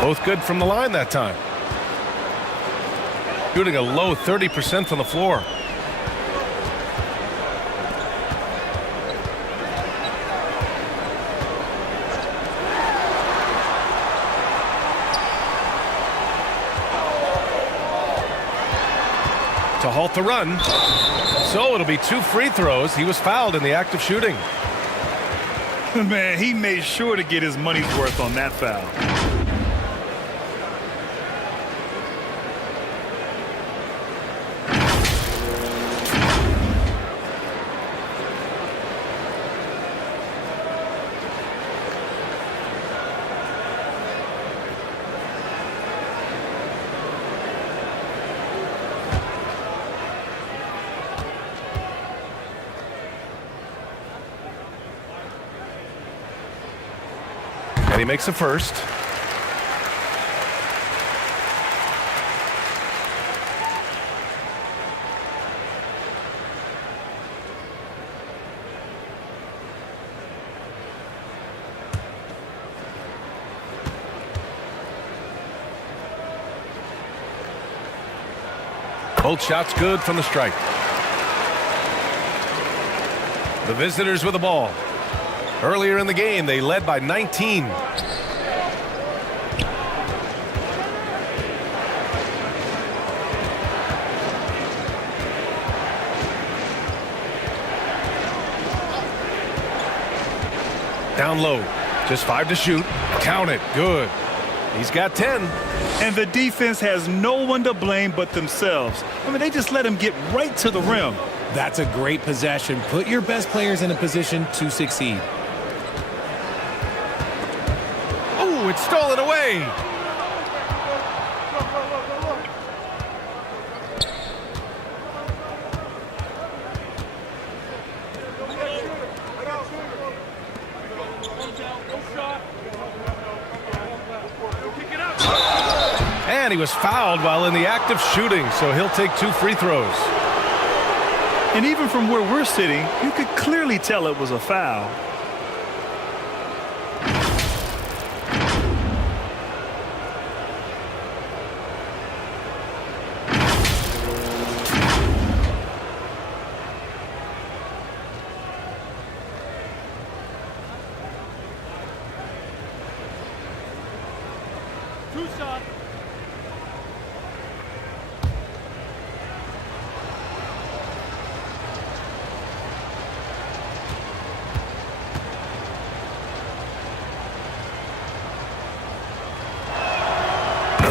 Both good from the line that time. Shooting a low 30% from the floor. to halt the run. So it'll be 2 free throws. He was fouled in the act of shooting. Man, he made sure to get his money's worth on that foul. And he makes the first. Both shots good from the stripe. The visitors with the ball. Earlier in the game, they led by 19. Down low, just 5 to shoot. Count it, good. He's got 10. And the defense has no one to blame but themselves. I mean, they just let him get right to the rim. That's a great possession. Put your best players in a position to succeed. Oh, it's stolen away. And he was fouled while in the act of shooting, so he'll take 2 free throws. And even from where we're sitting, you could clearly tell it was a foul.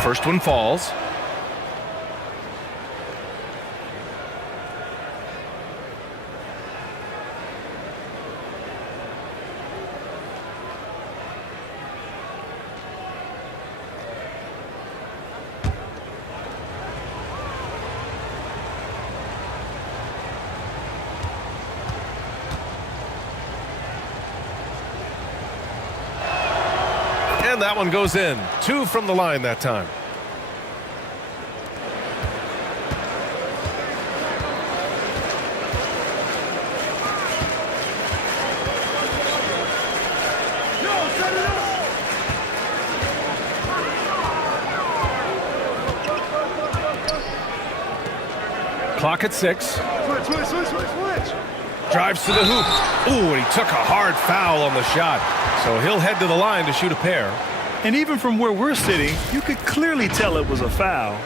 First one falls. And that one goes in. 2 from the line that time. Clock at 6. Switch. Drives to the hoop. Ooh, and he took a hard foul on the shot. So he'll head to the line to shoot a pair. And even from where we're sitting, you could clearly tell it was a foul.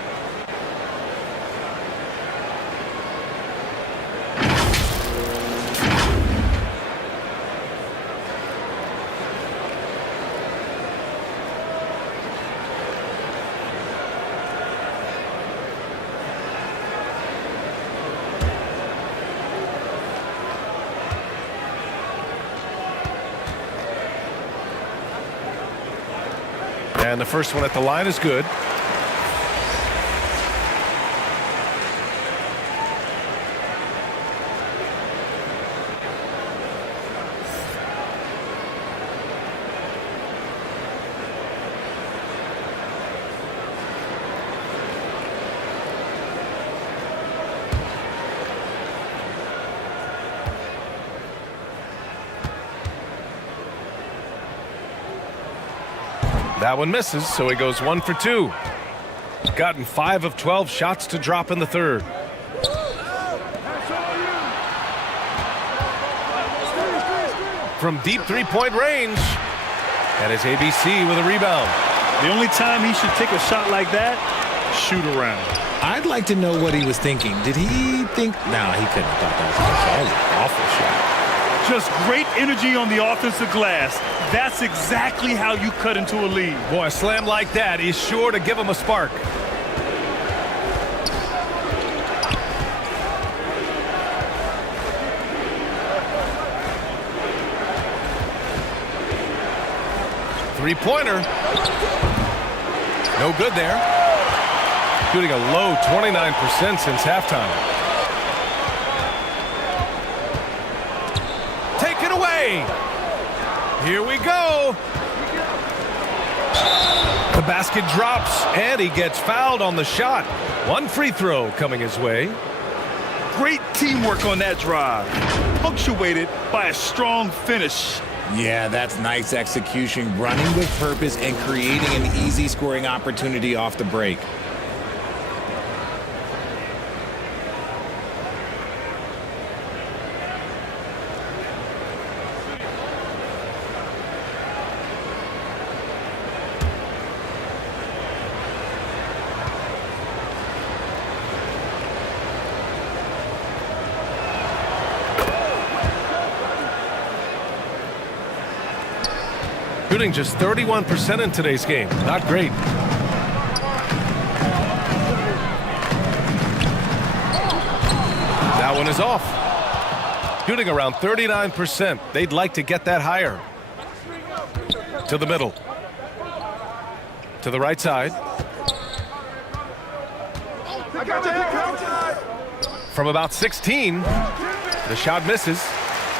And the first one at the line is good. That one misses, so he goes 1 for 2. He's gotten 5 of 12 shots to drop in the third. From deep three-point range. And it's ABC with a rebound. The only time he should take a shot like that, shoot-around. I'd like to know what he was thinking. Did he think? No, he couldn't have thought that was an awful shot. Just great energy on the offensive glass. That's exactly how you cut into a lead. Boy, a slam like that is sure to give him a spark. Three-pointer. No good there. Shooting a low 29% since halftime. Taken away. Here we go. The basket drops, and he gets fouled on the shot. One free throw coming his way. Great teamwork on that drive, punctuated by a strong finish. Yeah, that's nice execution, running with purpose and creating an easy scoring opportunity off the break. Shooting just 31% in today's game. Not great. That one is off. Shooting around 39%. They'd like to get that higher. To the middle. To the right side. From about 16, the shot misses.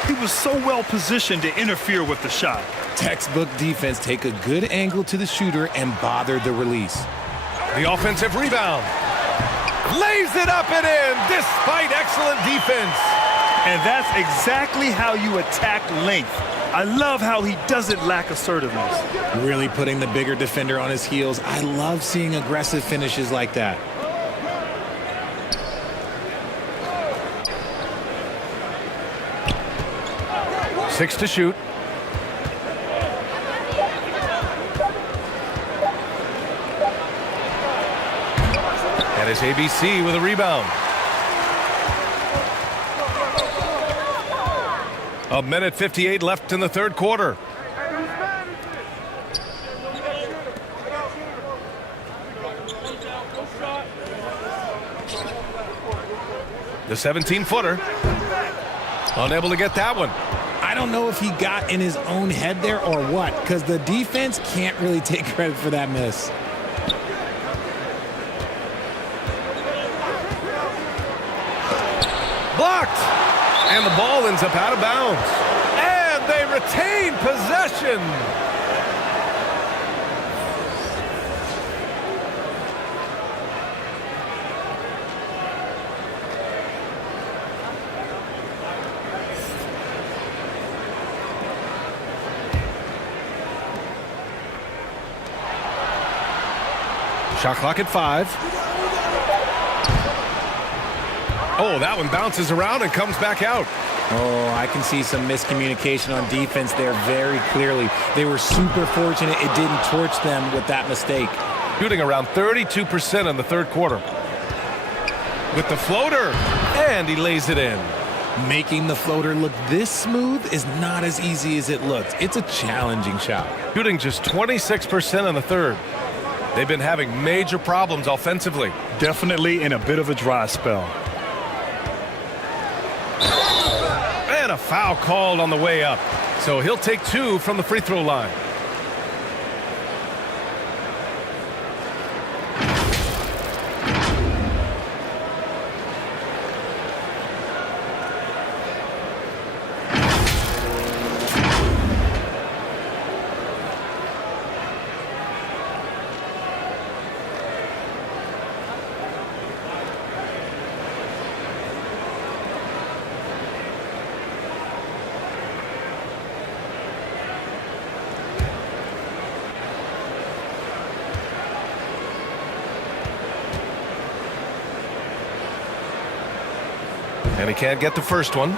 He was so well positioned to interfere with the shot. Textbook defense, take a good angle to the shooter and bother the release. The offensive rebound. Lays it up and in despite excellent defense. And that's exactly how you attack length. I love how he doesn't lack assertiveness. Really putting the bigger defender on his heels. I love seeing aggressive finishes like that. Six to shoot. And it's ABC with a rebound. A minute 58 left in the third quarter. The 17-footer. Unable to get that one. I don't know if he got in his own head there or what, because the defense can't really take credit for that miss. Blocked. And the ball ends up out of bounds. And they retain possession. Shot clock at 5. Oh, that one bounces around and comes back out. Oh, I can see some miscommunication on defense there very clearly. They were super fortunate it didn't torch them with that mistake. Shooting around 32% in the third quarter. With the floater, and he lays it in. Making the floater look this smooth is not as easy as it looks. It's a challenging shot. Shooting just 26% in the third. They've been having major problems offensively. Definitely in a bit of a dry spell. And a foul called on the way up. So he'll take 2 from the free throw line. And he can't get the first one.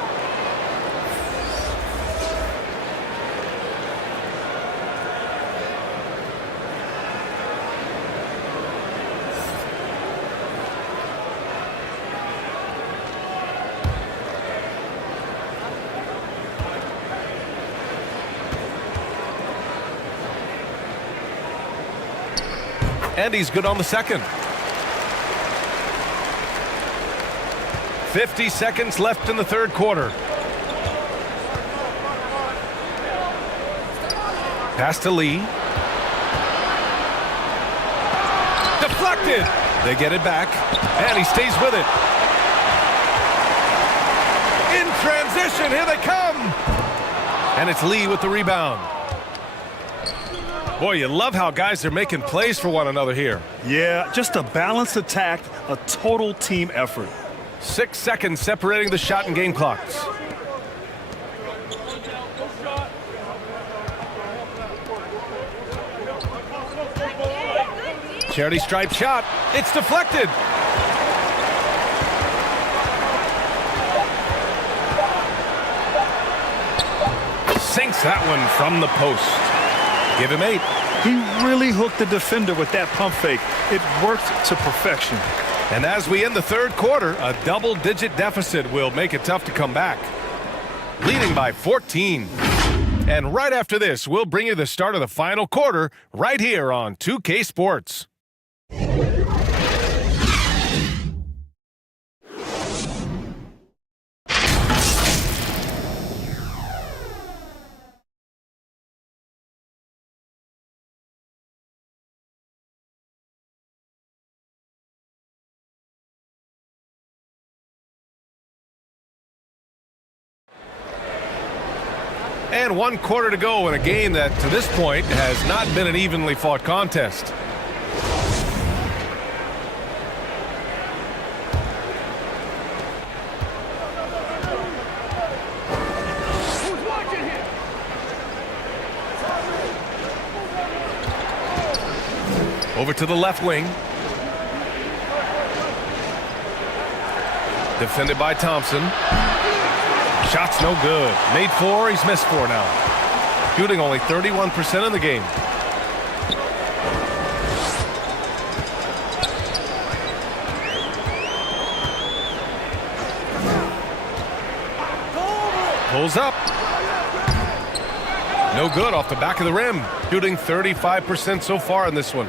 And he's good on the second. 50 seconds left in the third quarter. Pass to Lee. Deflected. They get it back, and he stays with it. In transition, here they come. And it's Lee with the rebound. Boy, you love how guys are making plays for one another here. Yeah, just a balanced attack, a total team effort. 6 seconds separating the shot and game clocks. Charity stripe shot. It's deflected. Sinks that one from the post. Give him 8. He really hooked the defender with that pump fake. It worked to perfection. And as we end the third quarter, a double-digit deficit will make it tough to come back. Leading by 14. And right after this, we'll bring you the start of the final quarter right here on 2K Sports. And 1 quarter to go in a game that, to this point, has not been an evenly fought contest. Over to the left wing. Defended by Thompson. Shot's no good. Made 4, he's missed 4 now. Shooting only 31% in the game. Pulls up. No good off the back of the rim. Shooting 35% so far in this one.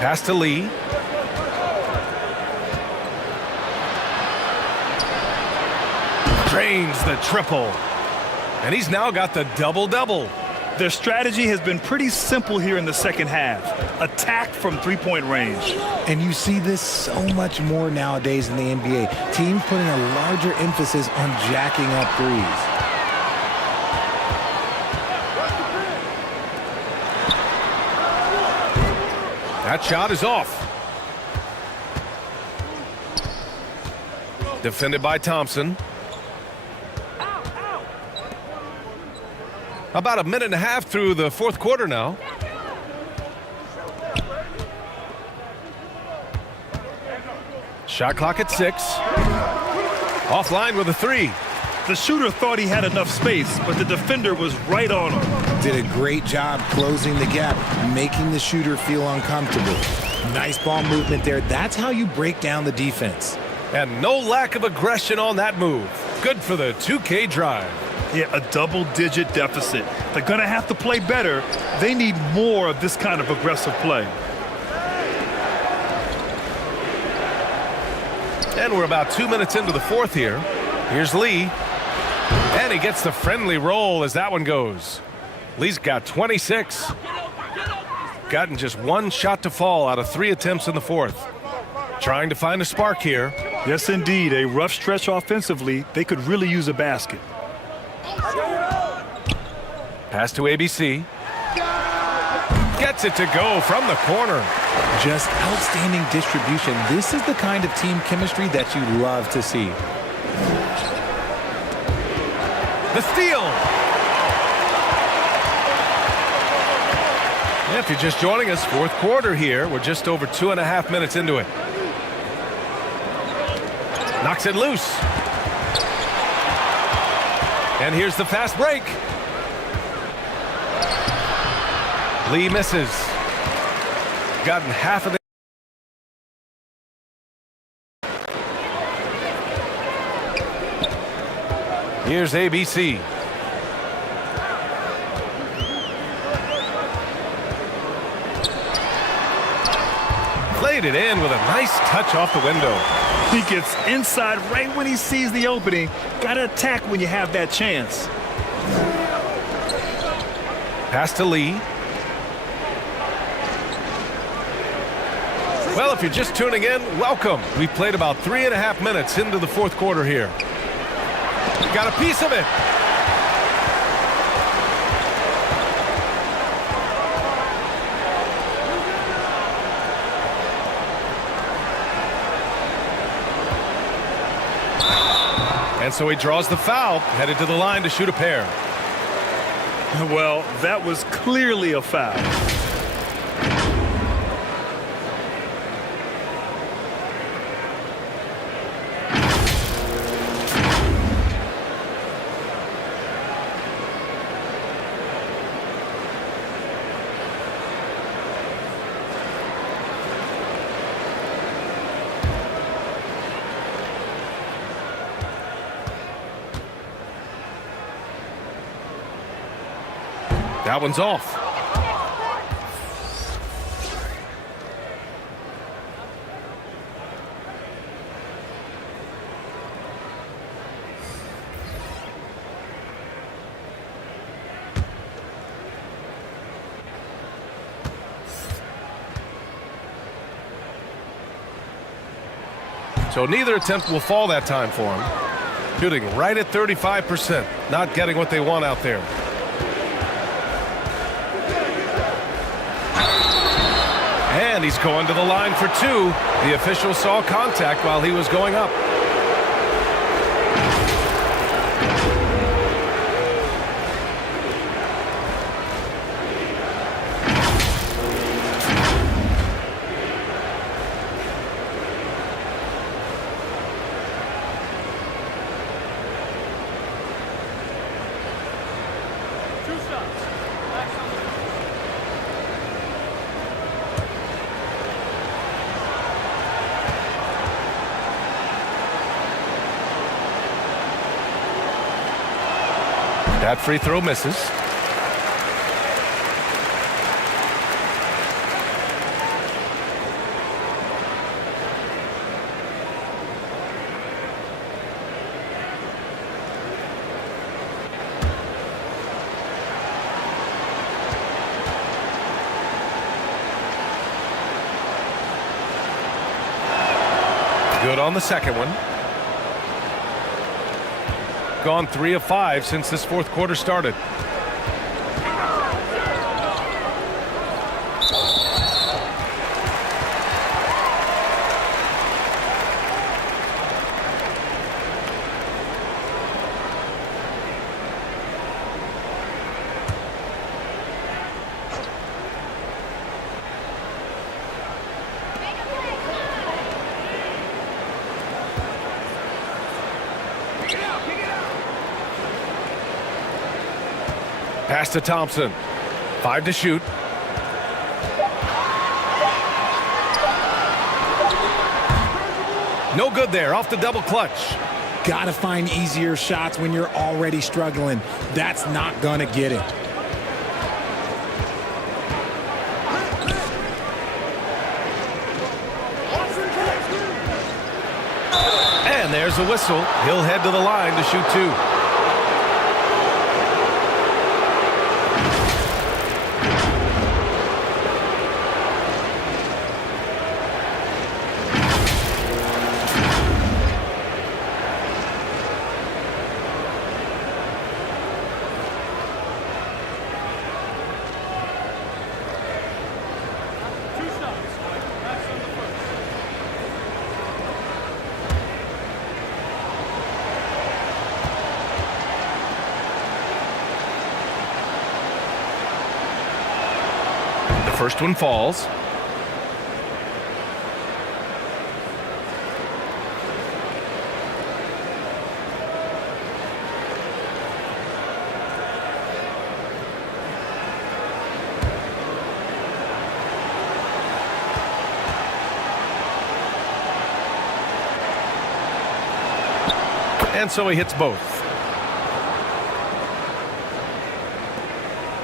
Pass to Lee. Drains the triple. And he's now got the double-double. Their strategy has been pretty simple here in the second half. Attack from three-point range. And you see this so much more nowadays in the NBA. Teams putting a larger emphasis on jacking up threes. That shot is off. Defended by Thompson. About a minute and a half through the fourth quarter now. Shot clock at 6. Offline with a 3. The shooter thought he had enough space, but the defender was right on him. Did a great job closing the gap, making the shooter feel uncomfortable. Nice ball movement there. That's how you break down the defense. And no lack of aggression on that move. Good for the 2K drive. Yeah, a double-digit deficit. They're going to have to play better. They need more of this kind of aggressive play. And we're about 2 minutes into the fourth here. Here's Lee. And he gets the friendly roll as that one goes. Lee's got 26. Gotten just 1 shot to fall out of 3 attempts in the fourth. Trying to find a spark here. Yes, indeed. A rough stretch offensively. They could really use a basket. Pass to ABC. Gets it to go from the corner. Just outstanding distribution. This is the kind of team chemistry that you love to see. The steal. If you're just joining us, fourth quarter here. We're just over 2.5 minutes into it. Knocks it loose. And here's the fast break. Lee misses. Gotten half of the. Here's ABC. Played it in with a nice touch off the window. He gets inside right when he sees the opening. Got to attack when you have that chance. Pass to Lee. Well, if you're just tuning in, welcome. We've played about 3.5 minutes into the fourth quarter here. Got a piece of it. And so he draws the foul, headed to the line to shoot a pair. Well, that was clearly a foul. That one's off. So neither attempt will fall that time for him. Shooting right at 35%, not getting what they want out there. And he's going to the line for two. The official saw contact while he was going up. That free throw misses. Good on the second one. Gone 3 of 5 since this fourth quarter started. Pass to Thompson. 5 to shoot. No good there. Off the double clutch. Gotta find easier shots when you're already struggling. That's not gonna get it. And there's a whistle. He'll head to the line to shoot 2. First one falls. And so he hits both.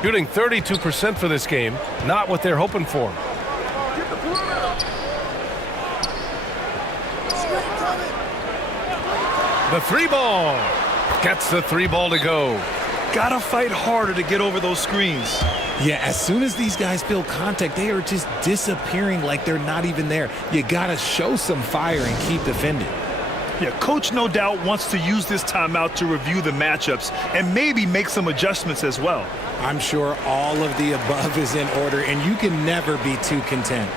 Shooting 32% for this game. Not what they're hoping for. The 3-ball. Gets the 3-ball to go. Gotta fight harder to get over those screens. Yeah, as soon as these guys feel contact, they are just disappearing like they're not even there. You gotta show some fire and keep defending. Yeah, coach no doubt wants to use this timeout to review the matchups and maybe make some adjustments as well. I'm sure all of the above is in order, and you can never be too content.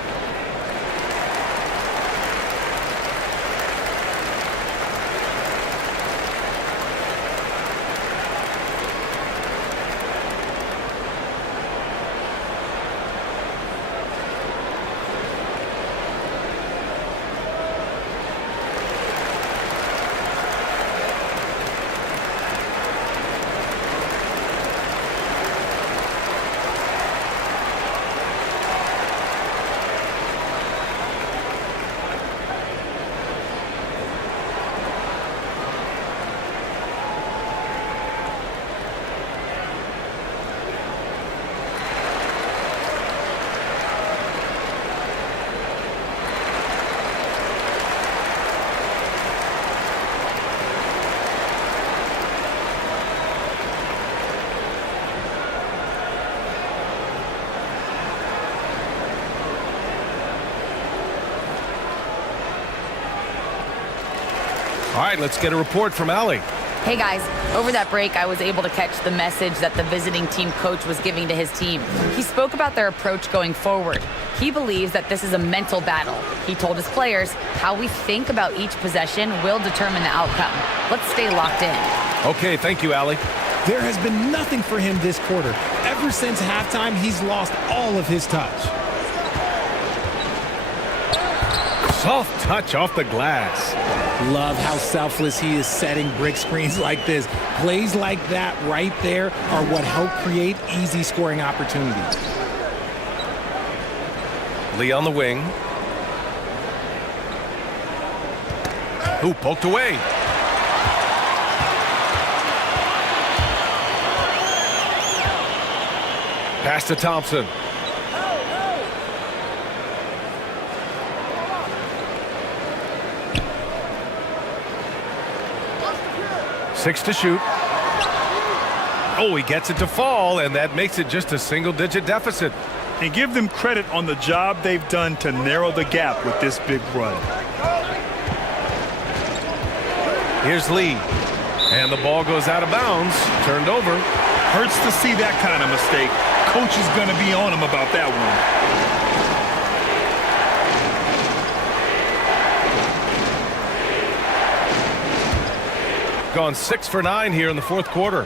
All right, let's get a report from Allie. Hey guys, over that break, I was able to catch the message that the visiting team coach was giving to his team. He spoke about their approach going forward. He believes that this is a mental battle. He told his players how we think about each possession will determine the outcome. Let's stay locked in. Okay, thank you, Allie. There has been nothing for him this quarter. Ever since halftime, he's lost all of his touch. Soft touch off the glass. Love how selfless he is setting brick screens like this. Plays like that right there are what help create easy scoring opportunities. Lee on the wing. Ooh, poked away. Pass to Thompson. Six to shoot. Oh, he gets it to fall, and that makes it just a single-digit deficit. And give them credit on the job they've done to narrow the gap with this big run. Here's Lee. And the ball goes out of bounds. Turned over. Hurts to see that kind of mistake. Coach is going to be on him about that one. Gone 6 for 9 here in the fourth quarter.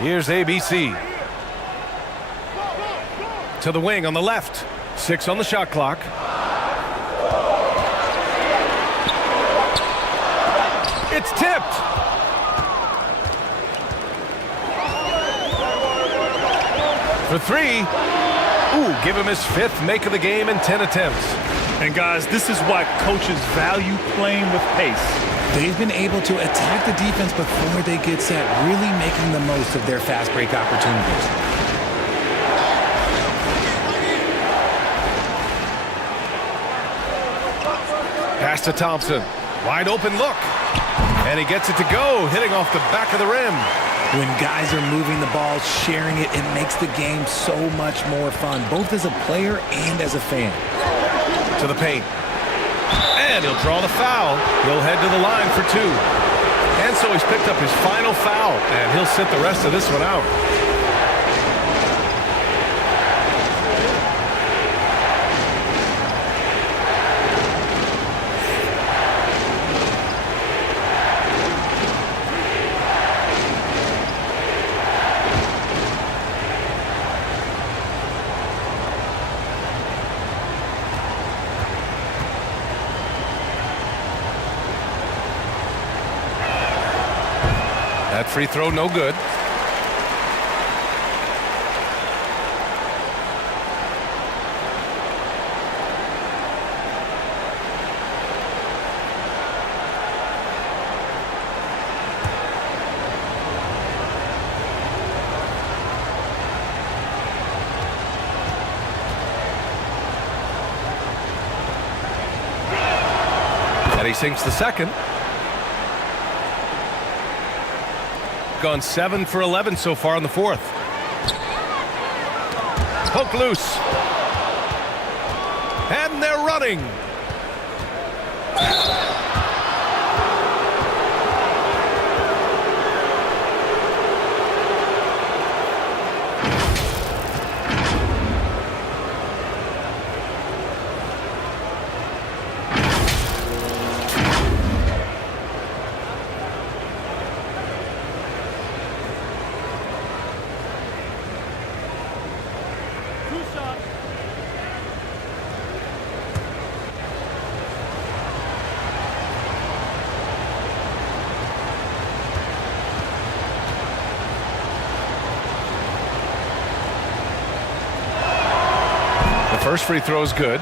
Here's ABC. To the wing on the left. 6 on the shot clock. It's tipped. For 3. Ooh, give him his 5th make of the game in 10 attempts. And guys, this is why coaches value playing with pace. They've been able to attack the defense before they get set, really making the most of their fast break opportunities. Pass to Thompson. Wide open look. And he gets it to go, hitting off the back of the rim. When guys are moving the ball, sharing it, it makes the game so much more fun, both as a player and as a fan. To the paint. And he'll draw the foul. He'll head to the line for 2. And so he's picked up his final foul, and he'll sit the rest of this one out. That free throw, no good. And he sinks the second. Gone 7 for 11 so far in the fourth. Poke loose. And they're running. First free throw is good.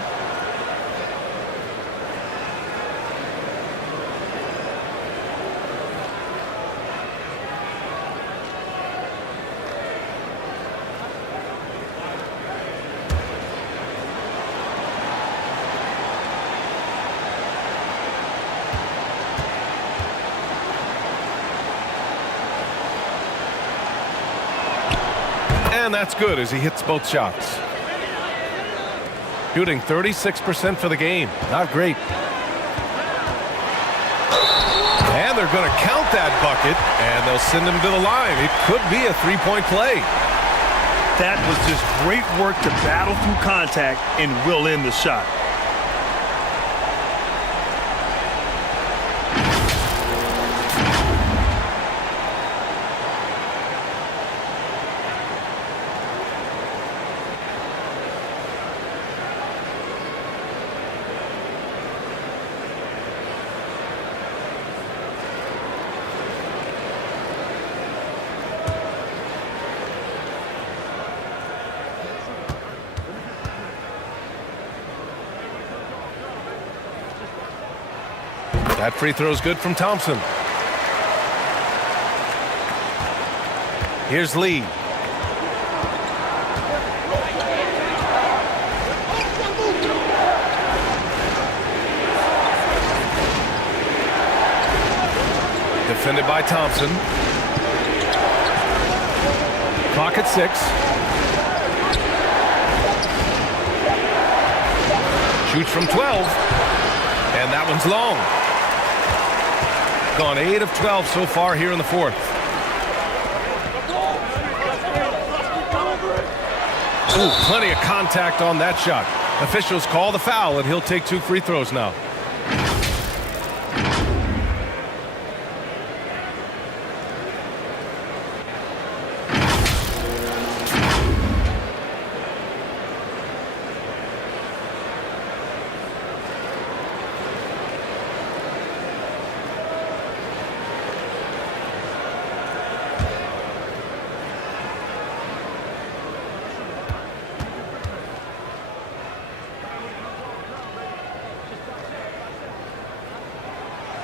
And that's good as he hits both shots. Shooting 36% for the game. Not great. And they're going to count that bucket, and they'll send him to the line. It could be a three-point play. That was just great work to battle through contact and will in the shot. That free throw is good from Thompson. Here's Lee. Defended by Thompson. Clock at 6. Shoots from 12. And that one's long. Gone 8 of 12 so far here in the fourth. Ooh, plenty of contact on that shot. Officials call the foul, and he'll take 2 free throws now.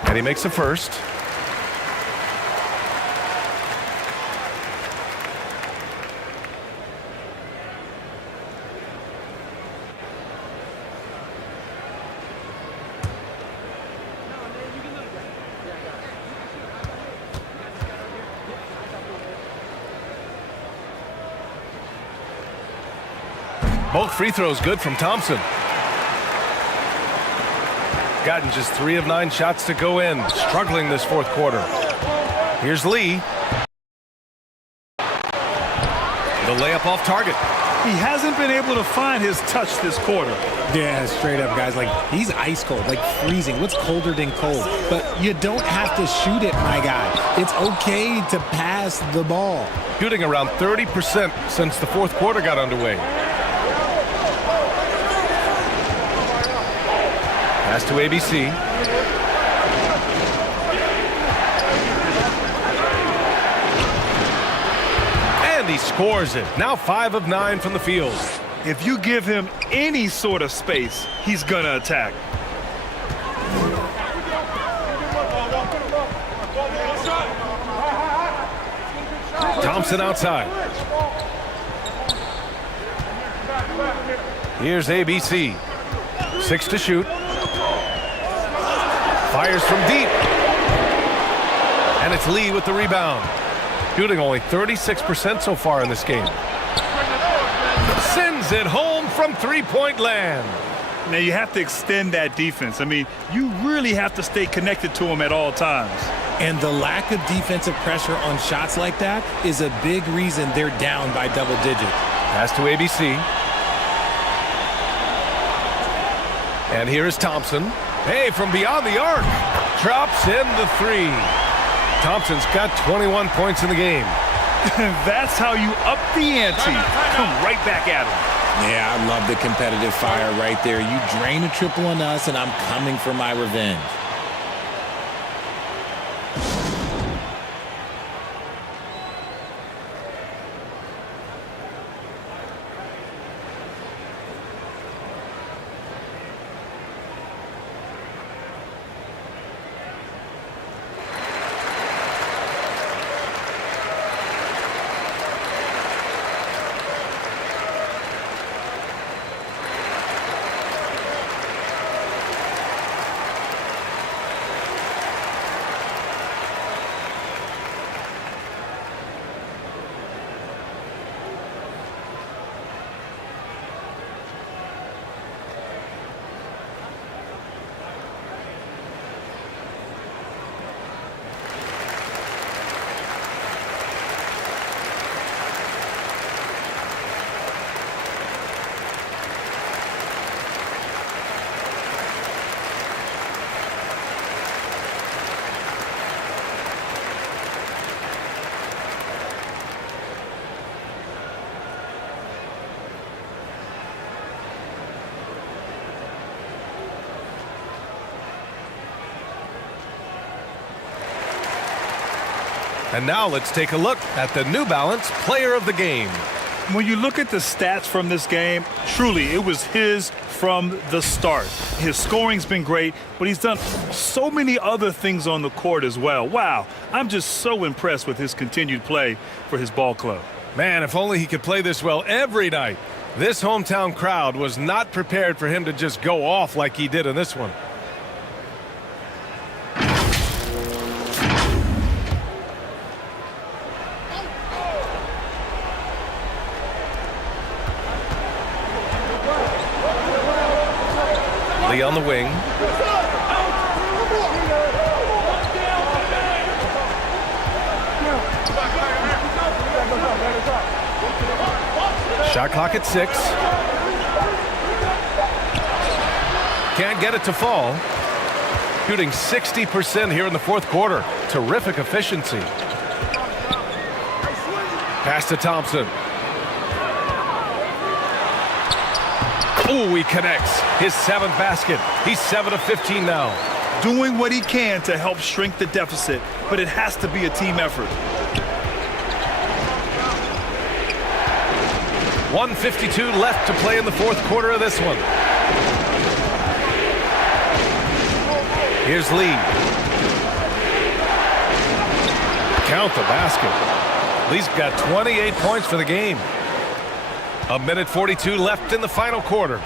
And he makes the first. Both free throws good from Thompson. Gotten just 3 of 9 shots to go in. Struggling this fourth quarter. Here's Lee. The layup off target. He hasn't been able to find his touch this quarter. Yeah, straight up, guys. Like, he's ice cold, like freezing. What's colder than cold? But you don't have to shoot it, my guy. It's okay to pass the ball. Shooting around 30% since the fourth quarter got underway. Pass to ABC. And he scores it. Now 5 of 9 from the field. If you give him any sort of space, he's going to attack. Thompson outside. Here's ABC. 6 to shoot. Fires from deep. And it's Lee with the rebound. Shooting only 36% so far in this game. Sends it home from three-point land. Now you have to extend that defense. I mean, you really have to stay connected to him at all times. And the lack of defensive pressure on shots like that is a big reason they're down by double digits. Pass to ABC. And here is Thompson. Hey, from beyond the arc. Drops in the three. Thompson's got 21 points in the game. That's how you up the ante. Come right back at him. Yeah, I love the competitive fire right there. You drain a triple on us, and I'm coming for my revenge. And now let's take a look at the New Balance Player of the Game. When you look at the stats from this game, truly, it was his from the start. His scoring's been great, but he's done so many other things on the court as well. Wow, I'm just so impressed with his continued play for his ball club. Man, if only he could play this well every night. This hometown crowd was not prepared for him to just go off like he did in this one. Lee on the wing. Shot clock at 6. Can't get it to fall. Shooting 60% here in the fourth quarter. Terrific efficiency. Pass to Thompson. Oh, he connects. His 7th basket. He's 7 of 15 now. Doing what he can to help shrink the deficit, but it has to be a team effort. 1:52 left to play in the fourth quarter of this one. Here's Lee. Count the basket. Lee's got 28 points for the game. 1:42 left in the final quarter.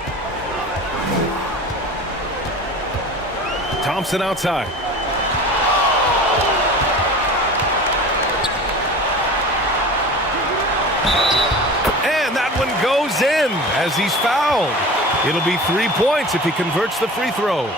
Thompson outside. And that one goes in as he's fouled. It'll be 3 points if he converts the free throw.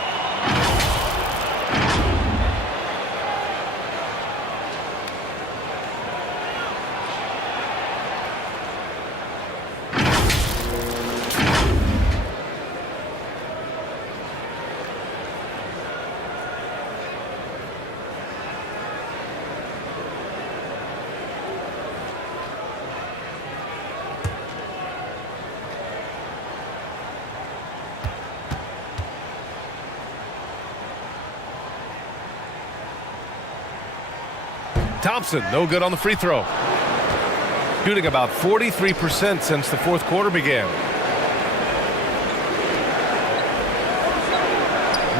Thompson, no good on the free throw. Shooting about 43% since the fourth quarter began.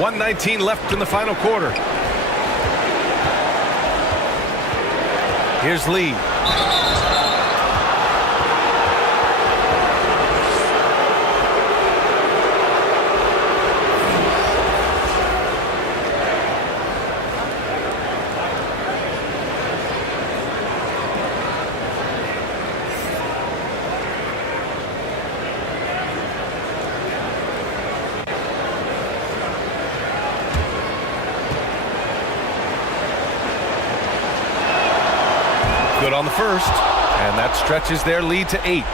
1:19 left in the final quarter. Here's Lee. Good on the first, and that stretches their lead to 8.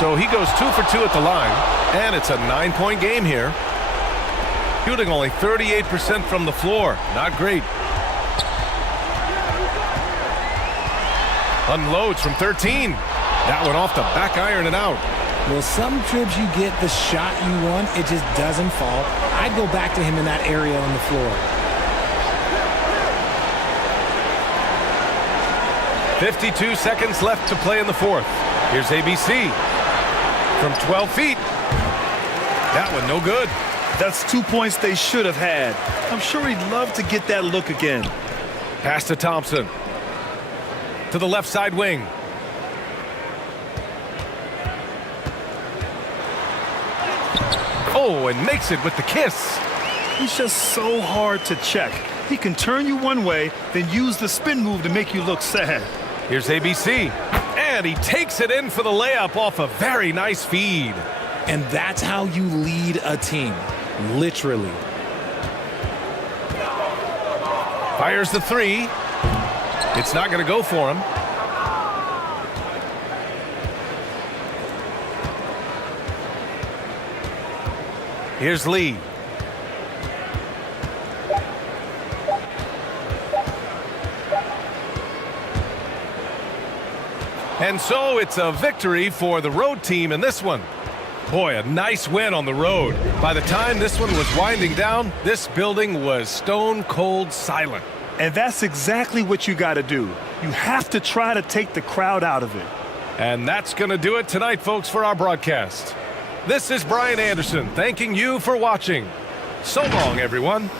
So he goes 2 for 2 at the line, and it's a 9-point game here. Shooting only 38% from the floor. Not great. Unloads from 13. That one off the back iron and out. Well, some trips you get the shot you want, it just doesn't fall. I'd go back to him in that area on the floor. 52 seconds left to play in the fourth. Here's ABC from 12 feet. That one no good. That's 2 points they should have had. I'm sure he'd love to get that look again. Pass to Thompson. To the left side wing. Oh, and makes it with the kiss. He's just so hard to check. He can turn you one way, then use the spin move to make you look sad. Here's ABC. And he takes it in for the layup off a very nice feed. And that's how you lead a team. Literally. Fires the 3. It's not going to go for him. Here's Lee. And so it's a victory for the road team in this one. Boy, a nice win on the road. By the time this one was winding down, this building was stone cold silent. And that's exactly what you got to do. You have to try to take the crowd out of it. And that's going to do it tonight, folks, for our broadcast. This is Brian Anderson thanking you for watching. So long, everyone.